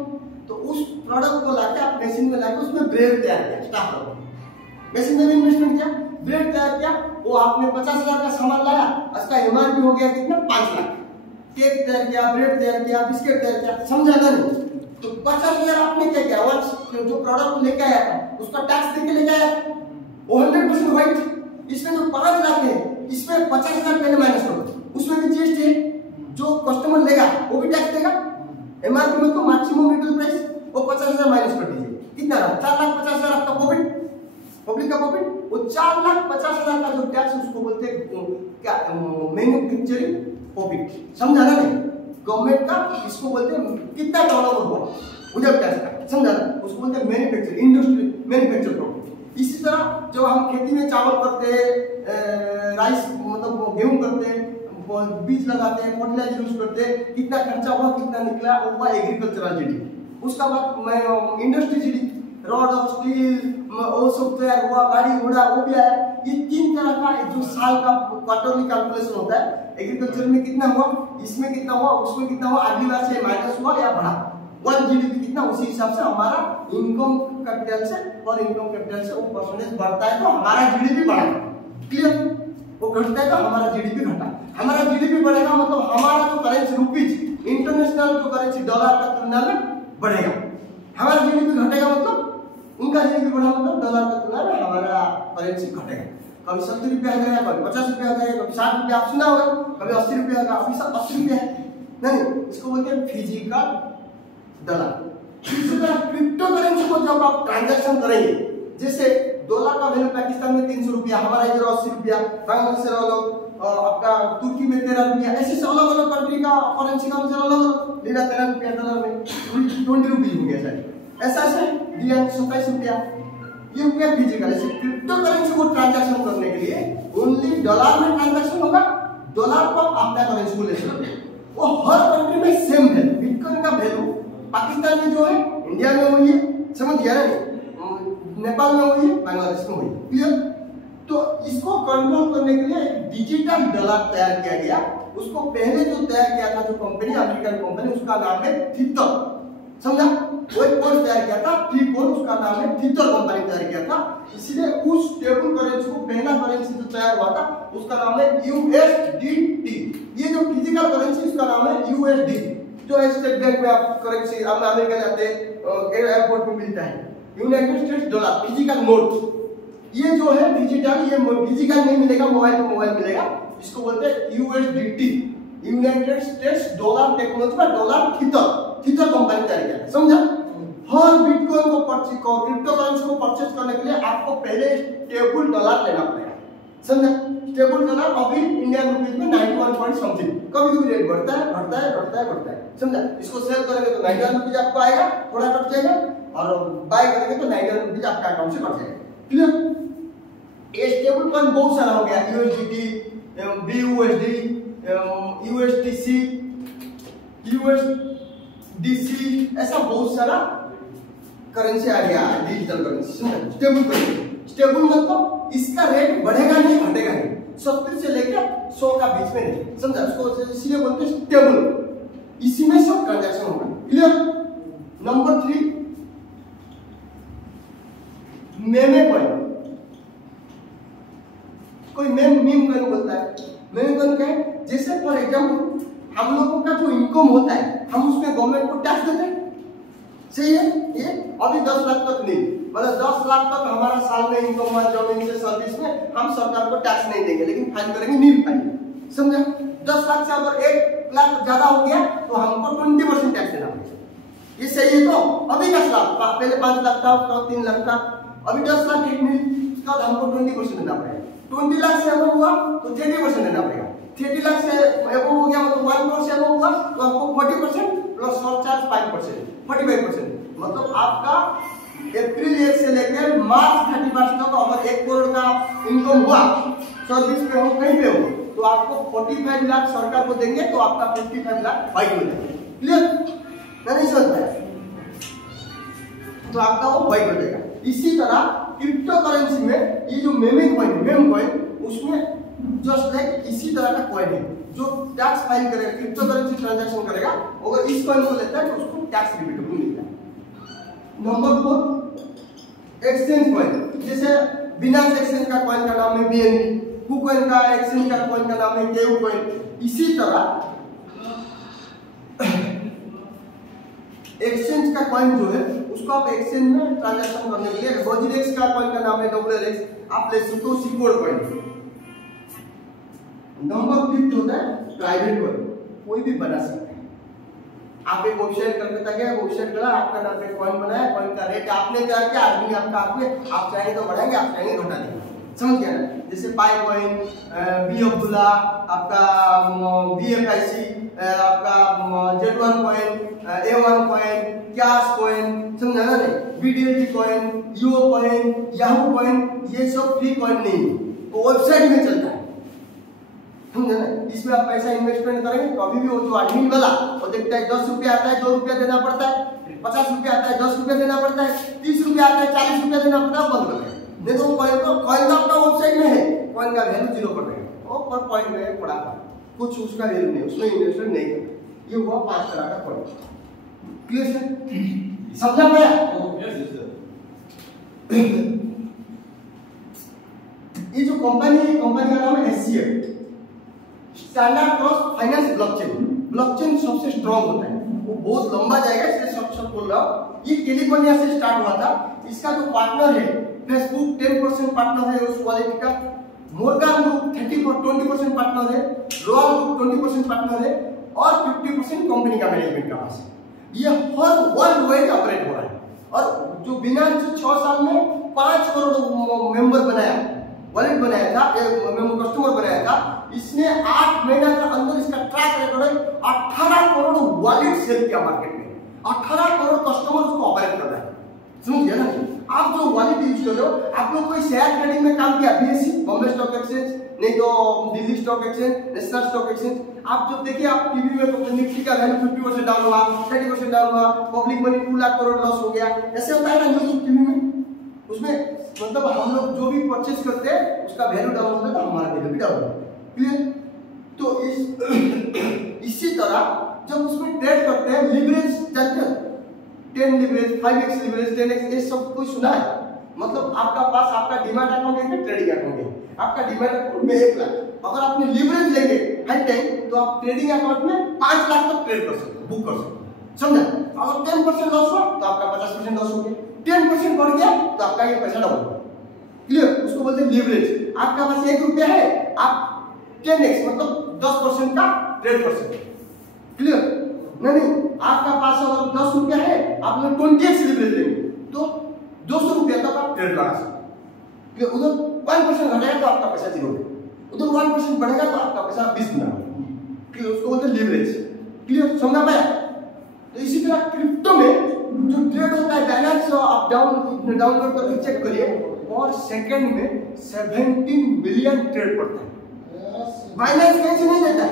तो उस प्रोडक्ट को लाके आप मशीन में लाके उसमें ब्रेड तैयार किया, स्टाफ मशीन में भी इन्वेस्टमेंट किया, ब्रेड तैयार किया, वो आपने 50,000 का सामान लाया, उसका एमआरपी हो गया कितना? 5 लाख। केक तैयार किया, ब्रेड तैयार किया, बिस्किट तैयार किया, समझा ना? नहीं तो 50,000 आपने क्या किया? जो प्रोडक्ट लेके आया था उसका टैक्स देके लेके आया, वो 100% व्हाइट। इसमें जो 5 लाख है, इसमें 50,000 पहले माइनस करो, उसमें भी जीएसटी है, जो कस्टमर लेगा वो भी टैक्स देगा। एमआरपी में तो मैक्सिमम रिटेल प्राइस, वो 50,000 माइनस कर दीजिए, कितना रहा? 4,50,000 आपका प्रॉफिट, पब्लिक का प्रॉफिट। वो 4,50,000 का जो टैक्स उसको बोलते हैं क्या? मैन्युफैक्चरिंग प्रॉफिट, समझा ना? नहीं, गवर्नमेंट का इसको बोलते हैं कितना टर्नओवर हुआ उधर टैक्स का, समझा ना? उसको बोलते हैं मैन्युफैक्चरिंग, इंडस्ट्री मैन्युफैक्चर प्रॉफिट। इसी तरह जब हम खेती में चावल करते हैं, राइस मतलब गेहूं करते हैं, बीज लगाते हैं, फर्टिलाइजर यूज करते हैं, कितना खर्चा हुआ, कितना निकला, वो हुआ एग्रीकल्चरल जीडीपी। उसका बाद इंडस्ट्री जीडीपी, रॉड और स्टील वो सब तैयार हुआ, गाड़ी घोड़ा वो भी आया। ये 3 तरह का जो साल का क्वार्टरली कैलकुलेशन होता है। एग्रीकल्चर में कितना हुआ, इसमें कितना हुआ, उसमें कितना हुआ, अगली बार से माइनस हुआ या बढ़ा, 1 जीडीपी कितना, उसी हिसाब से हमारा इनकम कैपिटल से और इनकम कैपिटल से वो परसेंटेज बढ़ता है तो हमारा जीडीपी बढ़ेगा। क्लियर? वो घटता है तो हमारा जीडीपी घटा। हमारा जीडीपी बढ़ेगा मतलब हमारा जो करेंसी रुपीज, इंटरनेशनल जो करेंसी डॉलर का तुलना में बढ़ेगा। हमारा जीडीपी घटेगा मतलब उनका जीडीपी बढ़ा, मतलब डॉलर का तुलना में हमारा करेंसी घटेगा। कभी 70 रुपया आ जाएगा, कभी 50 रुपया आ जाएगा, कभी 60 रुपया, आप सुना होगा, कभी 80 रुपया आएगा, अभी सब 80 रुपया है। नहीं, इसको बोलते हैं फिजिकल डॉलर। इसी तरह क्रिप्टो करेंसी को जब आप ट्रांजैक्शन करेंगे, जैसे डॉलर का वैल्यू पाकिस्तान में 300 रुपया, हमारा इधर 80 रुपया, बांग्लादेश अलग, आपका तुर्की में 13 रुपया, ऐसे से अलग अलग कंट्री का करेंसी का अलग अलग, लीरा 13 रुपया, डॉलर में 20 रुपीज हो गया सर, ऐसा से दिया 27 रुपया। ये हो गया फिजिकल। ऐसे क्रिप्टो करेंसी को ट्रांजैक्शन करने के लिए ओनली डॉलर में ट्रांजैक्शन होगा, डॉलर को अपना करेंसी को ले सकते हैं। वो हर कंट्री में सेम है। बिटकॉइन का वैल्यू पाकिस्तान में जो है, इंडिया में हुई है, समझ गया ना? नेपाल में हुई है, बांग्लादेश में हुई है। क्लियर? तो इसको कंट्रोल करने के लिए एक डिजिटल डॉलर तैयार किया गया। उसको पहले जो तैयार किया था जो कंपनी, अमेरिकन कंपनी, उसका नाम है थिथर, समझा? वो एक कोड तैयार किया था, थ्री कोड, उसका नाम है थिथर कंपनी तैयार किया था। इसलिए उस स्टेबल करेंसी को, पहला करेंसी जो तैयार हुआ था उसका नाम है USDT। ये जो फिजिकल करेंसी उसका नाम है USD, जो स्टेट बैंक में आप करेंसी आप अमेरिका जाते हैं एयरपोर्ट में मिलता है, United states dollar physical note. ये जो है डिजिटल, ये फिजिकल नहीं मिलेगा, मोबाइल पे मोबाइल मिलेगा। इसको बोलते हैं USDT, United states dollar technology का डॉलर थिथर कंपनी तैयार किया, समझा? हर बिटकॉइन को परचेज को, क्रिप्टो करेंसी को परचेज करने के लिए आपको पहले स्टेबल डॉलर लेना पड़ेगा, समझा? स्टेबल डॉलर अभी इंडियन रुपीज में 91 पॉइंट समथिंग, कभी कभी रेट बढ़ता है बढ़ता है बढ़ता है बढ़ता है, समझा? इसको सेल करेंगे तो 91 रुपीज आपको आएगा, थोड़ा कट जाएगा, और बाय करेंगे तो 91 रुपीज आपका अकाउंट से कट जाएगा। क्लियर? ये स्टेबल कॉइन बहुत सारा हो गया, USDT, BUSD, USDC, USDC, ऐसा बहुत सारा करेंसी आ गया digital currency. Stable currency, stable मतलब इसका रेट बढ़ेगा नहीं घटेगा नहीं, 70 से लेकर 100 का बीच में नहीं, समझा? उसको इसलिए बोलते हैं स्टेबल। इसी में सब ट्रांजैक्शन होगा। क्लियर? नंबर 3 मेमे कॉइन। कोई मीम कॉइन बोलता है। मेमे कॉइन क्या है? जैसे फॉर एग्जाम्पल हम लोगों का जो इनकम होता है हम उसमें गवर्नमेंट को टैक्स देते हैं, सही है? ये अभी 10 लाख तक नहीं, मतलब 10 लाख तक हमारा साल में इनकम हुआ जमीन से सर्विस में, हम सरकार को टैक्स नहीं देंगे लेकिन फाइन करेंगे, नील फाइन। समझा? 10 लाख से अगर 1 लाख ज्यादा हो गया तो हमको 20% टैक्स देना पड़ेगा। ये सही है? तो अभी 10 लाख, पहले 5 लाख था, उसका 3 लाख था, अभी 10 लाख 1 नील, उसका हमको 20% देना पड़ेगा। 20 लाख से अबव हुआ तो 30% देना पड़ेगा। 30 लाख से अबव हो गया मतलब 1 करोड़ से अबव हुआ तो आपको 40% प्लस सरचार्ज 5%, 45%। मतलब आपका अप्रैल 1 से लेकर मार्च 31 तक अगर 1 करोड़ का इनकम हुआ, सर्विस पे हो, कहीं पे हो, तो आपको 45 लाख सरकार को देंगे तो आपका 55 लाख वाइट हो जाएगा। क्लियर? नहीं समझ पाया? तो आपका वो वाइट हो जाएगा। इसी तरह क्रिप्टो करेंसी में ये जो मेम कॉइन उसमें जस्ट लाइक इसी तरह का कॉइन है जो टैक्स फाइल करेगा, क्रिप्टो करेंसी ट्रांजैक्शन करेगा, अगर इस कॉइन को लेता है तो उसको टैक्स रिबेटेबल मिलता है। Number 4 exchange coin. जैसे बिनांस एक्सचेंज का कॉइन का नाम है BNB, KuCoin का एक्सचेंज का कॉइन का नाम है KuCoin। इसी तरह एक्सचेंज का कॉइन जो है उसको आप एक्सचेंज में ट्रांजैक्शन करने के लिए, Wojrex का कॉइन का नाम है WRX, आप ले सकते हो सिक्योर कॉइन। नंबर 5 होता है प्राइवेट कॉइन, कोई भी बना सकता है। आप एक वेबसाइट कलकत्ता गए, वेबसाइट करा, आपका नाम पे कॉइन बनाया, कॉइन का रेट आपने तय किया, आदमी आपका आपने, आप चाहेंगे तो बढ़ाएंगे, आप चाहेंगे घटा देंगे। समझ गया ना? जैसे पाई कॉइन, बी अब्दुल्ला, आपका BFIC, आपका Z1 coin, A1 coin, cash coin, समझा ना? BDLT coin, UO coin, Yahoo coin, ये सब फ्री कॉइन नहीं, वो वेबसाइट में चलता है। समझा ना? इसमें आप पैसा इन्वेस्टमेंट करेंगे तो अभी भी वो जो एडमिन वाला वो देखता है 10 रुपया आता है 2 रुपया देना पड़ता है, 50 रुपया आता है 10 रुपया देना पड़ता है, 30 रुपया आता है 40 रुपया देना पड़ता है, बंद कर देगा। नहीं तो कॉइन का अपना वेबसाइट में है, कॉइन का वैल्यू 0 कर देगा, वो पर पॉइंट में पड़ा हुआ कुछ उसका वैल्यू नहीं, उसमें इन्वेस्टमेंट नहीं करना। ये हुआ 5 तरह का कॉइन। Clear sir? समझा पाया? ये जो कंपनी है, कंपनी का नाम है SCF, standard trust finance blockchain. Blockchain सबसे स्ट्रॉन्ग होता है, वो बहुत लंबा जाएगा इसलिए सब बोल रहा हूँ। ये कैलिफोर्निया से स्टार्ट हुआ था। इसका जो पार्टनर है फेसबुक 10% पार्टनर है उस वॉलेट का, मोर्गन ग्रुप 20% पार्टनर है, रॉयल ग्रुप 20% पार्टनर है और 50% कंपनी का मैनेजमेंट का पास है। ये हर वर्ल्ड वाइड ऑपरेट हो रहा है। और जो बिनांस 6 साल में 5 करोड़ मेंबर बनाया, वॉलेट बनाया था, कस्टमर बनाया था, इसने 8 महीने के अंदर इसका ट्रैक रिकॉर्ड है 18 करोड़ वॉलेट सेल किया मार्केट में, 18 करोड़ कस्टमर उसको ऑपरेट कर रहा है। समझ गया ना? आप जो वॉलेट यूज कर रहे हो, आप लोग कोई शेयर ट्रेडिंग में काम किया, BSE बॉम्बे स्टॉक एक्सचेंज, नहीं तो Delhi stock exchange, national stock exchange, आप जब देखिए आप टीवी में तो निफ्टी का वैल्यू 50% डाउन हुआ, 30% डाउन हुआ, public money 2 lakh crore loss हो गया, ऐसे होता है ना न्यूज़ टीवी में। उसमें मतलब हम लोग जो भी परचेज करते हैं उसका वैल्यू डाउन होता है तो हमारा वैल्यू भी डाउन होता है। क्लियर? तो इसी तरह जब उसमें ट्रेड करते हैं, लिवरेज जानते हैं, 10 लिवरेज, 5x लिवरेज, 10x, ये सब कोई सुना है? मतलब आपका पास आपका डीमैट अकाउंट है, ट्रेडिंग अकाउंट है, आपका डीमैट अकाउंट में 1 लाख, अगर आपने लिवरेज लेंगे हाई टाइम तो आप ट्रेडिंग अकाउंट में 5 लाख तक ट्रेड कर सकते, बुक कर सकते। समझा? अगर 10% लॉस हुआ तो आपका 50% लॉस हो गया, 10% बढ़ गया तो आपका ये पैसा डबल हो। क्लियर? उसको बोलते हैं लिवरेज। आपका पास 1 रुपया है, आप 10x मतलब 10% का ट्रेड कर सकते। क्लियर? नहीं, आपका पास अगर 10 रुपया है, आपने 20x लिवरेज लेंगे तो 200 रुपया तक आप ट्रेड लगा सकते। उधर 1% घटेगा तो आपका पैसा 0 है, उधर 1% बढ़ेगा तो आपका पैसा 20 गुना होगा। क्लियर? उसको बोलते हैं लिवरेज। क्लियर? समझा पाया? तो इसी तरह क्रिप्टो में जो ट्रेड होता है, बैलेंस आप डाउनलोड करके चेक करिए, और सेकंड में 17 मिलियन ट्रेड पड़ता है। बाइनेंस कहीं से नहीं देता है।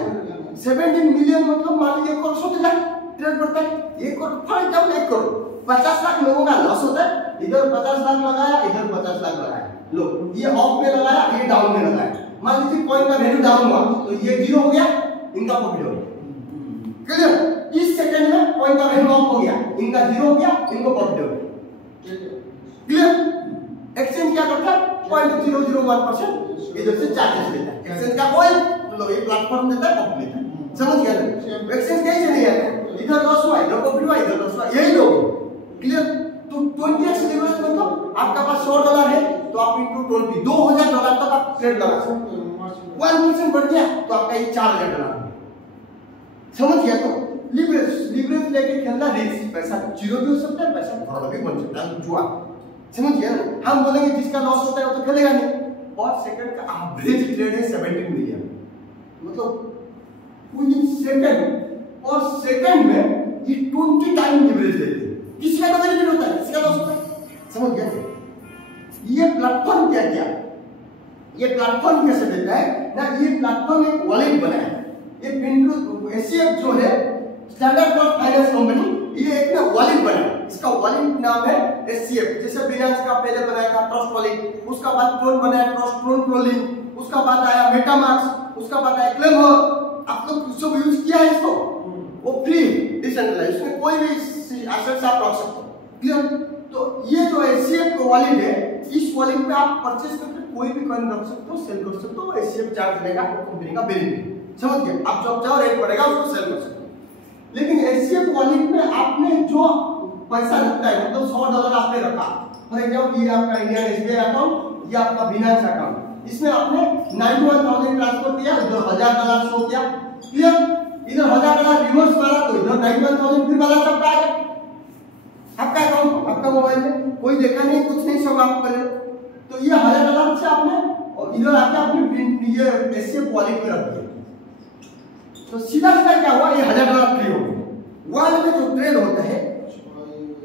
17 मिलियन मतलब मान लीजिए 1 करोड़ ट्रेड पड़ता है। 1 करोड़ फॉर एग्जाम्पल 1 करोड़ 50 लाख लोगों का लॉस होता है। इधर 50 लाख लगाया, इधर 50 लाख लगाया, लो ये ऑफ में लगाया, ये डाउन में लगाया। मान लीजिए कॉइन का वैल्यू डाउन हुआ तो ये 0 हो गया, इनका प्रॉफिट हो गया। क्लियर? कॉइन का वैल्यू ऑफ हो गया, इनका 0 हो गया, इनको प्रॉफिट हो गया। क्लियर? एक्सचेंज क्या करता है? 0.001% इधर से चार्जेस लेता है। एक्सचेंज का कोई मतलब ये प्लेटफॉर्म देता है, प्रॉफिट लेता है। समझ गया ना? एक्सचेंज कहीं से नहीं आता, इधर लॉस हुआ, इधर प्रॉफिट हुआ, इधर लॉस हुआ, यही लोग। क्लियर? तो 20x लीवरेज मतलब आपका पास $100 है तो आप इनटू 20 $2000 तक आप ट्रेड लगा सकते हो। 1% बढ़ गया तो आपका ये $4000। समझ गया? तो लीवरेज लेके खेलना रिस्क, पैसा 0 भी हो सकता है, पैसा बड़ा भी बन सकता है, जुआ। समझ गया ना? हम बोलेंगे जिसका लॉस होता है वो तो खेलेगा नहीं। और सेकंड का एवरेज ट्रेड है 17 मिलियन, मतलब विद सेकंड, और सेकंड में ये 20 टाइम लीवरेज लेते हैं। किसी का बेनिफिट होता है, किसी का लॉस होता है। समझ गया? ये प्लेटफॉर्म क्या किया, ये प्लेटफॉर्म कैसे देता है ना, ये प्लेटफॉर्म एक वॉलेट बनाया है। ये पिंटू एसीएफ जो है स्टैंडर्ड चार्टर्ड फाइनेंस कंपनी, ये एक ना वॉलेट बनाया, इसका वॉलेट नाम है एससीएफ। जैसे बिनांस का पहले बनाया था ट्रस्ट वॉलेट, उसका बाद ट्रोन बनाया ट्रोन ट्रोलिंग, उसका बाद आया मेटामास्क, उसका बाद आया क्लेवर। आप लोग सब यूज किया है इसको, वो फ्री डिसेंट्रलाइज, इसमें कोई भी एसेट्स आप रख सकते हो। क्लियर? तो ये जो एससीएफ का वॉलेट है, इस वॉलेट में आप परचेज करके कोई भी कॉइन रख सकते हो, सेल कर सकते हो, एससीएफ चार्ज लेगा कंपनी का बेनिफिट। समझ गए? आप जब चाहो रेट बढ़ेगा उसको सेल कर सकते हो। लेकिन एससीएफ वॉलेट में आपने जो पैसा लगता है, मतलब $100 आपने रखा, फॉर एग्जांपल ये आपका इंडियन एसबीआई अकाउंट, ये आपका बिनांस अकाउंट, इसमें आपने 91,000 ट्रांसफर किया, इधर $1000 शो किया। क्लियर? इधर $1000 रिवर्स मारा तो इधर 91,000 फिर वाला सब आएगा आपका अकाउंट, आपका मोबाइल में कोई देखा नहीं, कुछ नहीं, सब आप करे। तो ये $1000 से आपने और इधर आके आपने ये एससीएफ वॉलेट में रख दिया, तो सीधा सीधा क्या हुआ, ये $1000 फ्री हो गया। वर्ल्ड में जो ट्रेड होता है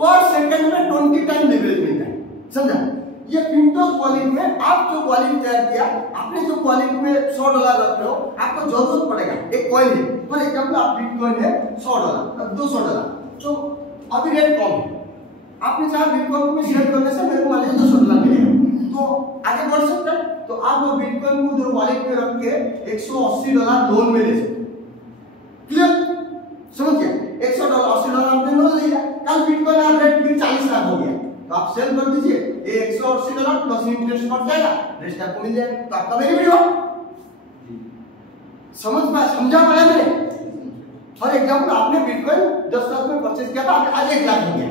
पर सेकंड में 20 टाइम लीवरेज मिलता है। समझा? ये पिंटोस वॉलेट में आप जो वॉलेट तैयार किया, आपने जो वॉलेट में $100 रख रहे हो, आपको जरूरत पड़ेगा एक कॉइन है, फॉर एग्जांपल आप बिटकॉइन है $100, $200, तो अभी रेट कम है, आपने चाहे बिटकॉइन में शेयर करने से मेरे को मान लीजिए $200 मिलेगा, तो आगे बढ़ सकता है। तो आप वो बिटकॉइन को उधर वॉलेट में रख के $180 लोन में ले सकते। क्लियर? समझ गया? $180 आपने लोन लिया, कल बिटकॉइन का रेट फिर 40 लाख हो गया, तो आप सेल कर दीजिए, ये $180 प्लस इंटरेस्ट कट जाएगा, रेस्ट आपको मिल जाएगा, तो आपका बेनिफिट हुआ। समझा पाया मैंने? फॉर एग्जांपल आपने बिटकॉइन 10 लाख में परचेज किया था, आज 1 लाख हो गया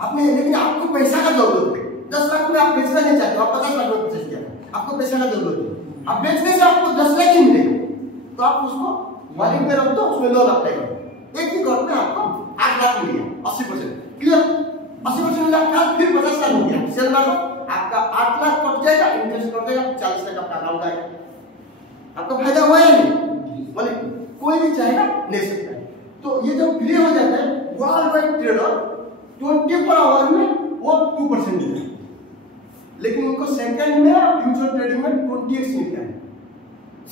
आपने, लेकिन आपको पैसा का जरूरत है, 10 लाख में आप बेचना नहीं चाहते, आप 50 लाख में परचेज किया था, आपको पैसा का जरूरत है, आप बेचने से आपको 10 लाख ही मिलेगा, तो आप उसको वॉलेट में रख दो, उसमें लोन अप्लाई करो, एक ही गॉड में आपको 8 लाख मिल गया, 80%। क्लियर? 80% मिला, फिर 50 लाख हो गया, सेल मारो, आपका 8 लाख कट जाएगा, इंटरेस्ट कट जाएगा, 40 लाख आपका अकाउंट आएगा, आपका फायदा हुआ या नहीं? बोले कोई भी चाहेगा ले सकता है। तो ये जो फ्री हो जाता है, वर्ल्ड वाइड ट्रेडर 24 आवर में वो 2% देता है, लेकिन उनको सेकंड में फ्यूचर ट्रेडिंग में 20x मिलता है।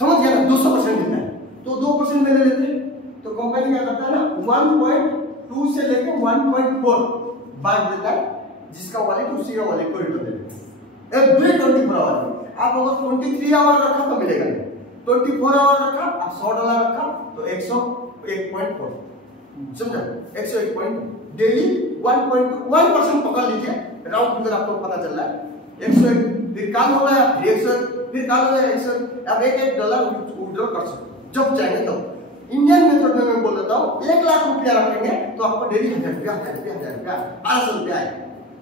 समझ गया ना? 200% मिलता है, तो 2% में ले लेते हैं। तो कंपनी क्या करता है ना, 1.2 से लेकर 1.4 बार देता है, जिसका वॉलेट उसी का वॉलेट को रिटर्न देता है एवरी 24 आवर। आप अगर 23 आवर रखा तो मिलेगा, 24 आवर रखा, आप $100 रखा तो 101.4, समझा? 101 डेली 1% पकड़ लीजिए, राउंड फिगर आपको पता चल रहा है, 101 फिर काल हो गया, फिर 101 फिर काल हो गया, 101, अब $1 विड्रॉ कर सकते जब चाहेंगे तब। इंडियन मेथड में मैं बोल देता हूँ, 1 लाख रुपया रखेंगे तो आपको डेली 1000 रुपया 1200 रुपया आए,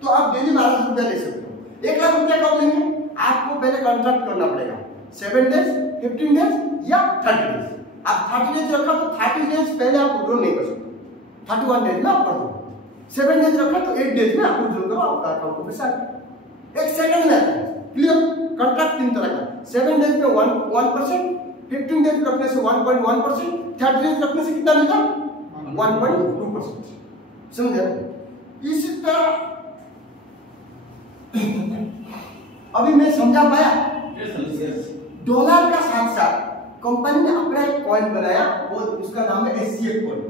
तो आप डेली 1200 रुपया ले सकते हो। 1 लाख रुपया कब लेंगे? आपको पहले कॉन्ट्रैक्ट करना पड़ेगा, 7 डेज, 15 डेज या 30 डेज। आप 30 डेज रखा तो 30 डेज पहले आप विड्रॉ नहीं कर सकते, 31 डेज में आप कर दो। 7 डेज रखा तो 8 डेज में आप विड्रॉ करो, आपका अकाउंट में पैसा 1 सेकंड में आता है। क्लियर? कॉन्ट्रैक्ट 3 तरह का, 7 डेज में 1%, 15 डेज रखने से 1.1%, 30 डेज रखने से कितना मिलता? 1.2%। समझे? इसी तरह अभी मैं समझा पाया? डॉलर का साथ साथ कंपनी ने अपना एक कॉइन बनाया, वो उसका नाम है एससीएफ कॉइन।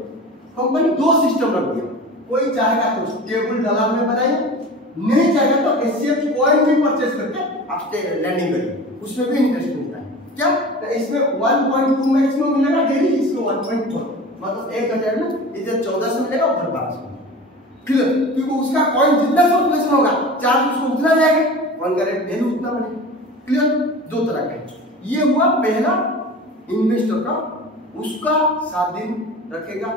कंपनी 2 सिस्टम रख दिया, कोई चाहेगा तो स्टेबल डॉलर में बनाए, नहीं चाहेगा तो एससीएफ कॉइन भी परचेज करके आप लैंडिंग करिए, उसमें भी इंटरेस्ट मिलता है। क्या? तो इसमें 1.2 मैक्सिमम मिलेगा डेली, इसमें 1.4 मतलब 1000 में इधर 1400 मिलेगा, उधर 1200। क्लियर? क्योंकि उसका कॉइन जितना सर्कुलेशन होगा चार्ज उसको उतना जाएगा, कॉइन का रेट वैल्यू उतना बढ़ेगा। क्लियर? दो तरह का है। ये हुआ पहला इन्वेस्टर का, उसका 7 दिन रखेगा,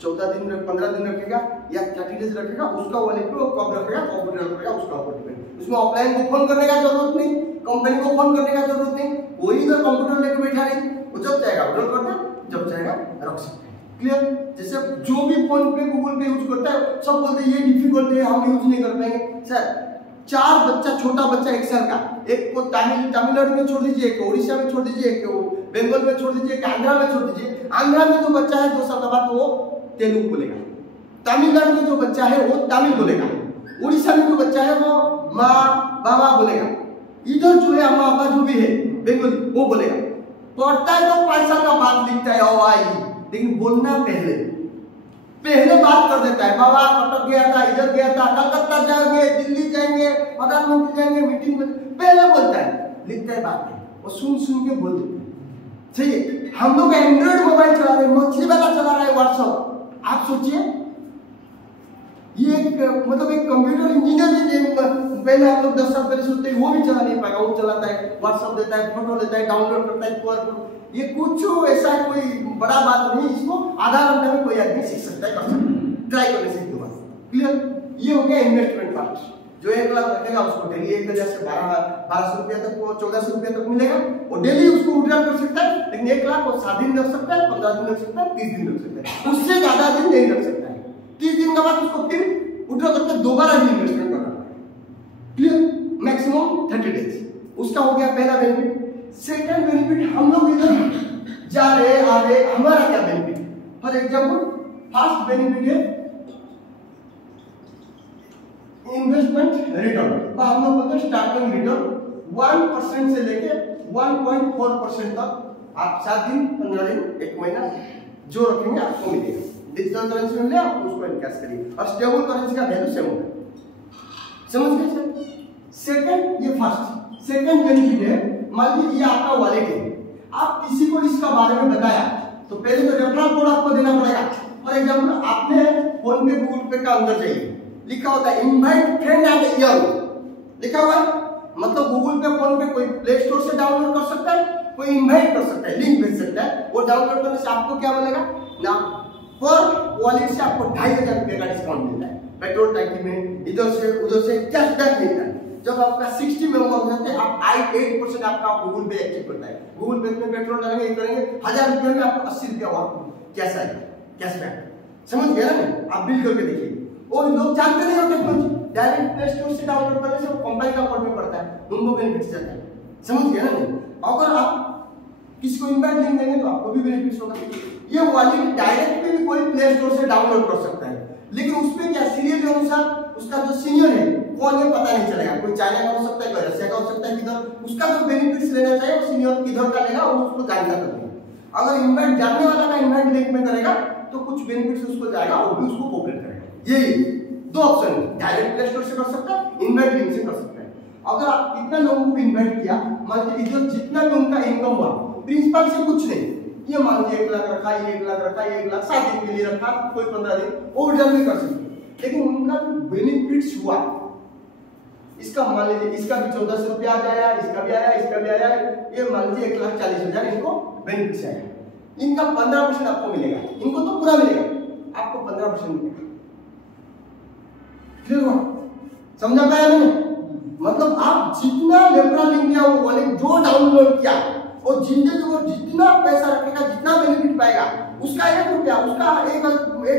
14 दिन 15 दिन रखेगा या 30 डेज रखेगा, उसका वॉलेट पे वो कब रखेगा, कंप्यूटर रखेगा, उसका ऊपर डिपेंड। उसमें ऑफलाइन को फोन करने का जरूरत नहीं, कंपनी को फोन करने का जरूरत नहीं, कोई इधर कंप्यूटर लेके बैठा नहीं, वो जब चाहेगा विड्रॉल करता है, जब चाहेगा रख सकते हैं। क्लियर? जैसे जो भी फोन पे गूगल पे यूज करता है सब बोलते हैं ये डिफिकल्ट है, हम यूज नहीं कर पाएंगे। सर 4 बच्चा, छोटा बच्चा 1 साल का, एक को तमिलनाडु में छोड़ दीजिए, एक उड़ीसा में छोड़ दीजिए, एक बंगाल में छोड़ दीजिए, एक आंध्रा में छोड़ दीजिए। आंध्रा में जो बच्चा है 2 साल का बाद वो तेलुगु बोलेगा, तमिलनाडु में जो बच्चा है वो तमिल बोलेगा, उड़ीसा में जो बच्चा है वो माँ बाबा बोलेगा, इधर जो है अम्मा अब्बा जो भी है बंगाली वो बोलेगा। पढ़ता है तो 5 साल का बाद लिखता है ओ आई, लेकिन बोलना पहले बात कर देता है। बाबा कटक गया था, इधर गया था, कलकत्ता जाएंगे, दिल्ली जाएंगे, प्रधानमंत्री जाएंगे, मीटिंग में पहले बोलता है, लिखता है बात है, वो सुन के बोल देता है। सही है? हम लोग एंड्रॉइड मोबाइल चला रहे हैं, मछली वाला चला रहा है व्हाट्सएप। आप सोचिए ये मतलब एक कंप्यूटर इंजीनियर भी पहले हम लोग 10 साल पहले सोचते हैं वो भी चला नहीं पाएगा, वो चलाता है, व्हाट्सएप देता है, फोटो लेता है, डाउनलोड करता है, ये कुछ ऐसा कोई बड़ा बात नहीं, इसको आधा घंटे में कोई आदमी सीख सकता है, कर सकता है, ट्राई करने से एक दो बार। क्लियर? ये हो गया इन्वेस्टमेंट पार्ट। जो 1 लाख रखेगा उसको डेली 1000 से 1200 रुपया तक, वो 1400 रुपया तक मिलेगा, वो डेली उसको विड्रॉल कर सकता है। लेकिन 1 लाख वो 7 दिन रख सकता है, 15 दिन रख सकता है, 30 दिन रख सकता है, उससे ज्यादा दिन नहीं रख सकता है। 30 दिन के बाद उसको फिर विड्रॉल करके दोबारा भी इन्वेस्टमेंट करना पड़ेगा। क्लियर? Maximum 30 days. उसका हो गया पहला बेनिफिट। सेकंड बेनिफिट, हम लोग इधर जा रहे आ रहे, हमारा क्या benefit? For example first benefit है इन्वेस्टमेंट रिटर्न। हम लोग बोलते हैं स्टार्टिंग रिटर्न 1% से लेके 1.4% तक आप 7 दिन 15 दिन 1 महीना जो रखेंगे आपको मिलेगा। डिजिटल करेंसी में ले आप उसको इनकैश करिए, और स्टेबल करेंसी का वैल्यू सेम होगा। समझ गए सर? सेकंड, ये फर्स्ट सेकंड बेनिफिट है, मान लीजिए ये आपका वॉलेट है, आप किसी को इसका बारे में बताया तो पहले तो रेफरल कोड आपको देना पड़ेगा। फॉर एग्जांपल आपने फोन पे गूगल पे का अंदर जाइए, लिखा होता है इनवाइट फ्रेंड एट ईयर, लिखा हुआ है, मतलब गूगल पे फोन पे कोई प्ले स्टोर से डाउनलोड कर सकता है, कोई इनवाइट कर सकता है, लिंक भेज सकता है, वो डाउनलोड करने से आपको क्या मिलेगा ना, पर वॉलेट से आपको 2500 रुपये का डिस्काउंट मिलता है, पेट्रोल टैंकी में इधर से उधर से कैशबैक मिलता है। जब आपका 60 मेंबर हो जाते हैं, आप 8% आपका गूगल पे एक्टिव करता है, गूगल पे में पेट्रोल डालेंगे ये करेंगे, 1000 रुपये में आपको 80 रुपया और कैश आएगा, कैशबैक। समझ गया ना? आप बिल करके देखिए। और लोग जानते नहीं हो टेक्नोलॉजी, डायरेक्ट प्ले स्टोर से डाउनलोड करने से वो कंपनी का अकाउंट में पड़ता है, उनको बेनिफिट जाता है। समझ गया ना? अगर आप किसी को इनवाइट लिंक देंगे तो आपको भी बेनिफिट होगा। ये वॉलेट डायरेक्ट भी कोई प्ले स्टोर से डाउनलोड कर सकता है, लेकिन उसमें क्या सीरियल के अनुसार उसका जो सीनियर है कौन है पता नहीं चलेगा, कोई चाइना का हो सकता है, कोई रशिया का हो सकता है, किधर उसका जो बेनिफिट्स लेना चाहिए वो सीनियर किधर का लेगा वो उसको जानना पड़ेगा। अगर इनवाइट जानने वाला का इनवाइट लिंक में करेगा तो कुछ बेनिफिट्स उसको जाएगा, वो भी उसको कोऑपरेट करेगा। यही 2 ऑप्शन है, डायरेक्ट प्ले स्टोर से कर सकता है, इनवाइट लिंक से कर सकता है। अगर आप कितना लोगों को इनवाइट किया, मान लीजिए इधर जितना भी उनका इनकम हुआ, प्रिंसिपल से कुछ नहीं, ये मान लीजिए 1 लाख रखा, 1 लाख रखा, 1 लाख 7 दिन के लिए रखा, कोई 15 दिन वो विड्रॉल भी कर सकते, लेकिन उनका जो बेनिफिट्स हुआ, इसका मान लीजिए इसका भी 1400 रुपया आ जाएगा, इसका भी आया, इसका भी आया, ये मान लीजिए 1,40,000 इनको बेनिफिट्स आएगा, इनका 15% आपको मिलेगा, इनको तो पूरा मिलेगा, आपको 15% मिलेगा। क्लियर हुआ? समझा पाया मैंने? मतलब आप जितना रेफरल लिंक दिया, वो वॉलेट जो डाउनलोड किया, और जिंदगी में जितना पैसा रखेगा, जितना बेनिफिट पाएगा, उसका 1 रुपया, उसका 1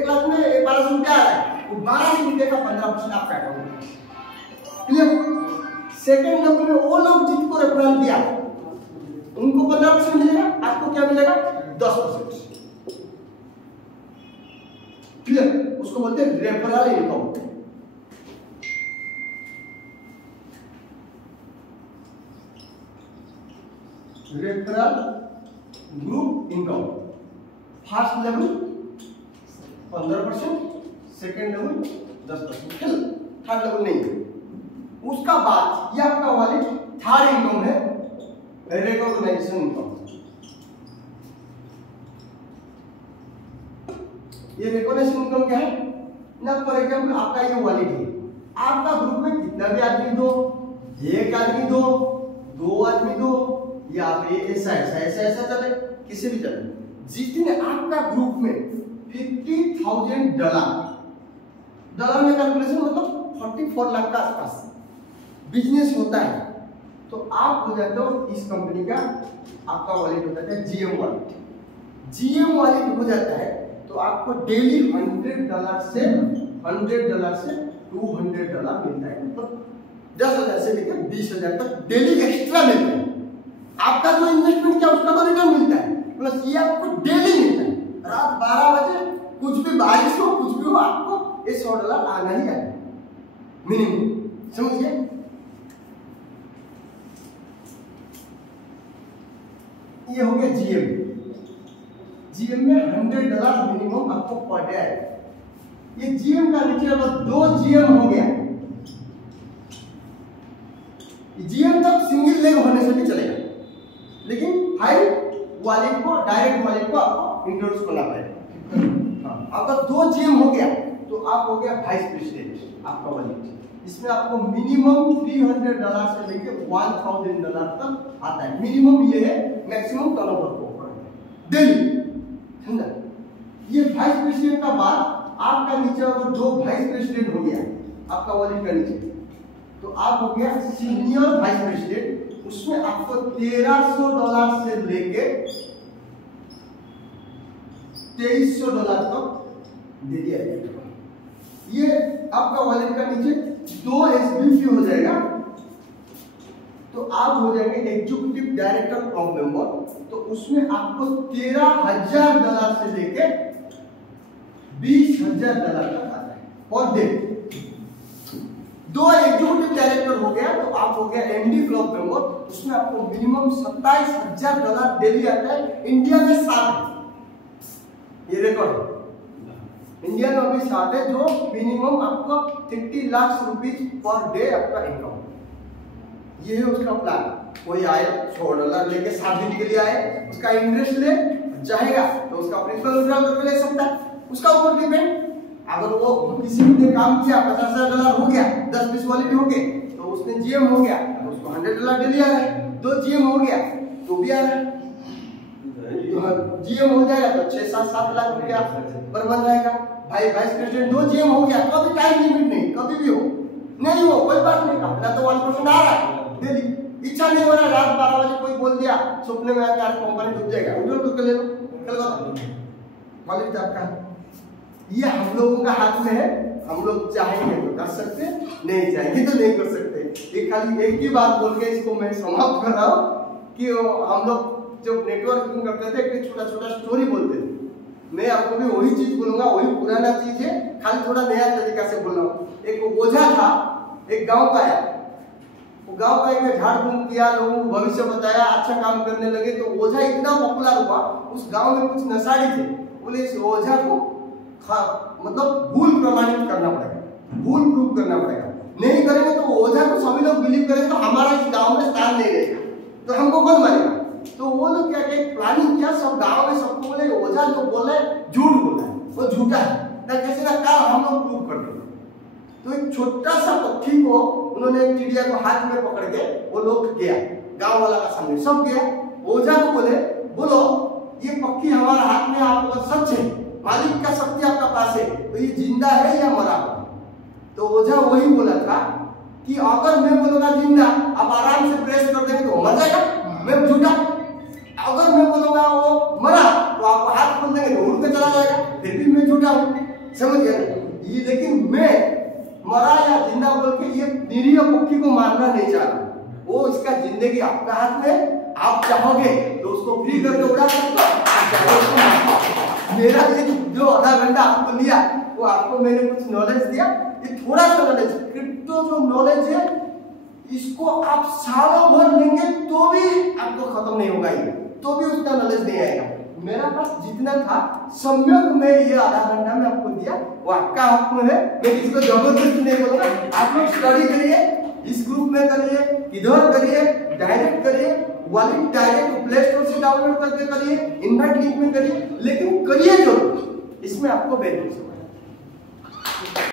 लाख में 1200 रुपया आ रहा है, वो 1200 रुपये का 15% आपका अकाउंट में। क्लियर? सेकंड नंबर में वो लोग जिनको रेफरल दिया उनको 15% मिलेगा, आपको क्या मिलेगा 10%। क्लियर? उसको बोलते हैं referral income. Referral group income first level 15%, second level 10%, third level नहीं है। उसका बाद ये आपका वॉलेट थर्ड इनकम है, रिकॉग्नाइजेशन इनकम। ये रिकॉग्निशन इनकम क्या है ना, फॉर एग्जाम्पल आपका ये वॉलेट है, आपका ग्रुप में कितना भी आदमी दो, एक आदमी दो, दो आदमी दो, या फिर ऐसा ऐसा ऐसा ऐसा चले, किसी भी चले, जितने आपका ग्रुप में $50,000 डॉलर में कैलकुलेशन मतलब 44 लाख का आसपास बिजनेस होता है, तो आप हो जाते हो इस कंपनी का, आपका वॉलेट होता है जीएम वॉलेट। जीएम वॉलेट हो जाता है तो आपको डेली $100 से $200 मिलता है, मतलब 10,000 से लेकर 20,000 तक डेली एक्स्ट्रा मिलता है। आपका जो इन्वेस्टमेंट किया उसका तो रिटर्न मिलता है, प्लस ये आपको डेली मिलता है। रात 12 बजे कुछ भी बारिश हो कुछ भी हो, आपको ये $100 आना ही आना मिनिमम, समझिए। ये हो गया जीएम। जीएम में $100 मिनिमम आपको पर डे आएगा। ये जीएम का नीचे अगर 2 जीएम हो गया, जीएम तक सिंगल लेग होने से भी चलेगा, लेकिन हाई वॉलेट को, डायरेक्ट वॉलेट को आपको इंट्रोड्यूस करना पड़ेगा। अगर 2 जीएम हो गया तो आप हो गया वाइस प्रेसिडेंट आपका वॉलेट। इसमें आपको मिनिमम $300 से लेकर $1,000 तक आता है, मिनिमम ये है, मैक्सिमम टर्नओवर को डेली, समझा। ये वाइस प्रेसिडेंट का बाद आपका नीचे अगर 2 वाइस प्रेसिडेंट हो गया आपका वॉलेट का नीचे, तो आप हो गया सीनियर वाइस प्रेसिडेंट। उसमें आपको $1,300 से लेके $2,300 तक दे दिया जाएगा। ये आपका वॉलेट का नीचे 2 एसबीपी हो जाएगा, तो आप हो जाएंगे एग्जीक्यूटिव डायरेक्टर ऑफ मेंबर। तो उसमें आपको $13,000 से लेके $20,000 तक आता है पर डे। 2 एग्जीक्यूटिव डायरेक्टर हो गया तो आप हो गया एमडी क्लब मेंबर, उसमें आपको मिनिमम $27,000 डेली आता है। इंडिया में 7 है, ये रिकॉर्ड है, इंडिया में अभी 7 है, जो मिनिमम आपको 30 लाख रुपीज पर डे आपका इनकम। ये है उसका प्लान। कोई आए $100 लेके 7 दिन के लिए आए, उसका इंटरेस्ट ले चाहेगा तो उसका प्रिंसिपल विड्रॉल करके ले सकता है, उसका ऊपर डिपेंड। अगर वो किसी ने काम किया $50,000 हो गया, 10-20 वॉलेट हो गए, तो उसने जीएम हो गया तो उसको $100 डेली आ रहा है। 2 जीएम हो गया तो भी आ रहा है, जीएम हो जाएगा तो 6-7 लाख रुपया पर बन जाएगा। भाई वाइस प्रेसिडेंट 2 जीएम हो गया तो अभी टाइम लिमिट नहीं, कभी भी हो नहीं हो कोई बात नहीं, अपना तो 1% आ रहा है डेली। इच्छा नहीं हो रहा है, रात 12 बजे कोई बोल दिया सपने में आकर कंपनी डूब जाएगा, उधर तो ले लो, कल वॉलेट आपका। ये हम लोगों का हाथ में है, हम लोग चाहेंगे तो कर सकते, नहीं चाहेंगे तो नहीं कर सकते। ये खाली एक ही बात बोल के इसको मैं समाप्त कर रहा हूँ कि हम लोग जब नेटवर्किंग करते थे एक छोटा छोटा स्टोरी बोलते थे। मैं आपको भी वही चीज बोलूंगा, वही पुराना चीज है, खाली थोड़ा नया तरीका से बोल रहा हूँ। एक ओझा था, एक गांव का है, वो गांव का एक झाड़ फूंक किया, लोगों को भविष्य बताया, अच्छा काम करने लगे, तो ओझा इतना पॉपुलर हुआ। उस गांव में कुछ नशाड़ी थे, बोले इस ओझा को मतलब भूल प्रमाणित करना पड़ेगा, भूल प्रूव करना पड़ेगा, नहीं करेंगे तो ओझा को सभी लोग बिलीव करेंगे तो हमारा इस गांव में स्थान नहीं रहेगा, तो हमको कौन मानेगा। तो वो लोग क्या किया, प्लानिंग किया, सब गांव में सबको बोले ओझा जो बोल रहा है झूठ बोल रहा है, वो झूठा है ना, कैसे ना कहा हम लोग प्रूव कर देंगे। तो एक छोटा सा पक्षी को उन्होंने एक चिड़िया को हाथ में पकड़ के वो लोग गया गांव वाला का सामने, सब गया, ओझा को बोले बोलो ये पक्षी हमारा हाथ में, आप सच है, मालिक का शक्ति आपका पास है, तो ये जिंदा है या मरा हुआ। तो ओझा वही बोला था कि अगर मैं बोलूंगा जिंदा, आप आराम से प्रेस कर देंगे तो मर जाएगा, मैं झूठा। अगर मैं बोलूंगा वो मरा तो आप हाथ खोल देंगे तो उड़ के चला जाएगा, फिर भी मैं झूठा हूं, समझ गया ये। लेकिन मैं मरा या जिंदा बोल के ये निरीह पक्षी को मारना नहीं चाह रहा, वो इसका जिंदगी आपका हाथ में, आप चाहोगे तो उसको फ्री करके उड़ा सकते हो। मेरा ये जो आधा घंटा आपको लिया वो आपको मैंने कुछ नॉलेज दिया, ये थोड़ा सा नॉलेज, क्रिप्टो जो नॉलेज है इसको आप सालों भर लेंगे तो भी आपको खत्म नहीं होगा, ये तो भी उतना नॉलेज नहीं आएगा। मेरा पास जितना था सम्यक मैं ये आधा घंटा में आपको दिया, वो आपका हक में है, मैं किसी को जबरदस्ती नहीं बोलूंगा। आप लोग स्टडी करिए, इस ग्रुप में करिए, इधर करिए, डायरेक्ट करिए, वॉलेट डायरेक्ट प्ले स्टोर से डाउनलोड करके करिए, इनवाइट लिंक में करिए, लेकिन करिए जरूर। इसमें इसमें आपको बेनिफिट होगा।